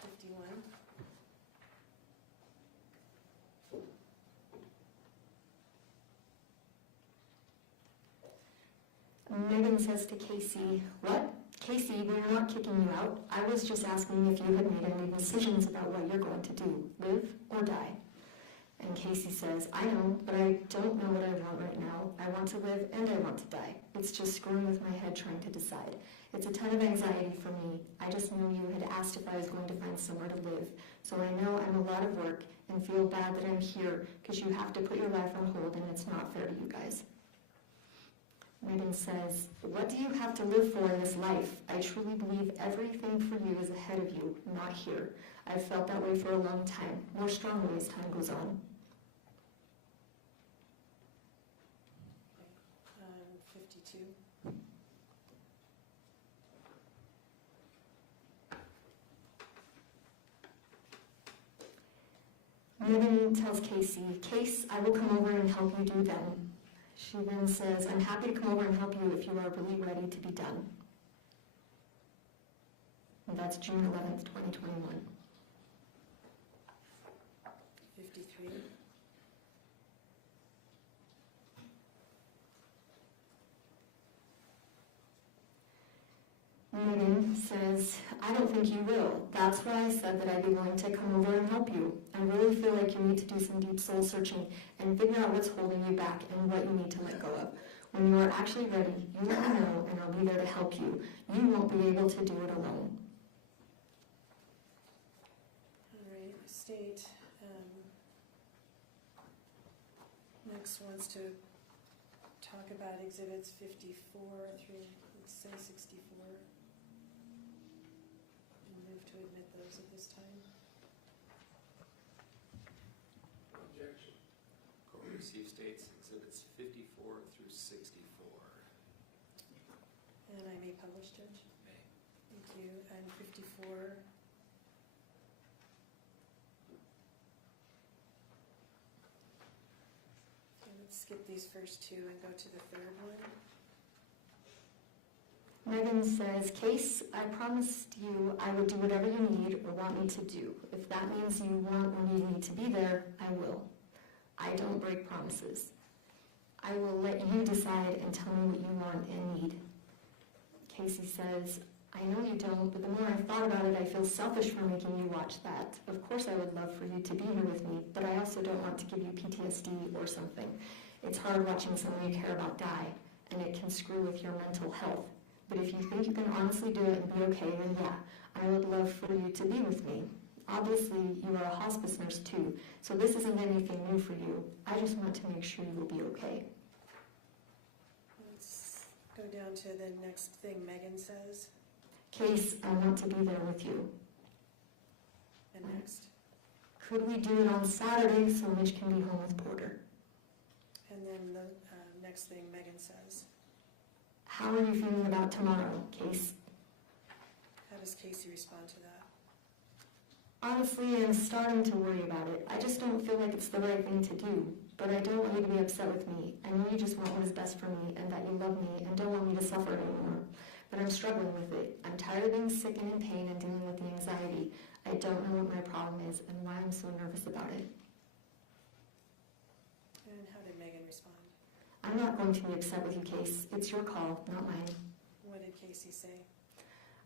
51. Megan says to Kacee, what? Kacee, we're not kicking you out. I was just asking if you had made any decisions about what you're going to do, live or die. And Kacee says, I know, but I don't know what I want right now. I want to live and I want to die. It's just screwing with my head trying to decide. It's a ton of anxiety for me. I just knew you had asked if I was going to find somewhere to live. So I know I'm a lot of work and feel bad that I'm here because you have to put your life on hold and it's not fair to you guys. Megan says, what do you have to live for in this life? I truly believe everything for you is ahead of you, not here. I've felt that way for a long time, more strongly as time goes on. 52. Megan tells Kacee, Case, I will come over and help you do them. She then says, I'm happy to come over and help you if you are really ready to be done. And that's June 11th, 2021. 53. Megan says, I don't think you will. That's why I said that I'd be willing to come over and help you. I really feel like you need to do some deep soul searching and figure out what's holding you back and what you need to let go of. When you are actually ready, you let me know and I'll be there to help you. You won't be able to do it alone. All right, state next wants to talk about exhibits 54 through, let's say 64. And move to admit those at this time. Objection. Court receive states exhibits 54 through 64. And I may publish, Judge? May. Thank you. And 54. Okay, let's skip these first two and go to the third one. Megan says, Case, I promised you I would do whatever you need or want me to do. If that means you want or need me to be there, I will. I don't break promises. I will let you decide and tell me what you want and need. Kacee says, I know you don't, but the more I've thought about it, I feel selfish for making you watch that. Of course I would love for you to be here with me, but I also don't want to give you PTSD or something. It's hard watching someone you care about die, and it can screw with your mental health. But if you think you can honestly do it and be okay, then yeah, I would love for you to be with me. Obviously, you are a hospice nurse too, so this isn't anything new for you. I just want to make sure you will be okay. Let's go down to the next thing Megan says. Case, I want to be there with you. And next. Could we do it on Saturday so Mitch can be home with Porter? And then the next thing Megan says. How are you feeling about tomorrow, Case? How does Kacee respond to that? Honestly, I'm starting to worry about it. I just don't feel like it's the right thing to do. But I don't want you to be upset with me. I know you just want what is best for me and that you love me and don't want me to suffer anymore. But I'm struggling with it. I'm tired of being sick and in pain and dealing with the anxiety. I don't know what my problem is and why I'm so nervous about it. And how did Megan respond? I'm not going to be upset with you, Case. It's your call, not mine. What did Kacee say?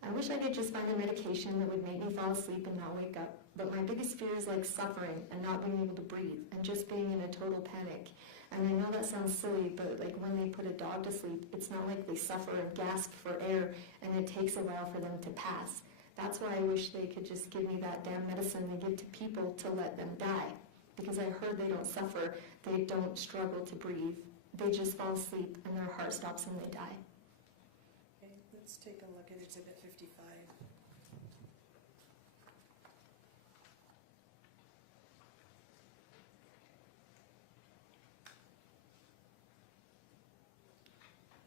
I wish I could just find a medication that would make me fall asleep and not wake up. But my biggest fear is like suffering and not being able to breathe and just being in a total panic. And I know that sounds silly, but like when they put a dog to sleep, it's not like they suffer and gasp for air and it takes a while for them to pass. That's why I wish they could just give me that damn medicine they give to people to let them die. Because I heard they don't suffer, they don't struggle to breathe. They just fall asleep and their heart stops and they die. Okay, let's take a look at Exhibit 55.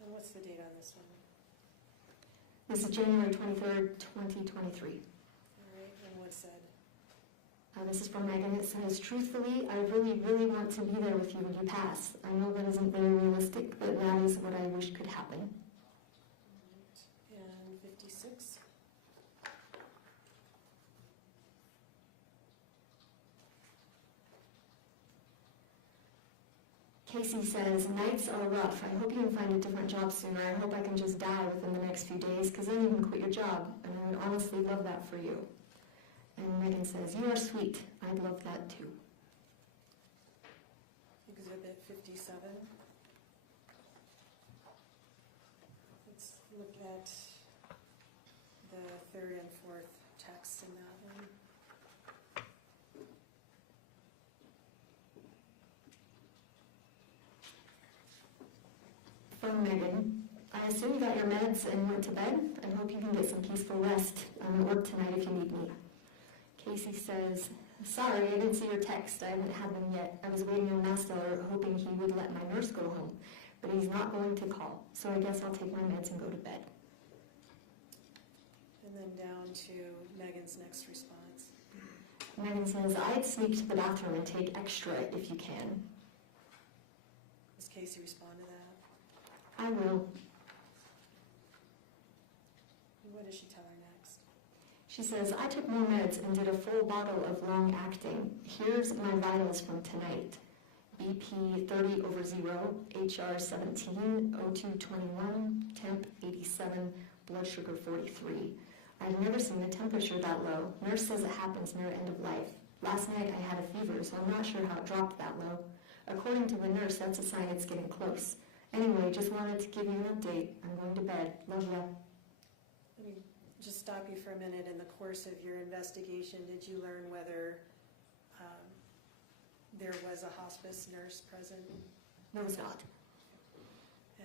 And what's the date on this one? This is January 23rd, 2023. All right, and what's said? This is from Meggan. It says, truthfully, I really, really want to be there with you when you pass. I know that isn't very realistic, but that is what I wish could happen. All right, and 56. Kacee says, nights are rough. I hope you can find a different job sooner. I hope I can just die within the next few days, because then you can quit your job, and I would honestly love that for you. And Meggan says, you are sweet. I'd love that too. Exhibit 57. Let's look at the third and fourth text in that one. From Meggan, I assume you got your meds and went to bed. I hope you can get some peaceful rest. I'm at work tonight if you need me. Kacee says, sorry, I didn't see your text. I haven't had them yet. I was waiting on Master, hoping he would let my nurse go home. But he's not going to call, so I guess I'll take my meds and go to bed. And then down to Megan's next response. Meggan says, I'd sneak to the bathroom and take extra if you can. Does Kacee respond to that? I will. And what does she tell her next? She says, I took more meds and did a full bottle of long-acting. Here's my vitals from tonight. BP 30/0, HR 17, O2 21, temp 87, blood sugar 43. I've never seen a temperature that low. Nurse says it happens near end of life. Last night I had a fever, so I'm not sure how it dropped that low. According to the nurse, that's a sign it's getting close. Anyway, just wanted to give you an update. I'm going to bed. Love ya. Let me just stop you for a minute. In the course of your investigation, did you learn whether there was a hospice nurse present? No, it's not.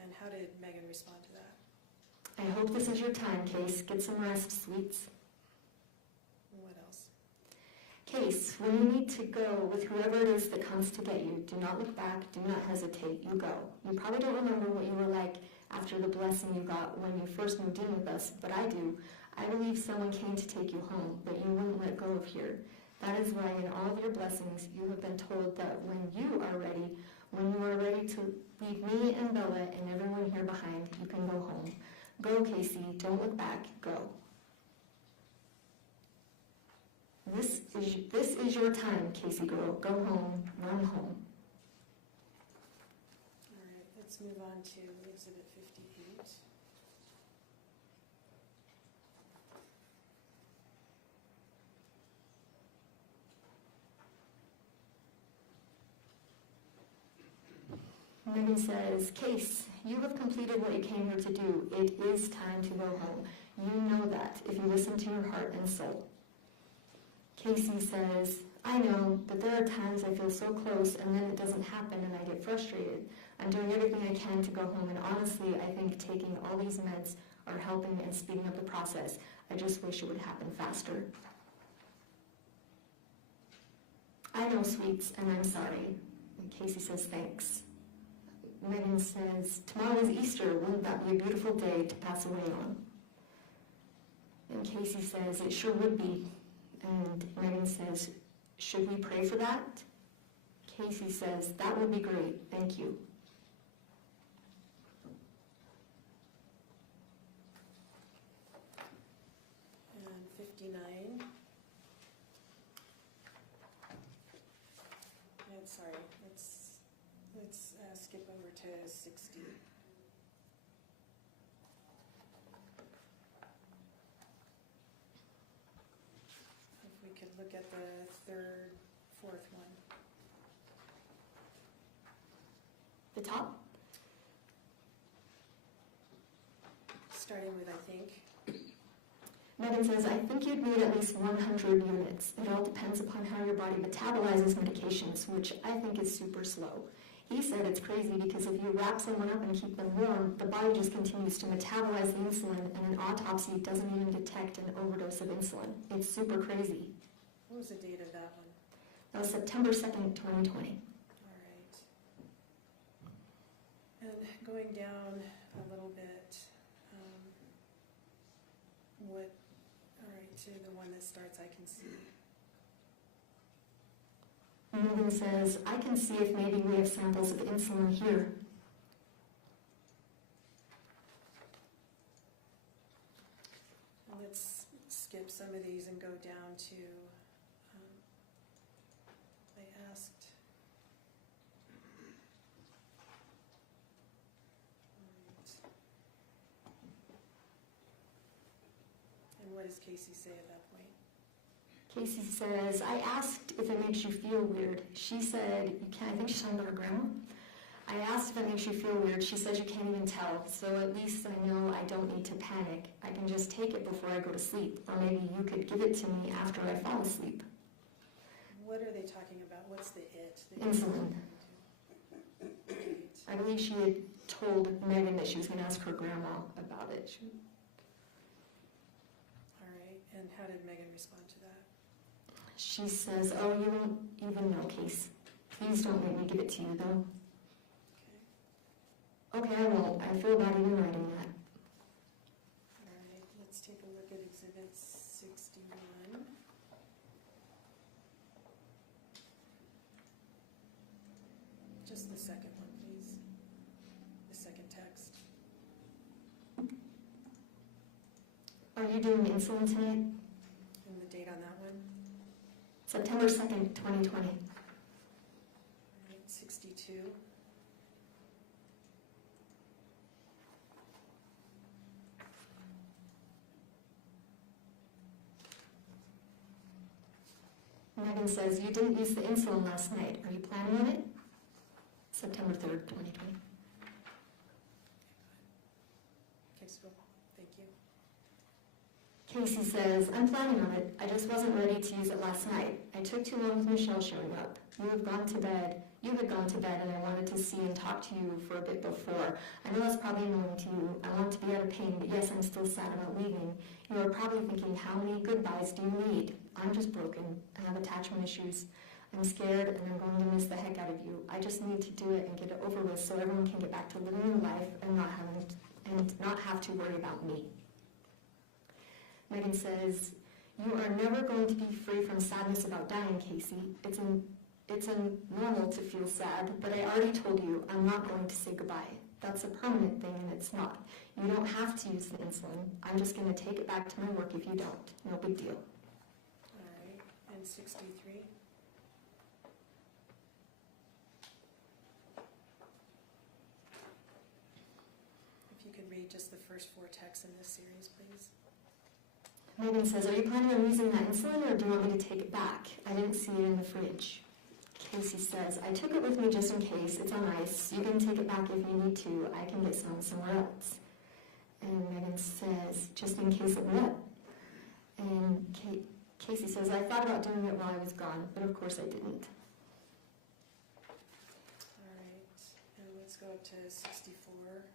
And how did Meggan respond to that? I hope this is your time, Case. Get some rest, sweets. And what else? Case, when you need to go with whoever it is that comes to get you, do not look back, do not hesitate, you go. You probably don't remember what you were like after the blessing you got when you first moved in with us, but I do. I believe someone came to take you home, but you wouldn't let go of here. That is why in all of your blessings, you have been told that when you are ready to leave me and Bella and everyone here behind, you can go home. Go, Kacee, don't look back, go. This is your time, Kacee girl. Go home, run home. All right, let's move on to Exhibit 58. Meggan says, Case, you have completed what you came here to do. It is time to go home. You know that if you listen to your heart and soul. Kacee says, I know, but there are times I feel so close and then it doesn't happen and I get frustrated. I'm doing everything I can to go home, and honestly, I think taking all these meds are helping and speeding up the process. I just wish it would happen faster. I know, sweets, and I'm sorry. And Kacee says, thanks. Meggan says, tomorrow is Easter. Wouldn't that be a beautiful day to pass away on? And Kacee says, it sure would be. And Meggan says, should we pray for that? Kacee says, that would be great. Thank you. And 59. And sorry, let's skip skip over to 60. If we could look at the fourth one. The top? Starting with, I think. Meggan says, I think you'd need at least 100 units. It all depends upon how your body metabolizes medications, which I think is super slow. He said it's crazy because if you wrap someone up and keep them warm, the body just continues to metabolize the insulin, and an autopsy doesn't even detect an overdose of insulin. It's super crazy. What was the date of that one? That was September 2nd, 2020. All right. And going down a little bit, all right, to the one that starts, I can see. Meggan says, I can see if maybe we have samples of insulin here. Let's skip some of these and go down to, I asked, and what does Kacee say at that point? Kacee says, I asked if it makes you feel weird. She said, you can't, I think she's talking about her grandma. I asked if it makes you feel weird. She says you can't even tell, so at least I know I don't need to panic. I can just take it before I go to sleep, or maybe you could give it to me after I fall asleep. What are they talking about? What's the it? The Insulin. I believe she had told Meggan that she was going to ask her grandma about it. All right, and how did Meggan respond to that? She says, oh, you won't even know, Case. Please don't make me give it to you, though. Okay, I won't. I feel bad even writing that. All right, let's take a look at Exhibit 61. Just the second one, please. The second text. Are you doing insulin tonight? And the date on that one? September 2nd, 2020. All right, 62. Meggan says, you didn't use the insulin last night. Are you planning on it? September 3rd, 2020. Okay, so thank you. Kacee says, I'm planning on it. I just wasn't ready to use it last night. I took too long with Michelle showing up. You had gone to bed, and I wanted to see and talk to you for a bit before. I know that's probably annoying to you. I want to be out of pain, but yes, I'm still sad about leaving. You are probably thinking, how many goodbyes do you need? I'm just broken. I have attachment issues. I'm scared, and I'm going to miss the heck out of you. I just need to do it and get it over with so everyone can get back to living their life and not have to worry about me. Meggan says, you are never going to be free from sadness about dying, Kacee. It's normal to feel sad, but I already told you I'm not going to say goodbye. That's a permanent thing, and it's not. You don't have to use the insulin. I'm just going to take it back to my work if you don't. No big deal. All right, and 63. If you could read just the first 4 texts in this series, please. Meggan says, are you planning on using that insulin, or do you want me to take it back? I didn't see it in the fridge. Kacee says, I took it with me just in case. It's on ice. You can take it back if you need to. I can get some somewhere else. And Meggan says, just in case of what? And Kacee says, I thought about doing it while I was gone, but of course I didn't. All right, and let's go up to 64.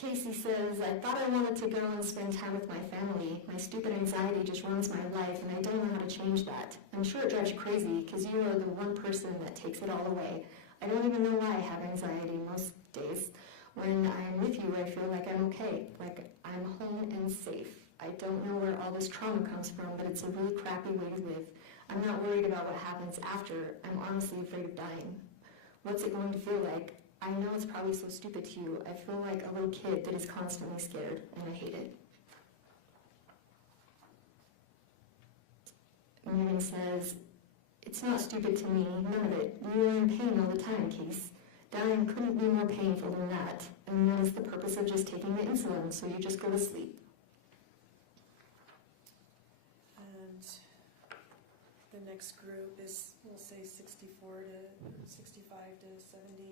Kacee says, I thought I wanted to go and spend time with my family. My stupid anxiety just runs my life, and I don't know how to change that. I'm sure it drives you crazy, because you are the one person that takes it all away. I don't even know why I have anxiety most days. When I'm with you, I feel like I'm okay, like I'm home and safe. I don't know where all this trauma comes from, but it's a really crappy way to live. I'm not worried about what happens after. I'm honestly afraid of dying. What's it going to feel like? I know it's probably so stupid to you. I feel like a little kid that is constantly scared, and I hate it. Meggan says, it's not stupid to me, none of it. We were in pain all the time, Case. Dying couldn't be more painful than that. And that is the purpose of just taking the insulin, so you just go to sleep. And the next group is, we'll say 65 to 74.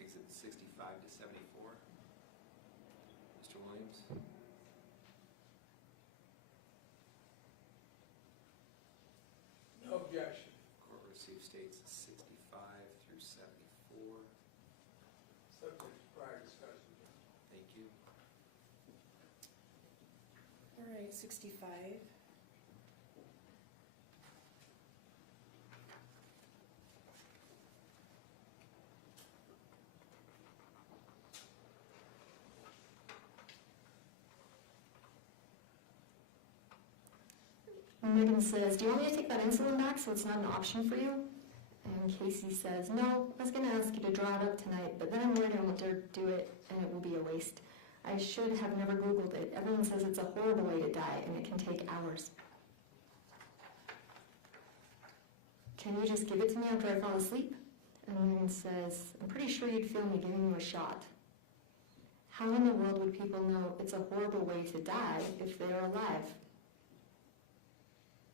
Exhibit 65 to 74. Mr. Williams? No objection. Court received states 65 through 74. Subject to prior discussion. Thank you. All right, 65. Meggan says, do you want me to take that insulin back so it's not an option for you? And Kacee says, no, I was going to ask you to draw it up tonight, but then I'm worried I won't dare do it and it will be a waste. I should have never Googled it. Everyone says it's a horrible way to die and it can take hours. Can you just give it to me after I fall asleep? And Meggan says, I'm pretty sure you'd feel me giving you a shot. How in the world would people know it's a horrible way to die if they are alive?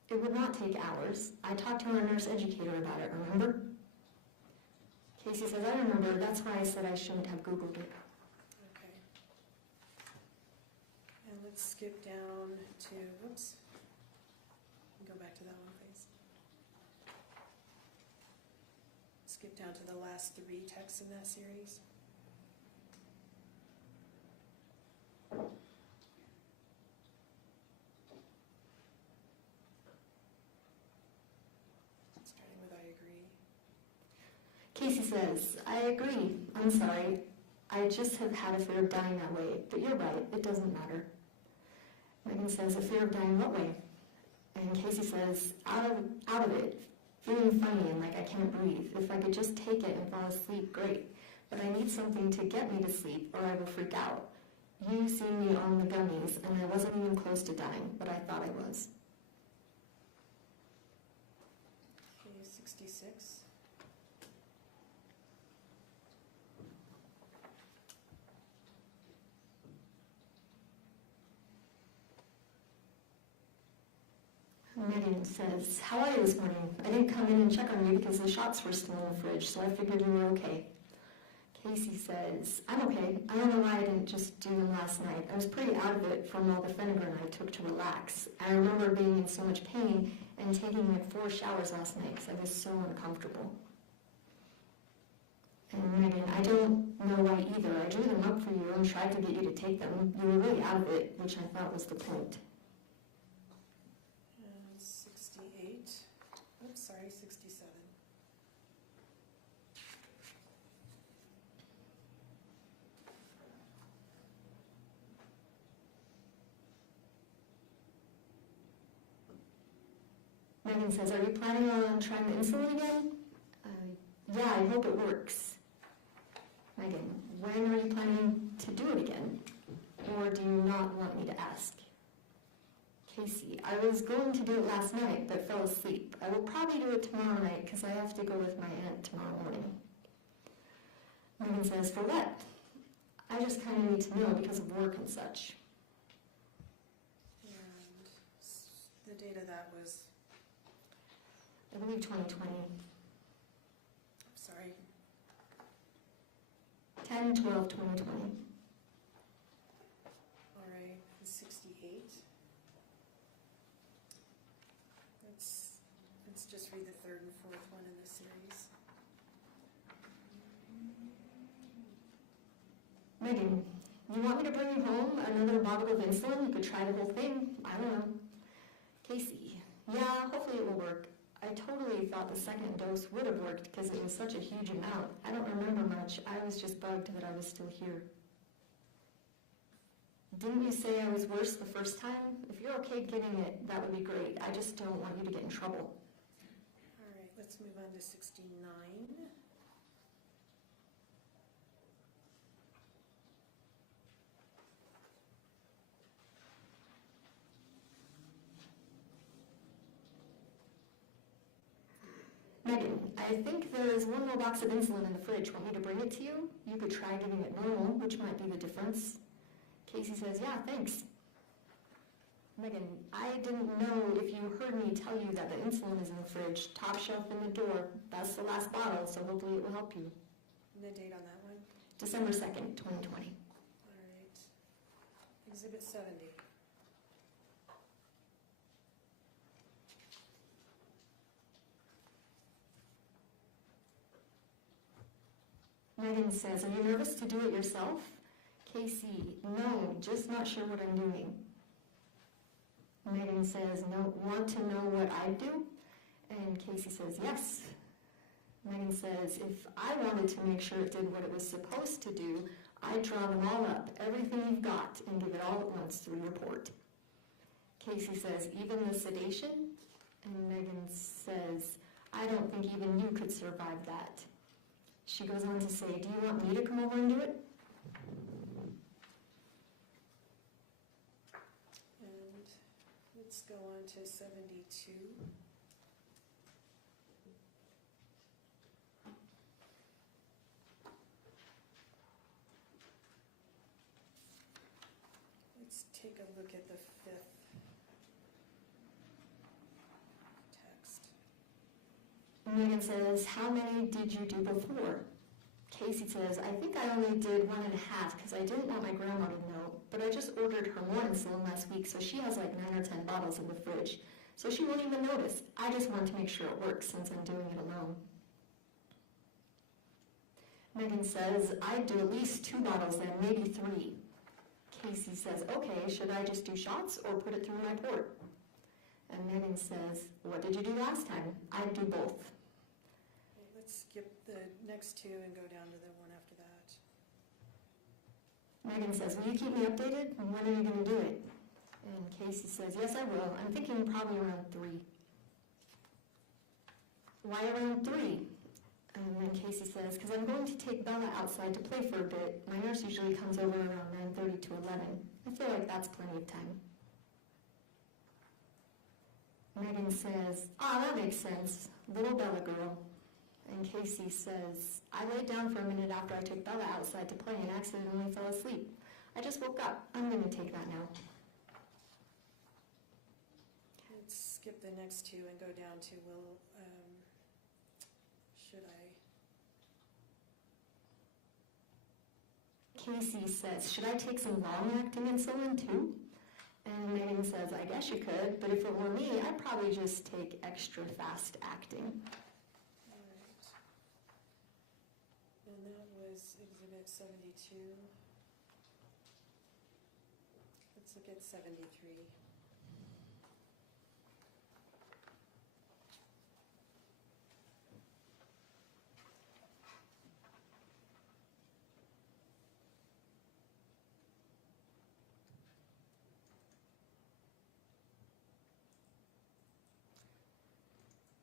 It would not take hours. I talked to our nurse educator about it, remember? Kacee says, I remember. That's why I said I shouldn't have Googled it. Okay. And let's skip down to, whoops. Go back to that one, please. Skip down to the last 3 texts in that series. Starting with I agree. Kacee says, I agree. I'm sorry. I just have had a fear of dying that way. But you're right. It doesn't matter. Meggan says, a fear of dying what way? And Kacee says, out of it. Feeling funny and like I can't breathe. If I could just take it and fall asleep, great. But I need something to get me to sleep or I will freak out. You see me on the gummies and I wasn't even close to dying, but I thought I was. Okay, 66. Meggan says, how are you this morning? I didn't come in and check on you because the shots were still in the fridge, so I figured you were okay. Kacee says, I'm okay. I don't know why I didn't just do them last night. I was pretty out of it from all the phenergan I took to relax. I remember being in so much pain and taking like 4 showers last night because I was so uncomfortable. And Meggan, I don't know why either. I drew them up for you and tried to get you to take them. You were really out of it, which I thought was the point. 68. Oops, sorry, 67. Meggan says, are you planning on trying the insulin again? Yeah, I hope it works. Meggan, when are you planning to do it again? Or do you not want me to ask? Kacee, I was going to do it last night, but fell asleep. I will probably do it tomorrow night because I have to go with my aunt tomorrow morning. Meggan says, for what? I just kind of need to know because of work and such. And the date of that was, I believe 2020. sorry, 10/12/2020. all right, 68. Let's just read the 3rd and 4th one in the series. Meggan, you want me to bring you home another bottle of insulin? You could try the whole thing. I don't know. Kacee, yeah, hopefully it will work. I totally thought the second dose would have worked because it was such a huge amount. I don't remember much. I was just bugged that I was still here. Didn't you say I was worse the first time? If you're okay getting it, that would be great. I just don't want you to get in trouble. All right, let's move on to 69. Meggan, I think there's one more box of insulin in the fridge. Want me to bring it to you? You could try giving it normal, which might be the difference. Kacee says, yeah, thanks. Meggan, I didn't know if you heard me tell you that the insulin is in the fridge, top shelf in the door. That's the last bottle, so hopefully it will help you. And the date on that one? December 2nd, 2020. All right. Exhibit 70. Meggan says, are you nervous to do it yourself? Kacee, no, just not sure what I'm doing. Meggan says, no, want to know what I do? And Kacee says, yes. Meggan says, if I wanted to make sure it did what it was supposed to do, I'd draw them all up, everything you've got, and give it all at once through report. Kacee says, even the sedation? And Meggan says, I don't think even you could survive that. She goes on to say, do you want me to come over and do it? And let's go on to 72. Let's take a look at the 5th text. Meggan says, how many did you do before? Kacee says, I think I only did 1.5 because I didn't want my grandma to know, but I just ordered her more insulin last week, so she has like 9 or 10 bottles in the fridge. So she won't even notice. I just want to make sure it works since I'm doing it alone. Meggan says, I'd do at least 2 bottles then, maybe 3. Kacee says, okay, should I just do shots or put it through my port? And Meggan says, what did you do last time? I'd do both. Okay, let's skip the next 2 and go down to the one after that. Meggan says, will you keep me updated? When are you going to do it? And Kacee says, yes, I will. I'm thinking probably around 3. Why around 3? And then Kacee says, because I'm going to take Bella outside to play for a bit. My nurse usually comes over around 9:30 to 11. I feel like that's plenty of time. Meggan says, that makes sense. Little Bella girl. And Kacee says, I laid down for a minute after I took Bella outside to play and accidentally fell asleep. I just woke up. I'm going to take that now. Let's skip the next 2 and go down to should I? Kacee says, should I take some long-acting insulin too? And Meggan says, I guess you could, but if it were me, I'd probably just take extra fast-acting. All right. And that was Exhibit 72. Let's look at 73.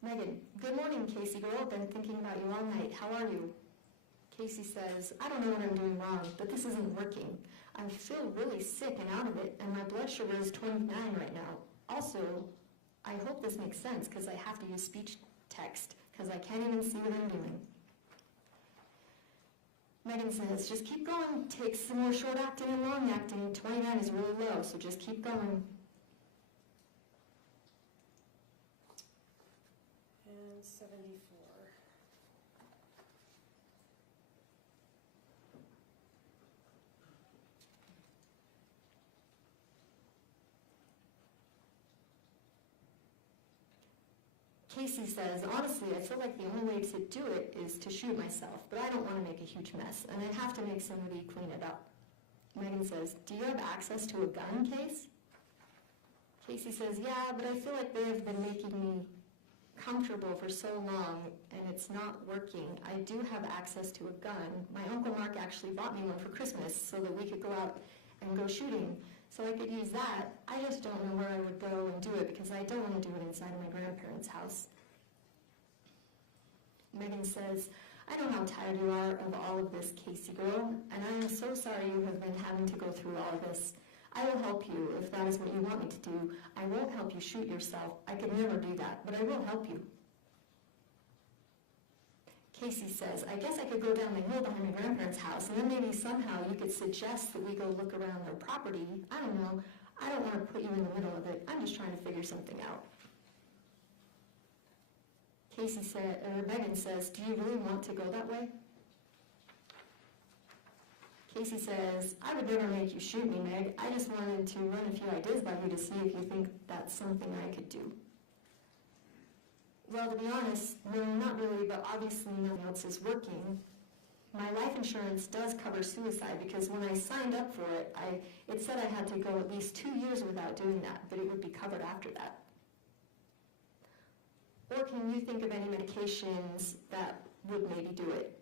Meggan, good morning, Kacee girl. Been thinking about you all night. How are you? Kacee says, I don't know what I'm doing wrong, but this isn't working. I feel really sick and out of it, and my blood sugar is 29 right now. Also, I hope this makes sense because I have to use speech text because I can't even see what I'm doing. Meggan says, just keep going. Take some more short-acting and long-acting. 29 is really low, so just keep going. And 74. Kacee says, honestly, I feel like the only way to do it is to shoot myself, but I don't want to make a huge mess, and I have to make somebody clean it up. Meggan says, do you have access to a gun, Case? Kacee says, yeah, but I feel like they have been making me comfortable for so long, and it's not working. I do have access to a gun. My Uncle Mark actually bought me one for Christmas so that we could go out and go shooting. So I could use that. I just don't know where I would go and do it because I don't want to do it inside of my grandparents' house. Meggan says, I know how tired you are of all of this, Kacee girl, and I am so sorry you have been having to go through all of this. I will help you if that is what you want me to do. I won't help you shoot yourself. I could never do that, but I will help you. Kacee says, I guess I could go down the hill behind my grandparents' house, and then maybe somehow you could suggest that we go look around their property. I don't know. I don't want to put you in the middle of it. I'm just trying to figure something out. Meggan says, do you really want to go that way? Kacee says, I would never make you shoot me, Meg. I just wanted to run a few ideas by you to see if you think that's something I could do. Well, to be honest, no, not really, but obviously nothing else is working. My life insurance does cover suicide because when I signed up for it, it said I had to go at least 2 years without doing that, but it would be covered after that. Or can you think of any medications that would maybe do it?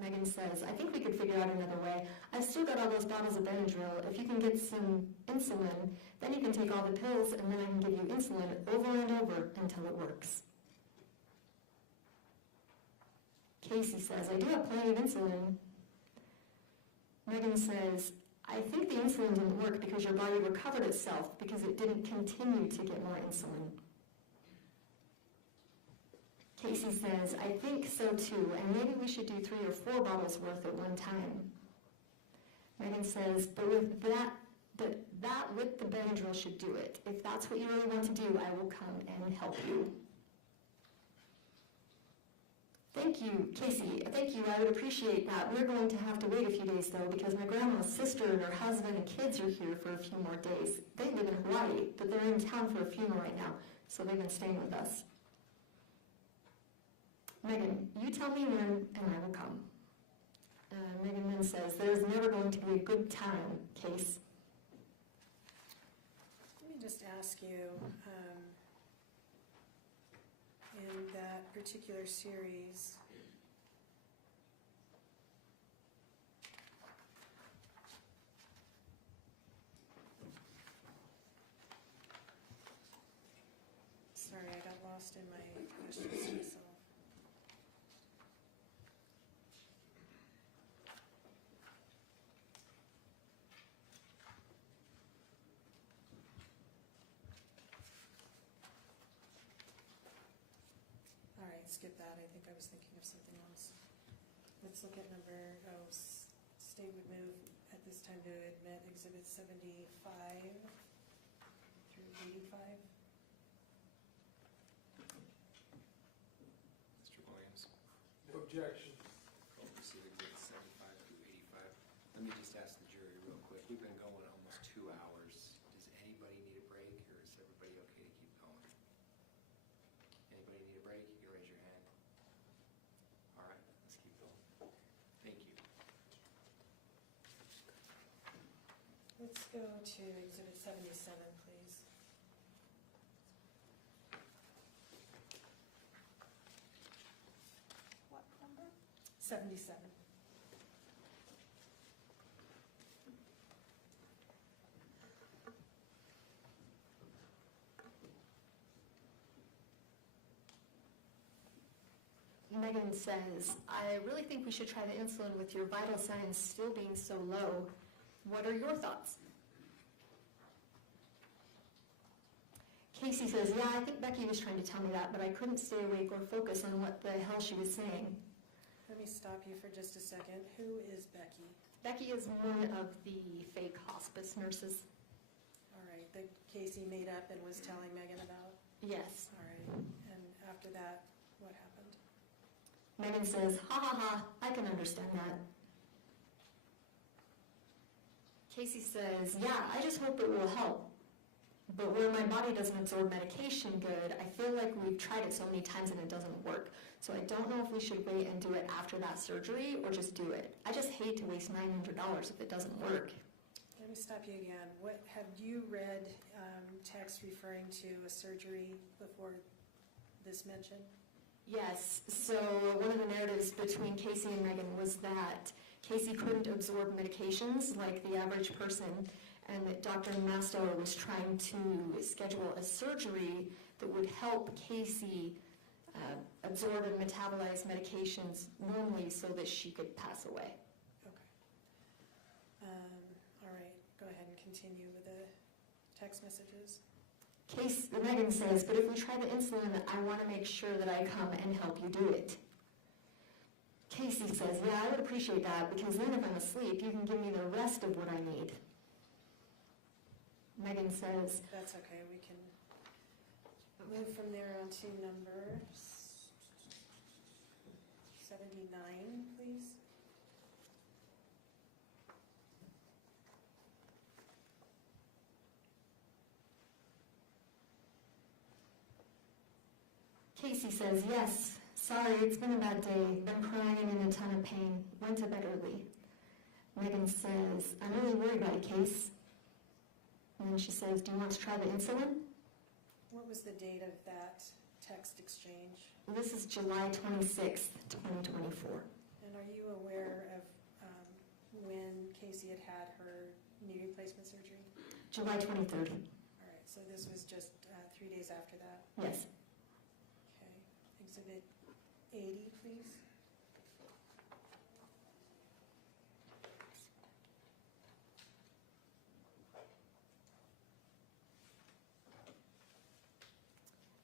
Meggan says, I think we could figure out another way. I've still got all those bottles of Benadryl. If you can get some insulin, then you can take all the pills and then I can give you insulin over and over until it works. Kacee says, I do have plenty of insulin. Meggan says, I think the insulin didn't work because your body recovered itself because it didn't continue to get more insulin. Kacee says, I think so too, and maybe we should do 3 or 4 bottles worth at one time. Meggan says, but with that with the Benadryl should do it. If that's what you really want to do, I will come and help you. Thank you, Kacee. Thank you. I would appreciate that. We're going to have to wait a few days, though, because my grandma's sister and her husband and kids are here for a few more days. They live in Hawaii, but they're in town for a funeral right now, so they've been staying with us. Meggan, you tell me when, and I will come. Meggan then says, there's never going to be a good time, Case. Let me just ask you, in that particular series, sorry, I got lost in my questions myself. Skip that. I think I was thinking of something else. Let's look at state would move at this time to admit Exhibit 75 through 85. Mr. Williams? No objection. Call proceed Exhibit 75 through 85. Let me just ask the jury real quick. We've been going almost 2 hours. Does anybody need a break, or is everybody okay to keep going? Anybody need a break? You can raise your hand. All right, let's keep going. Thank you. Let's go to Exhibit 77, please. What number? 77. Meggan says, I really think we should try the insulin with your vital signs still being so low. What are your thoughts? Kacee says, yeah, I think Becky was trying to tell me that, but I couldn't stay awake or focus on what the hell she was saying. Let me stop you for just a second. Who is Becky? Becky is one of the fake hospice nurses. All right, that Kacee made up and was telling Meggan about? Yes. All right, and after that, what happened? Meggan says, ha ha ha, I can understand that. Kacee says, yeah, I just hope it will help. But where my body doesn't absorb medication good, I feel like we've tried it so many times and it doesn't work. So I don't know if we should wait and do it after that surgery or just do it. I just hate to waste $900 if it doesn't work. Let me stop you again. What have you read text referring to a surgery before this mention? Yes, so one of the narratives between Kacee and Meggan was that Kacee couldn't absorb medications like the average person, and that Dr. Mastower was trying to schedule a surgery that would help Kacee absorb and metabolize medications normally so that she could pass away. Okay. All right, go ahead and continue with the text messages. Meggan says, but if we try the insulin, I want to make sure that I come and help you do it. Kacee says, yeah, I would appreciate that, because then if I'm asleep, you can give me the rest of what I need. Meggan says, That's okay, we can move from there on to number 79, please. Kacee says, yes, sorry, it's been a bad day. Been crying and in a ton of pain. Went to bed early. Meggan says, I'm really worried about you, Case. And then she says, do you want to try the insulin? What was the date of that text exchange? This is July 26th, 2024. And are you aware of when Kacee had had her knee replacement surgery? July 23rd. All right, so this was just 3 days after that? Yes. Okay. Exhibit 80, please.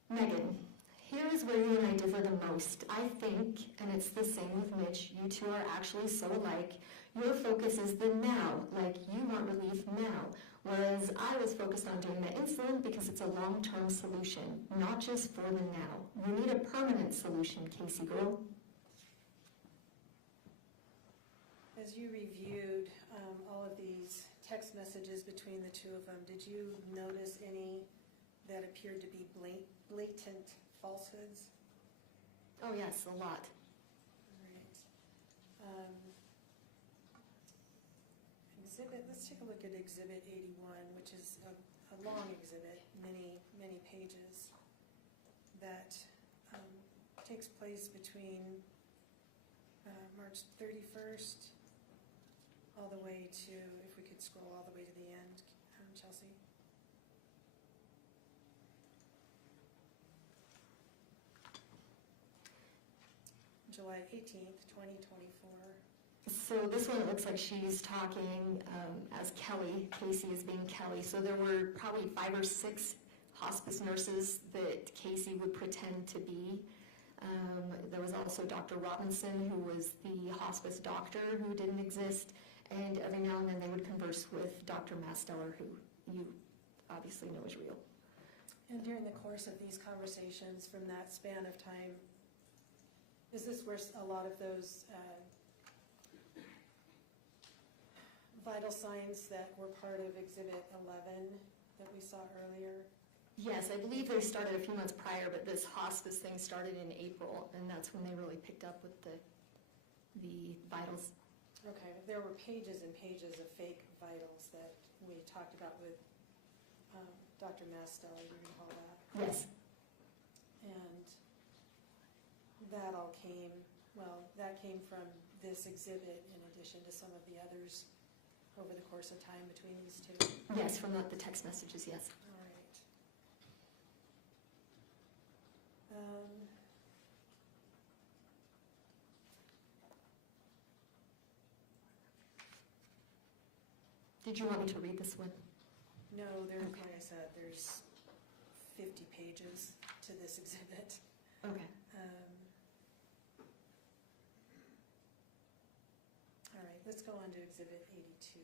Meggan, here is where you and I differ the most. I think, and it's the same with Mitch, you two are actually so alike. Your focus is the now, like you want relief now, whereas I was focused on doing the insulin because it's a long-term solution, not just for the now. You need a permanent solution, Kacee girl. As you reviewed all of these text messages between the two of them, did you notice any that appeared to be blatant falsehoods? Oh yes, a lot. All right. Let's take a look at Exhibit 81, which is a long exhibit, many pages, that takes place between March 31st all the way to, if we could scroll all the way to the end, Chelsea. July 18th, 2024. So this one, it looks like she's talking as Kelly. Kacee is being Kelly. So there were probably 5 or 6 hospice nurses that Kacee would pretend to be. There was also Dr. Robinson, who was the hospice doctor who didn't exist. And every now and then they would converse with Dr. Masteller, who you obviously know is real. And during the course of these conversations from that span of time, is this where a lot of those vital signs that were part of Exhibit 11 that we saw earlier? Yes, I believe they started a few months prior, but this hospice thing started in April, and that's when they really picked up with the vitals. Okay, there were pages and pages of fake vitals that we talked about with Dr. Masteller, you recall that? Yes. And that all came, that came from this exhibit in addition to some of the others over the course of time between these two? Yes, from the text messages, yes. All right. Did you want me to read this one? No, like I said, there's 50 pages to this exhibit. Okay. All right, let's go on to Exhibit 82.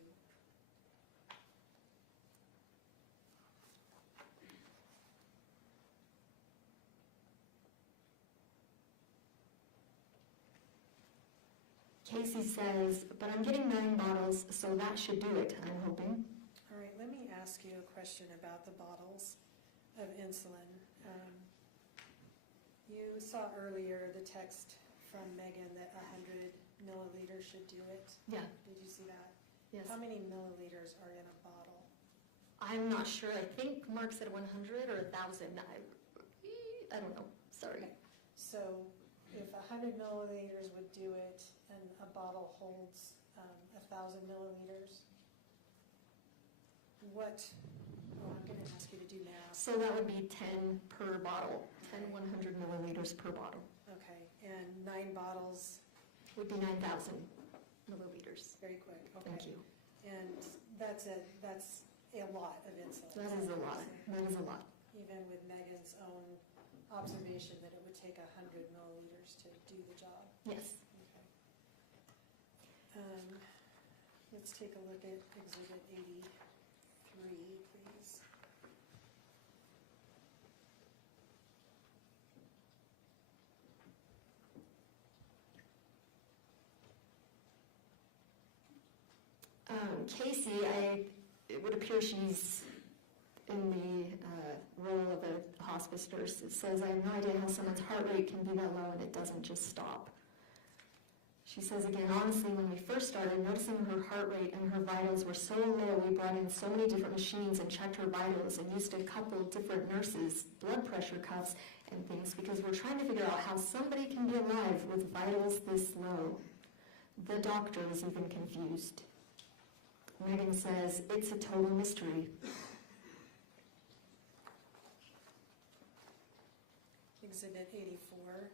Kacee says, but I'm getting 9 bottles, so that should do it, I'm hoping. All right, let me ask you a question about the bottles of insulin. You saw earlier the text from Meggan that 100 milliliters should do it. Yeah. Did you see that? Yes. How many milliliters are in a bottle? I'm not sure. I think Mark said 100 or 1,000. I don't know. Sorry. Okay. So if 100 milliliters would do it and a bottle holds 1,000 milliliters, I'm going to ask you to do now. So that would be 10 per bottle, 10 100 milliliters per bottle. Okay, and 9 bottles, Would be 9,000 milliliters. very quick, okay. Thank you. And that's a lot of insulin. That is a lot. That is a lot. Even with Megan's own observation that it would take 100 milliliters to do the job. Yes. Okay. Let's take a look at Exhibit 83, please. Kacee, it would appear she's in the role of a hospice nurse. It says, I have no idea how someone's heart rate can be that low and it doesn't just stop. She says again, honestly, when we first started, noticing her heart rate and her vitals were so low, we brought in so many different machines and checked her vitals and used a couple different nurses, blood pressure cuffs and things, because we're trying to figure out how somebody can be alive with vitals this low. The doctor is even confused. Meggan says, it's a total mystery. Exhibit 84.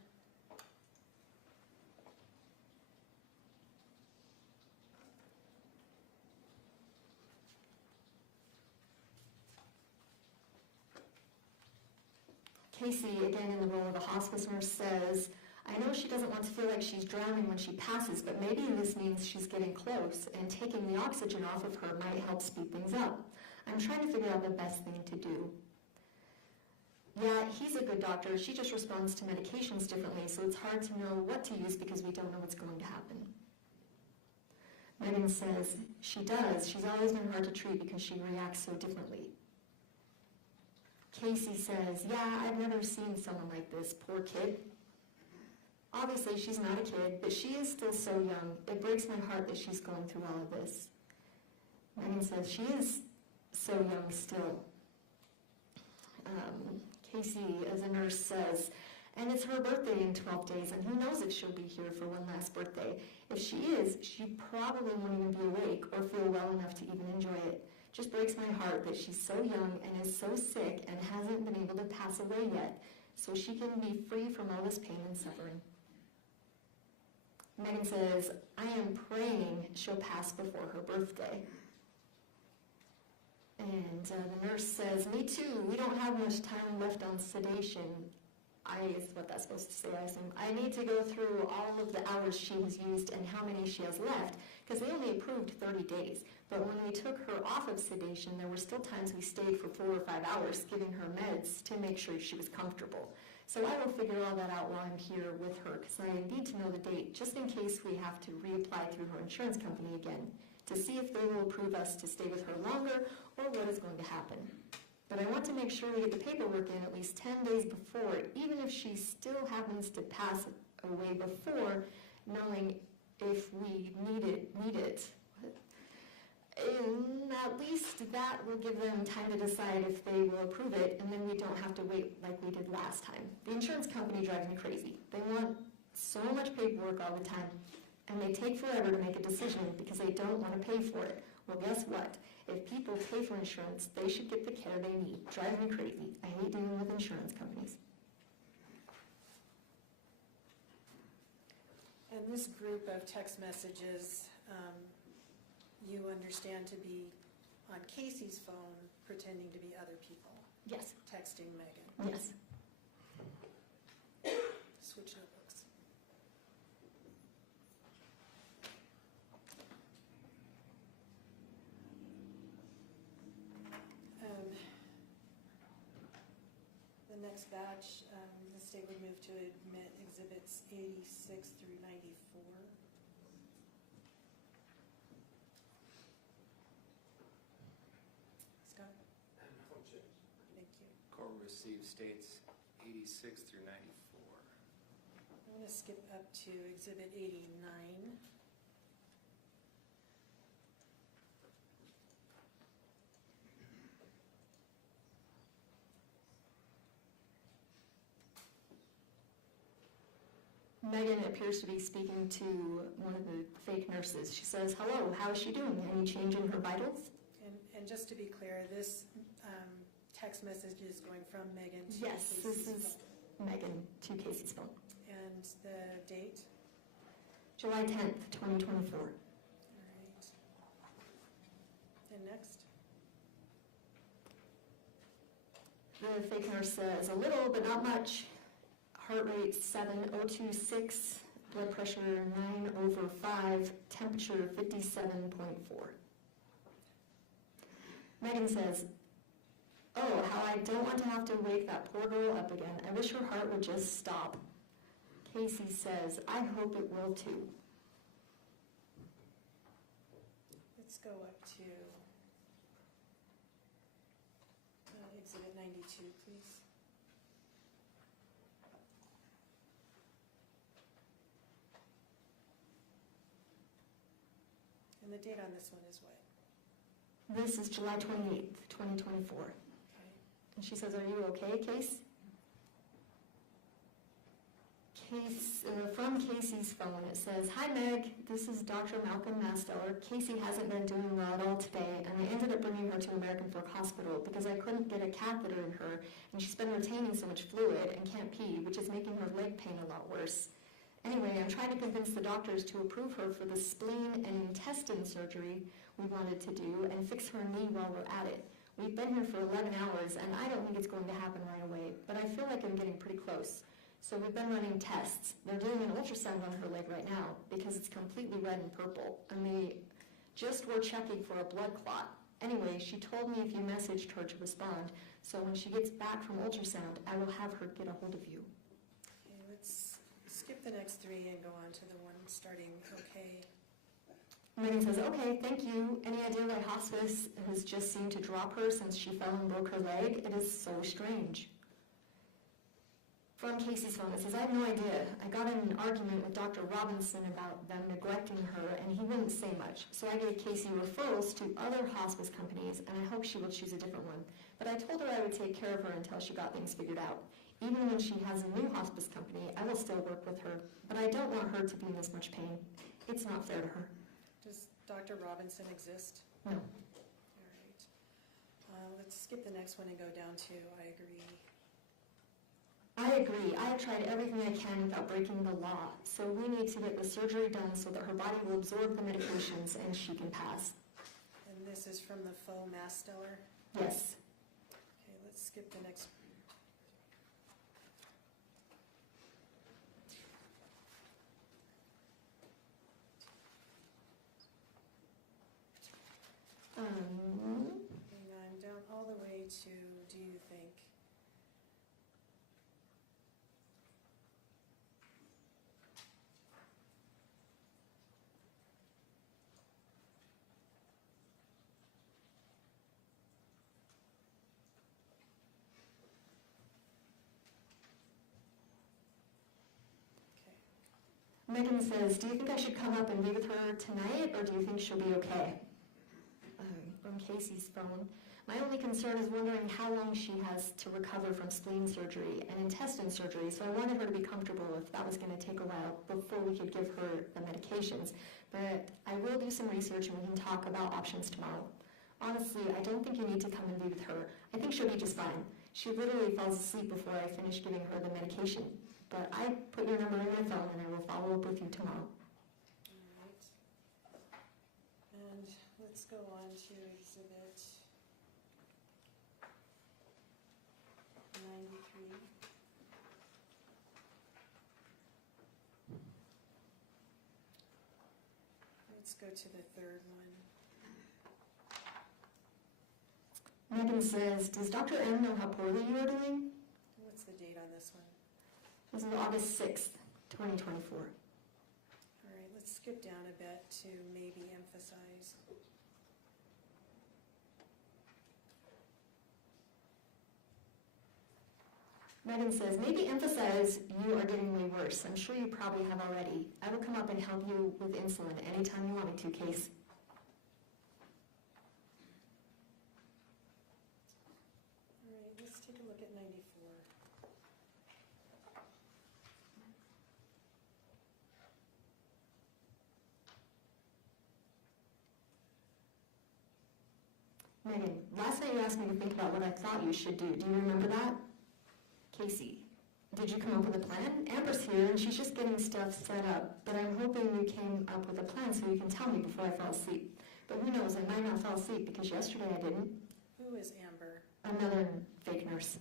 Kacee, again in the role of a hospice nurse, says, I know she doesn't want to feel like she's drowning when she passes, but maybe this means she's getting close, and taking the oxygen off of her might help speed things up. I'm trying to figure out the best thing to do. Yeah, he's a good doctor. She just responds to medications differently, so it's hard to know what to use because we don't know what's going to happen. Meggan says, she does. She's always been hard to treat because she reacts so differently. Kacee says, yeah, I've never seen someone like this. Poor kid. Obviously, she's not a kid, but she is still so young. It breaks my heart that she's going through all of this. Meggan says, she is so young still. Kacee, as a nurse, says, and it's her birthday in 12 days, and who knows if she'll be here for one last birthday. If she is, she probably won't even be awake or feel well enough to even enjoy it. Just breaks my heart that she's so young and is so sick and hasn't been able to pass away yet, so she can be free from all this pain and suffering. Meggan says, I am praying she'll pass before her birthday. And the nurse says, me too, we don't have much time left on sedation. Is what that's supposed to say, I assume. I need to go through all of the hours she has used and how many she has left, because they only approved 30 days. But when we took her off of sedation, there were still times we stayed for 4 or 5 hours giving her meds to make sure she was comfortable. So I will figure all that out while I'm here with her, because I need to know the date, just in case we have to reapply through her insurance company again, to see if they will approve us to stay with her longer or what is going to happen. But I want to make sure we get the paperwork in at least 10 days before, even if she still happens to pass away before, knowing if we need it. And at least that will give them time to decide if they will approve it, and then we don't have to wait like we did last time. The insurance company drives me crazy. They want so much paperwork all the time, and they take forever to make a decision because they don't want to pay for it. Well, guess what? If people pay for insurance, they should get the care they need. Drives me crazy. I hate dealing with insurance companies. And this group of text messages, you understand to be on Kacee's phone pretending to be other people. Yes. Texting Meggan. Yes. Switch notebooks. The next batch, the state would move to admit exhibits 86 through 94. Scott? No change. Thank you. Court will receive states 86 through 94. I'm going to skip up to exhibit 89. Meggan appears to be speaking to one of the fake nurses. She says, hello, how is she doing? Any change in her vitals? And just to be clear, this text messages going from Meggan to Yes, Kacey's this is phone. Meggan to Kacey's phone. And the date? July 10th, 2024. All right. And next? The fake nurse says a little, but not much. Heart rate 7,026, blood pressure 9/5, temperature 57.4. Meggan says, oh, how I don't want to have to wake that poor girl up again. I wish her heart would just stop. Kacee says, I hope it will too. Let's go up to Exhibit 92, please. And the date on this one is what? This is July 28th, 2024. Okay. And she says, are you okay, Case? From Kacey's phone, it says, hi Meg, this is Dr. Malcolm Masteller. Kacee hasn't been doing well at all today, and I ended up bringing her to American Fork Hospital because I couldn't get a catheter in her, and she's been retaining so much fluid and can't pee, which is making her leg pain a lot worse. Anyway, I'm trying to convince the doctors to approve her for the spleen and intestine surgery we wanted to do and fix her knee while we're at it. We've been here for 11 hours, and I don't think it's going to happen right away, but I feel like I'm getting pretty close. So we've been running tests. They're doing an ultrasound on her leg right now because it's completely red and purple, and they just were checking for a blood clot. Anyway, she told me if you messaged her to respond, so when she gets back from ultrasound, I will have her get a hold of you. Okay, let's skip the next three and go on to the one starting okay. Meggan says, okay, thank you. Any idea why hospice has just seemed to drop her since she fell and broke her leg? It is so strange. From Kacey's phone, it says, I have no idea. I got in an argument with Dr. Robinson about them neglecting her, and he wouldn't say much. So I gave Kacee referrals to other hospice companies, and I hope she will choose a different one. But I told her I would take care of her until she got things figured out. Even when she has a new hospice company, I will still work with her, but I don't want her to be in this much pain. It's not fair to her. Does Dr. Robinson exist? No. All right. Let's skip the next one and go down to I agree. I agree. I have tried everything I can without breaking the law. So we need to get the surgery done so that her body will absorb the medications and she can pass. And this is from the faux Masteller? Yes. Okay, let's skip the next. And I'm down all the way to do you think? Meggan says, do you think I should come up and be with her tonight, or do you think she'll be okay? From Kacey's phone. My only concern is wondering how long she has to recover from spleen surgery and intestine surgery, so I wanted her to be comfortable if that was going to take a while before we could give her the medications. But I will do some research and we can talk about options tomorrow. Honestly, I don't think you need to come and be with her. I think she'll be just fine. She literally falls asleep before I finish giving her the medication. But I put your number in my phone and I will follow up with you tomorrow. All right. And let's go on to exhibit 93. Let's go to the third one. Meggan says, does Dr. M know how poorly you are doing? What's the date on this one? This is August 6th, 2024. All right, let's skip down a bit to maybe emphasize. Meggan says, maybe emphasize you are getting way worse. I'm sure you probably have already. I will come up and help you with insulin anytime you want me to, Case. All right, let's take a look at 94. Meggan, last night you asked me to think about what I thought you should do. Do you remember that? Kacee, did you come up with a plan? Amber's here and she's just getting stuff set up, but I'm hoping you came up with a plan so you can tell me before I fall asleep. But who knows, I might not fall asleep because yesterday I didn't. Who is Amber? Another fake nurse.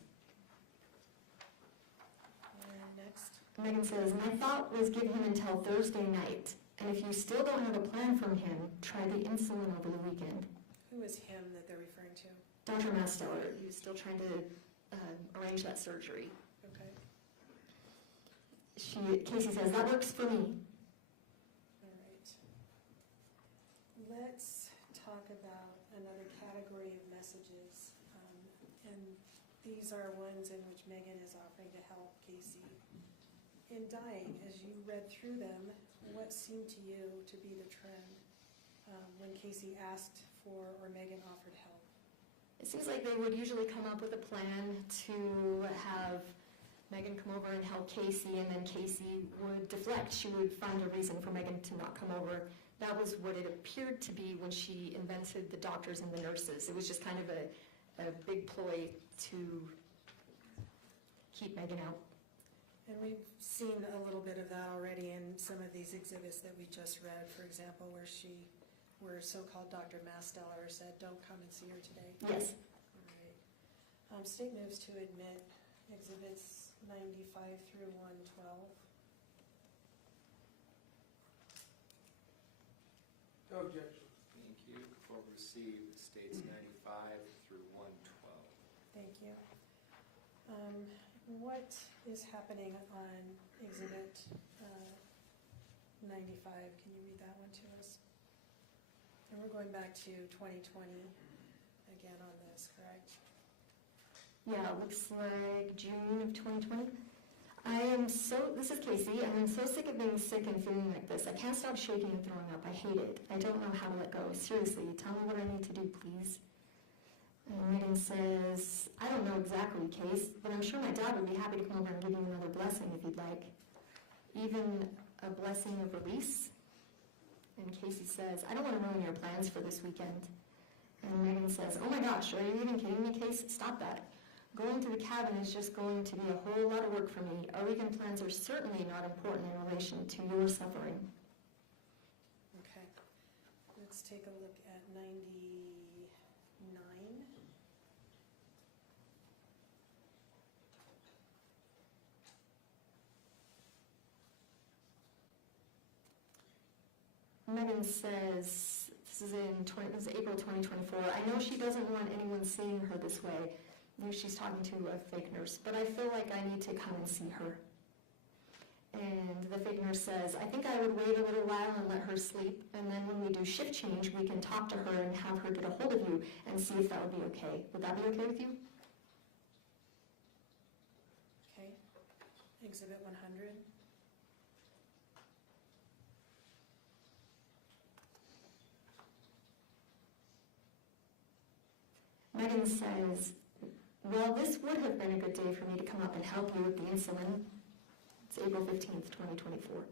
And next. Meggan says, my thought was give him until Thursday night, and if you still don't have a plan from him, try the insulin over the weekend. Who is him that they're referring to? Dr. Masteller, he's still trying to arrange that surgery. Okay. Kacee says, that works for me. All right. Let's talk about another category of messages. And these are ones in which Meggan is offering to help Kacee. In dying, as you read through them, what seemed to you to be the trend when Kacee asked for or Meggan offered help? It seems like they would usually come up with a plan to have Meggan come over and help Kacee, and then Kacee would deflect. She would find a reason for Meggan to not come over. That was what it appeared to be when she invented the doctors and the nurses. It was just kind of a big ploy to keep Meggan out. And we've seen a little bit of that already in some of these exhibits that we just read, for example, where so-called Dr. Masteller said, don't come and see her today. Yes. All right. State moves to admit exhibits 95 through 112. No objection. Thank you. Court received states 95 through 112. Thank you. What is happening on exhibit 95? Can you read that one to us? And we're going back to 2020 again on this, correct? Yeah, it looks like June of 2020. This is Kacee, and I'm so sick of being sick and feeling like this. I can't stop shaking and throwing up. I hate it. I don't know how to let go. Seriously, tell me what I need to do, please. And Meggan says, I don't know exactly, Case, but I'm sure my dad would be happy to come over and give you another blessing if you'd like. Even a blessing of release. And Kacee says, I don't want to ruin your plans for this weekend. And Meggan says, oh my gosh, are you even kidding me, Case? Stop that. Going to the cabin is just going to be a whole lot of work for me. Our weekend plans are certainly not important in relation to your suffering. Okay. Let's take a look at 99. Meggan says, this is April 2024, I know she doesn't want anyone seeing her this way. She's talking to a fake nurse, but I feel like I need to come and see her. And the fake nurse says, I think I would wait a little while and let her sleep, and then when we do shift change, we can talk to her and have her get a hold of you and see if that would be okay. Would that be okay with you? Okay. Exhibit 100. Meggan says, well, this would have been a good day for me to come up and help you with the insulin. It's April 15th, 2024.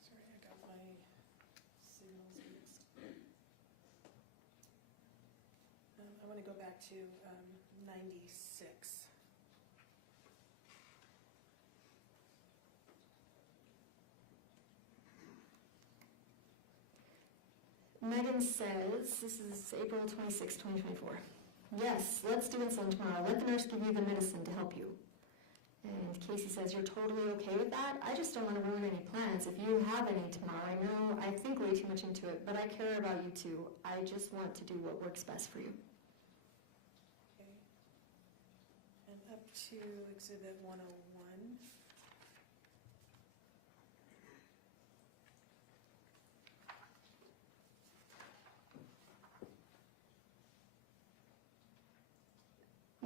Sorry, I got my signals mixed. I want to go back to 96. Meggan says, this is April 26, 2024. Yes, let's do insulin tomorrow. Let the nurse give you the medicine to help you. And Kacee says, you're totally okay with that? I just don't want to ruin any plans. If you have any tomorrow, I know I think way too much into it, but I care about you too. I just want to do what works best for you. Okay. And up to exhibit 101.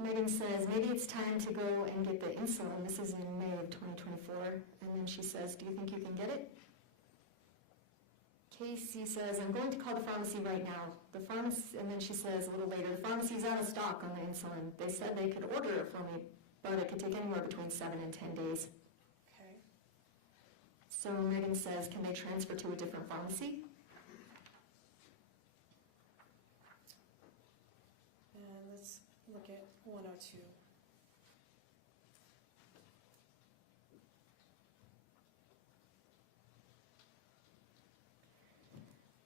Meggan says, maybe it's time to go and get the insulin. This is in May of 2024. And then she says, do you think you can get it? Kacee says, I'm going to call the pharmacy right now. And then she says a little later, the pharmacy's out of stock on the insulin. They said they could order it for me, but it could take anywhere between 7 and 10 days. Okay. So Meggan says, can they transfer to a different pharmacy? And let's look at 102.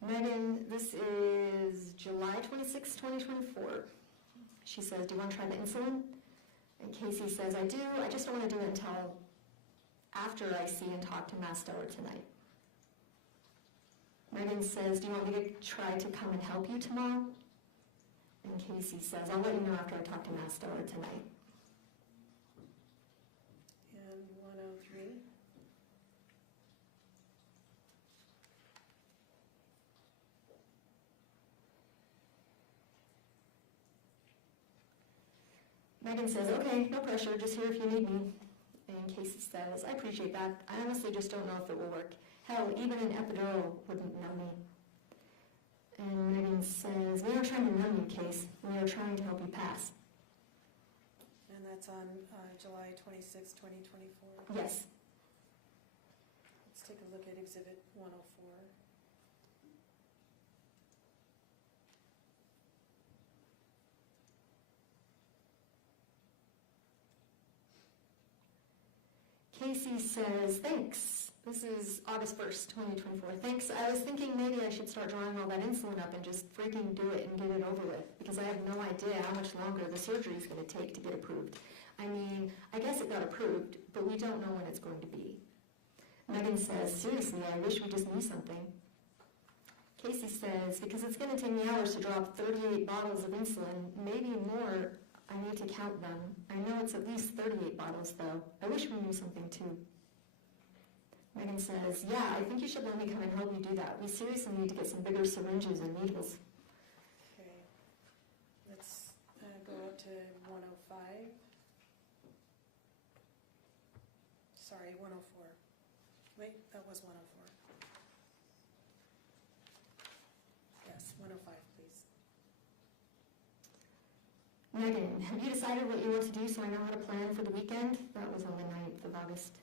Meggan, this is July 26, 2024. She says, do you want to try the insulin? And Kacee says, I do. I just don't want to do it until after I see and talk to Mass Stellar tonight. Meggan says, do you want me to try to come and help you tomorrow? And Kacee says, I'll let you know after I talk to Mass Stellar tonight. And 103. Meggan says, okay, no pressure, just here if you need me. And Kacee says, I appreciate that. I honestly just don't know if it will work. Hell, even an epidural wouldn't numb me. And Meggan says, we are trying to numb you, Case. We are trying to help you pass. And that's on July 26, 2024. Yes. Let's take a look at Exhibit 104. Kacee says, thanks. This is August 1st, 2024. Thanks. I was thinking maybe I should start drawing all that insulin up and just freaking do it and get it over with, because I have no idea how much longer the surgery is going to take to get approved. I mean, I guess it got approved, but we don't know when it's going to be. Meggan says, seriously, I wish we just knew something. Kacee says, because it's going to take me hours to drop 38 bottles of insulin, maybe more. I need to count them. I know it's at least 38 bottles, though. I wish we knew something, too. Meggan says, yeah, I think you should let me come and help you do that. We seriously need to get some bigger syringes and needles. Okay. Let's go up to 105. Sorry, 104. Wait, that was 104. Yes, 105, please. Meggan, have you decided what you want to do so I know how to plan for the weekend? That was on the 9th of August.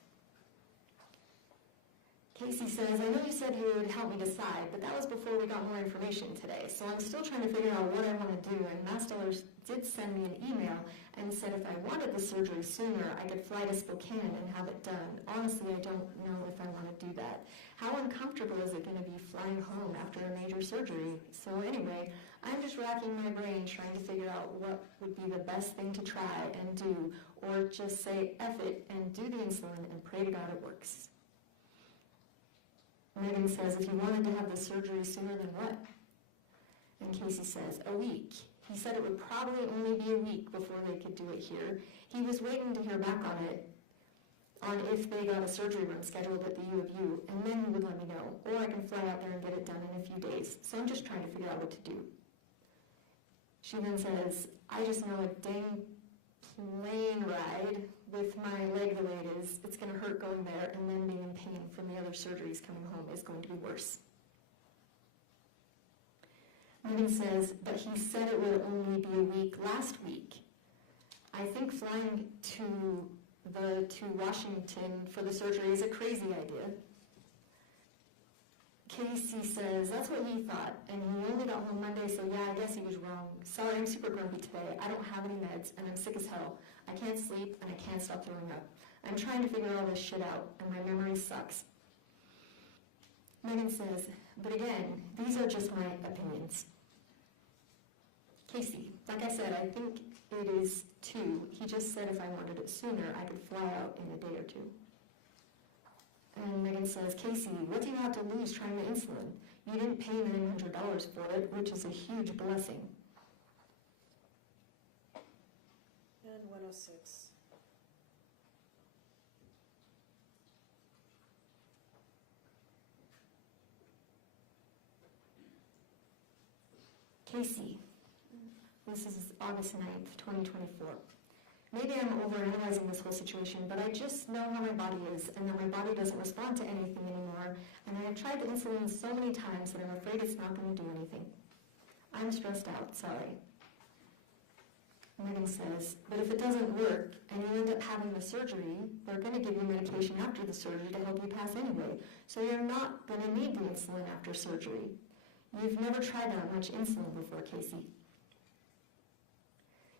Kacee says, I know you said you would help me decide, but that was before we got more information today, so I'm still trying to figure out what I want to do, and Mass Stellar did send me an email and said if I wanted the surgery sooner, I could fly to Spokane and have it done. Honestly, I don't know if I want to do that. How uncomfortable is it going to be flying home after a major surgery? So anyway, I'm just racking my brain trying to figure out what would be the best thing to try and do, or just say F it and do the insulin and pray to God it works. Meggan says, if you wanted to have the surgery sooner, then what? And Kacee says, a week. He said it would probably only be a week before they could do it here. He was waiting to hear back on it, on if they got a surgery room scheduled at the U of U, and then he would let me know, or I can fly out there and get it done in a few days. So I'm just trying to figure out what to do. She then says, I just know a dang plane ride with my leg the way it is, it's going to hurt going there, and then being in pain from the other surgeries coming home is going to be worse. Meggan says, but he said it would only be a week last week. I think flying to Washington for the surgery is a crazy idea. Kacee says, that's what he thought, and he only got home Monday, so yeah, I guess he was wrong. Sorry, I'm super grumpy today. I don't have any meds, and I'm sick as hell. I can't sleep, and I can't stop throwing up. I'm trying to figure all this shit out, and my memory sucks. Meggan says, but again, these are just my opinions. Kacee, like I said, I think it is 2. He just said if I wanted it sooner, I could fly out in a day or 2. And Meggan says, Kacee, what do you have to lose trying the insulin? You didn't pay $900 for it, which is a huge blessing. And 106. Kacee, this is August 9th, 2024. Maybe I'm overanalyzing this whole situation, but I just know how my body is, and that my body doesn't respond to anything anymore, and I have tried the insulin so many times that I'm afraid it's not going to do anything. I'm stressed out, sorry. Meggan says, but if it doesn't work and you end up having the surgery, they're going to give you medication after the surgery to help you pass anyway. So you're not going to need the insulin after surgery. You've never tried that much insulin before, Kacee.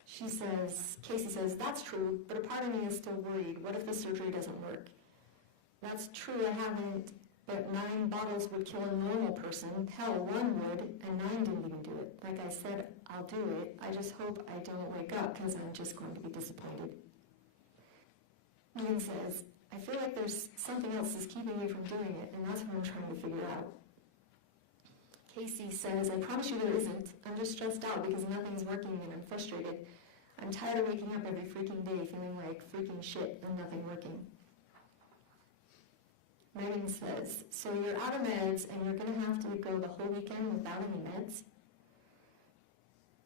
Kacee says, that's true, but a part of me is still worried. What if the surgery doesn't work? That's true, I haven't, but 9 bottles would kill a normal person. Hell, 1 would, and 9 didn't even do it. Like I said, I'll do it. I just hope I don't wake up because I'm just going to be disappointed. Meggan says, I feel like there's something else that's keeping me from doing it, and that's what I'm trying to figure out. Kacee says, I promise you there isn't. I'm just stressed out because nothing's working and I'm frustrated. I'm tired of waking up every freaking day feeling like freaking shit and nothing working. Meggan says, so you're out of meds and you're going to have to go the whole weekend without any meds?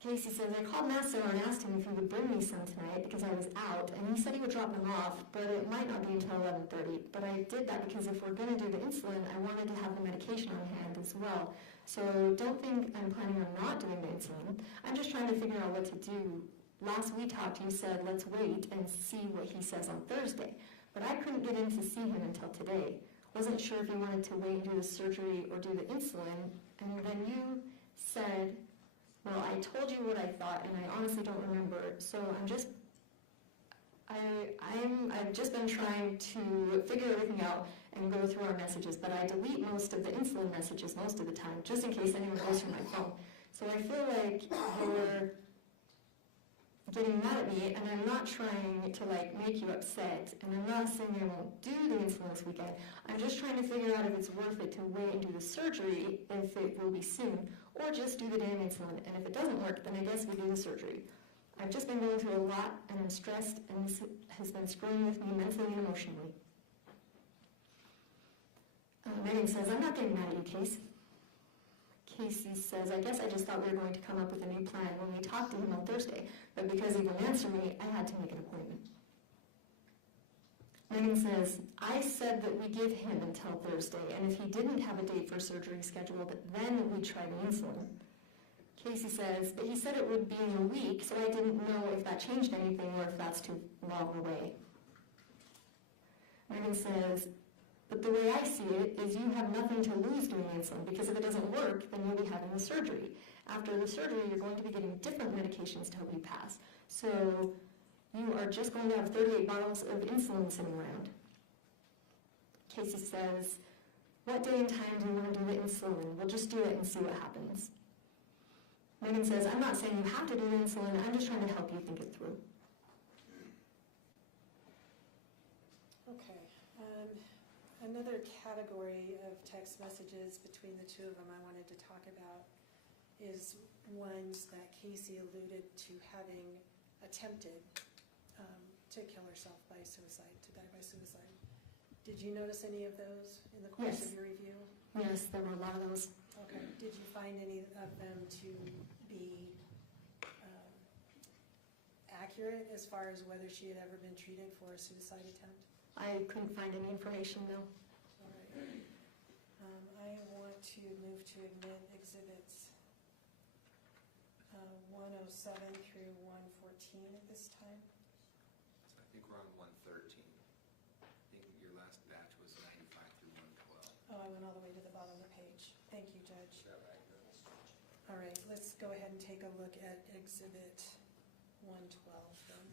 Kacee says, I called Master and asked him if he would bring me some tonight because I was out, and he said he would drop them off, but it might not be until 11:30. But I did that because if we're going to do the insulin, I wanted to have the medication on hand as well. So don't think I'm planning on not doing the insulin. I'm just trying to figure out what to do. Last we talked, you said, let's wait and see what he says on Thursday. But I couldn't get in to see him until today. Wasn't sure if you wanted to wait and do the surgery or do the insulin. And then you said, well, I told you what I thought, and I honestly don't remember. So I've just been trying to figure everything out and go through our messages, but I delete most of the insulin messages most of the time, just in case anyone goes through my phone. So I feel like you're getting mad at me, and I'm not trying to make you upset, and I'm not saying I won't do the insulin this weekend. I'm just trying to figure out if it's worth it to wait and do the surgery, if it will be soon, or just do the damn insulin. And if it doesn't work, then I guess we do the surgery. I've just been going through a lot, and I'm stressed, and this has been screwing with me mentally and emotionally. Meggan says, I'm not getting mad at you, Case. Kacee says, I guess I just thought we were going to come up with a new plan when we talked to him on Thursday, but because he wouldn't answer me, I had to make an appointment. Meggan says, I said that we give him until Thursday, and if he didn't have a date for surgery scheduled, then we'd try the insulin. Kacee says, but he said it would be in a week, so I didn't know if that changed anything or if that's too long away. Meggan says, but the way I see it is you have nothing to lose doing insulin, because if it doesn't work, then you'll be having the surgery. After the surgery, you're going to be getting different medications to help you pass. So you are just going to have 38 bottles of insulin sitting around. Kacee says, what day and time do you want to do the insulin? We'll just do it and see what happens. Meggan says, I'm not saying you have to do the insulin, I'm just trying to help you think it through. Okay. Another category of text messages between the two of them I wanted to talk about is ones that Kacee alluded to having attempted to kill herself by suicide, to die by suicide. Did you notice any of those in the course of your review? Yes, there were a lot of those. Okay. Did you find any of them to be accurate as far as whether she had ever been treated for a suicide attempt? I couldn't find any information, no. All right. I want to move to admit exhibits 107 through 114 at this time. So I think we're on 113. I think your last batch was 95 through 112. Oh, I went all the way to the bottom of the page. Thank you, Judge. Is that right? All right, let's go ahead and take a look at exhibit 112 then.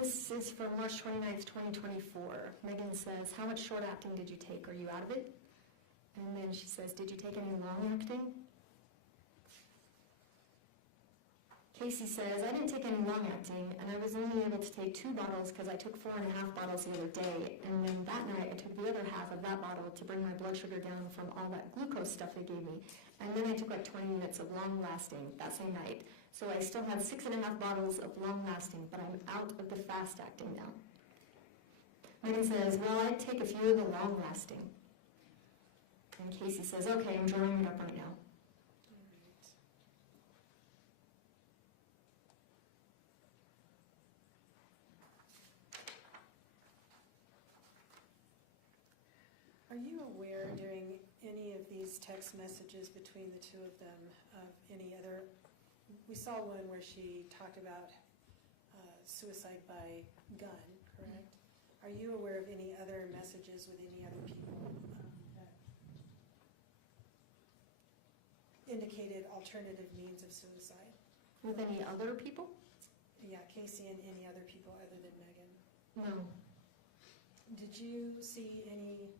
This is from March 29th, 2024. Meggan says, how much short acting did you take? Are you out of it? And then she says, did you take any long acting? Kacee says, I didn't take any long acting, and I was only able to take 2 bottles because I took 4.5 bottles the other day, and then that night I took the other half of that bottle to bring my blood sugar down from all that glucose stuff they gave me, and then I took 20 minutes of long lasting that same night. So I still have 6.5 bottles of long lasting, but I'm out of the fast acting now. Meggan says, well, I'd take a few of the long lasting. And Kacee says, okay, I'm drawing it up right now. Are you aware during any of these text messages between the two of them of any other, we saw one where she talked about suicide by gun, correct? Are you aware of any other messages with any other people that indicated alternative means of suicide? With any other people? Yeah, Kacee and any other people other than Meggan. No. Did you see any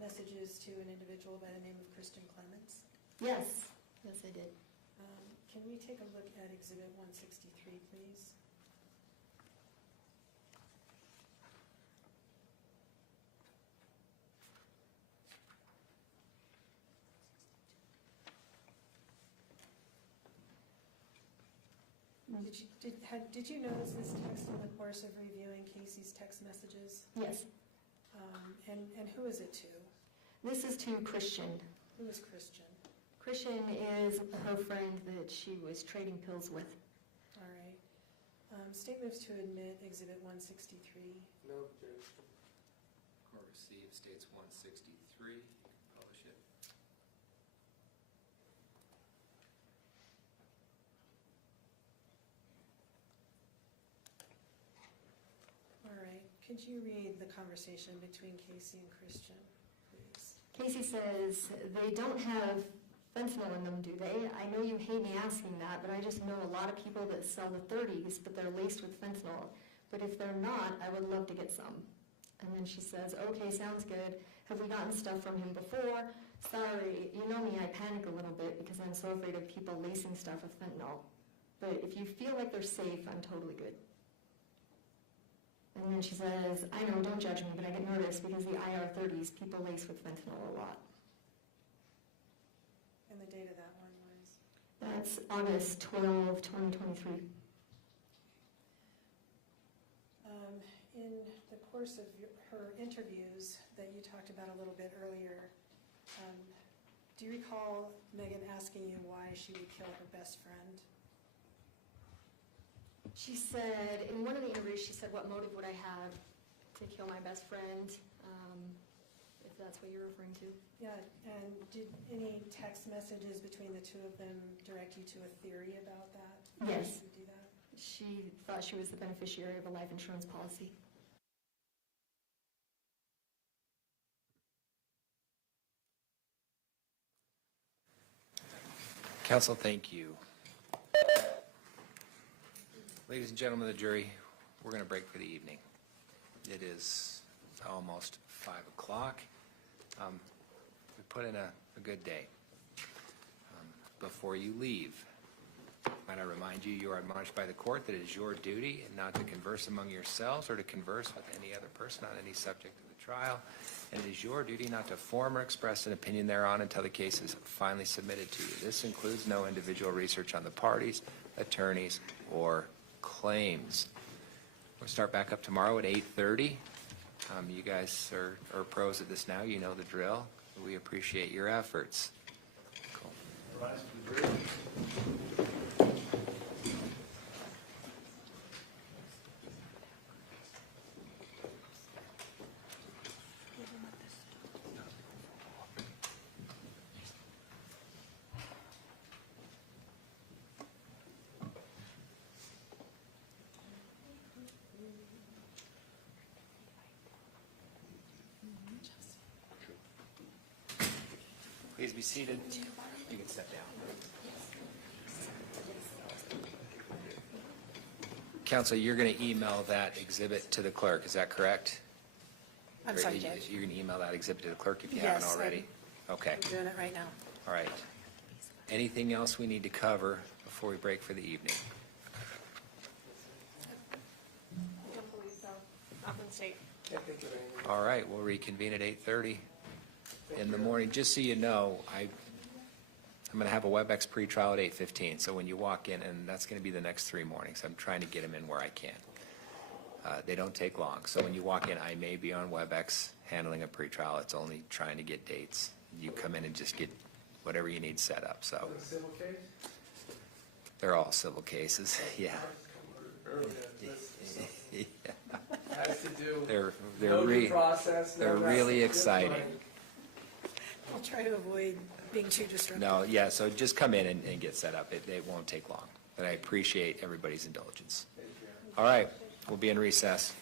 messages to an individual by the name of Kristen Clements? Yes. Yes, I did. Can we take a look at Exhibit 163, please? Did you notice this text in the course of reviewing Kacee's text messages? Yes. And who is it to? This is to Christian. Who is Christian? Christian is her friend that she was trading pills with. All right. State moves to admit Exhibit 163. No objection. Court received, states 163. Publish it. All right. Could you read the conversation between Kacee and Christian, please? Kacee says, they don't have fentanyl in them, do they? I know you hate me asking that, but I just know a lot of people that sell the 30s, but they're laced with fentanyl. But if they're not, I would love to get some. And then she says, okay, sounds good. Have we gotten stuff from him before? Sorry, you know me, I panic a little bit because I'm so afraid of people lacing stuff with fentanyl. But if you feel like they're safe, I'm totally good. And then she says, I know, don't judge me, but I get nervous because the IR30s, people lace with fentanyl a lot. And the date of that one was? That's August 12, 2023. In the course of her interviews that you talked about a little bit earlier, do you recall Meggan asking you why she would kill her best friend? She said, in one of the interviews, she said, what motive would I have to kill my best friend, if that's what you're referring to? Yeah, and did any text messages between the two of them direct you to a theory about that? Yes. Why she would do that? She thought she was the beneficiary of a life insurance policy. Counsel, thank you. Ladies and gentlemen of the jury, we're going to break for the evening. It is almost 5 o'clock. We put in a good day. Before you leave, might I remind you, you are admonished by the court that it is your duty not to converse among yourselves or to converse with any other person on any subject of the trial. And it is your duty not to form or express an opinion thereon until the case is finally submitted to you. This includes no individual research on the parties, attorneys, or claims. We'll start back up tomorrow at 8:30. You guys are pros at this now. You know the drill. We appreciate your efforts. Cool. Please be seated. You can sit down. Counsel, you're going to email that exhibit to the clerk, is that correct? I'm sorry, Judge. You're going to email that exhibit to the clerk if you haven't Yes, already? Okay, I'm doing it right now. all right. Anything else we need to cover before we break for the evening? I don't believe so. Not in state. Can't think of anything. All right, we'll reconvene at 8:30 in the morning. Just so you know, I'm going to have a WebEx pretrial at 8:15, so when you walk in, and that's going to be the next 3 mornings, I'm trying to get them in where I can. They don't take long, so when you walk in, I may be on WebEx handling a pretrial. It's only trying to get dates. You come in and just get whatever you need set up, so. The civil case? They're all civil cases, yeah. Has to do They're no due process, no they're rest, really just exciting. money. I'll try to avoid being too disruptive. No, yeah, so just come in and get set up. It won't take long. But I appreciate everybody's indulgence. All right, we'll be in recess.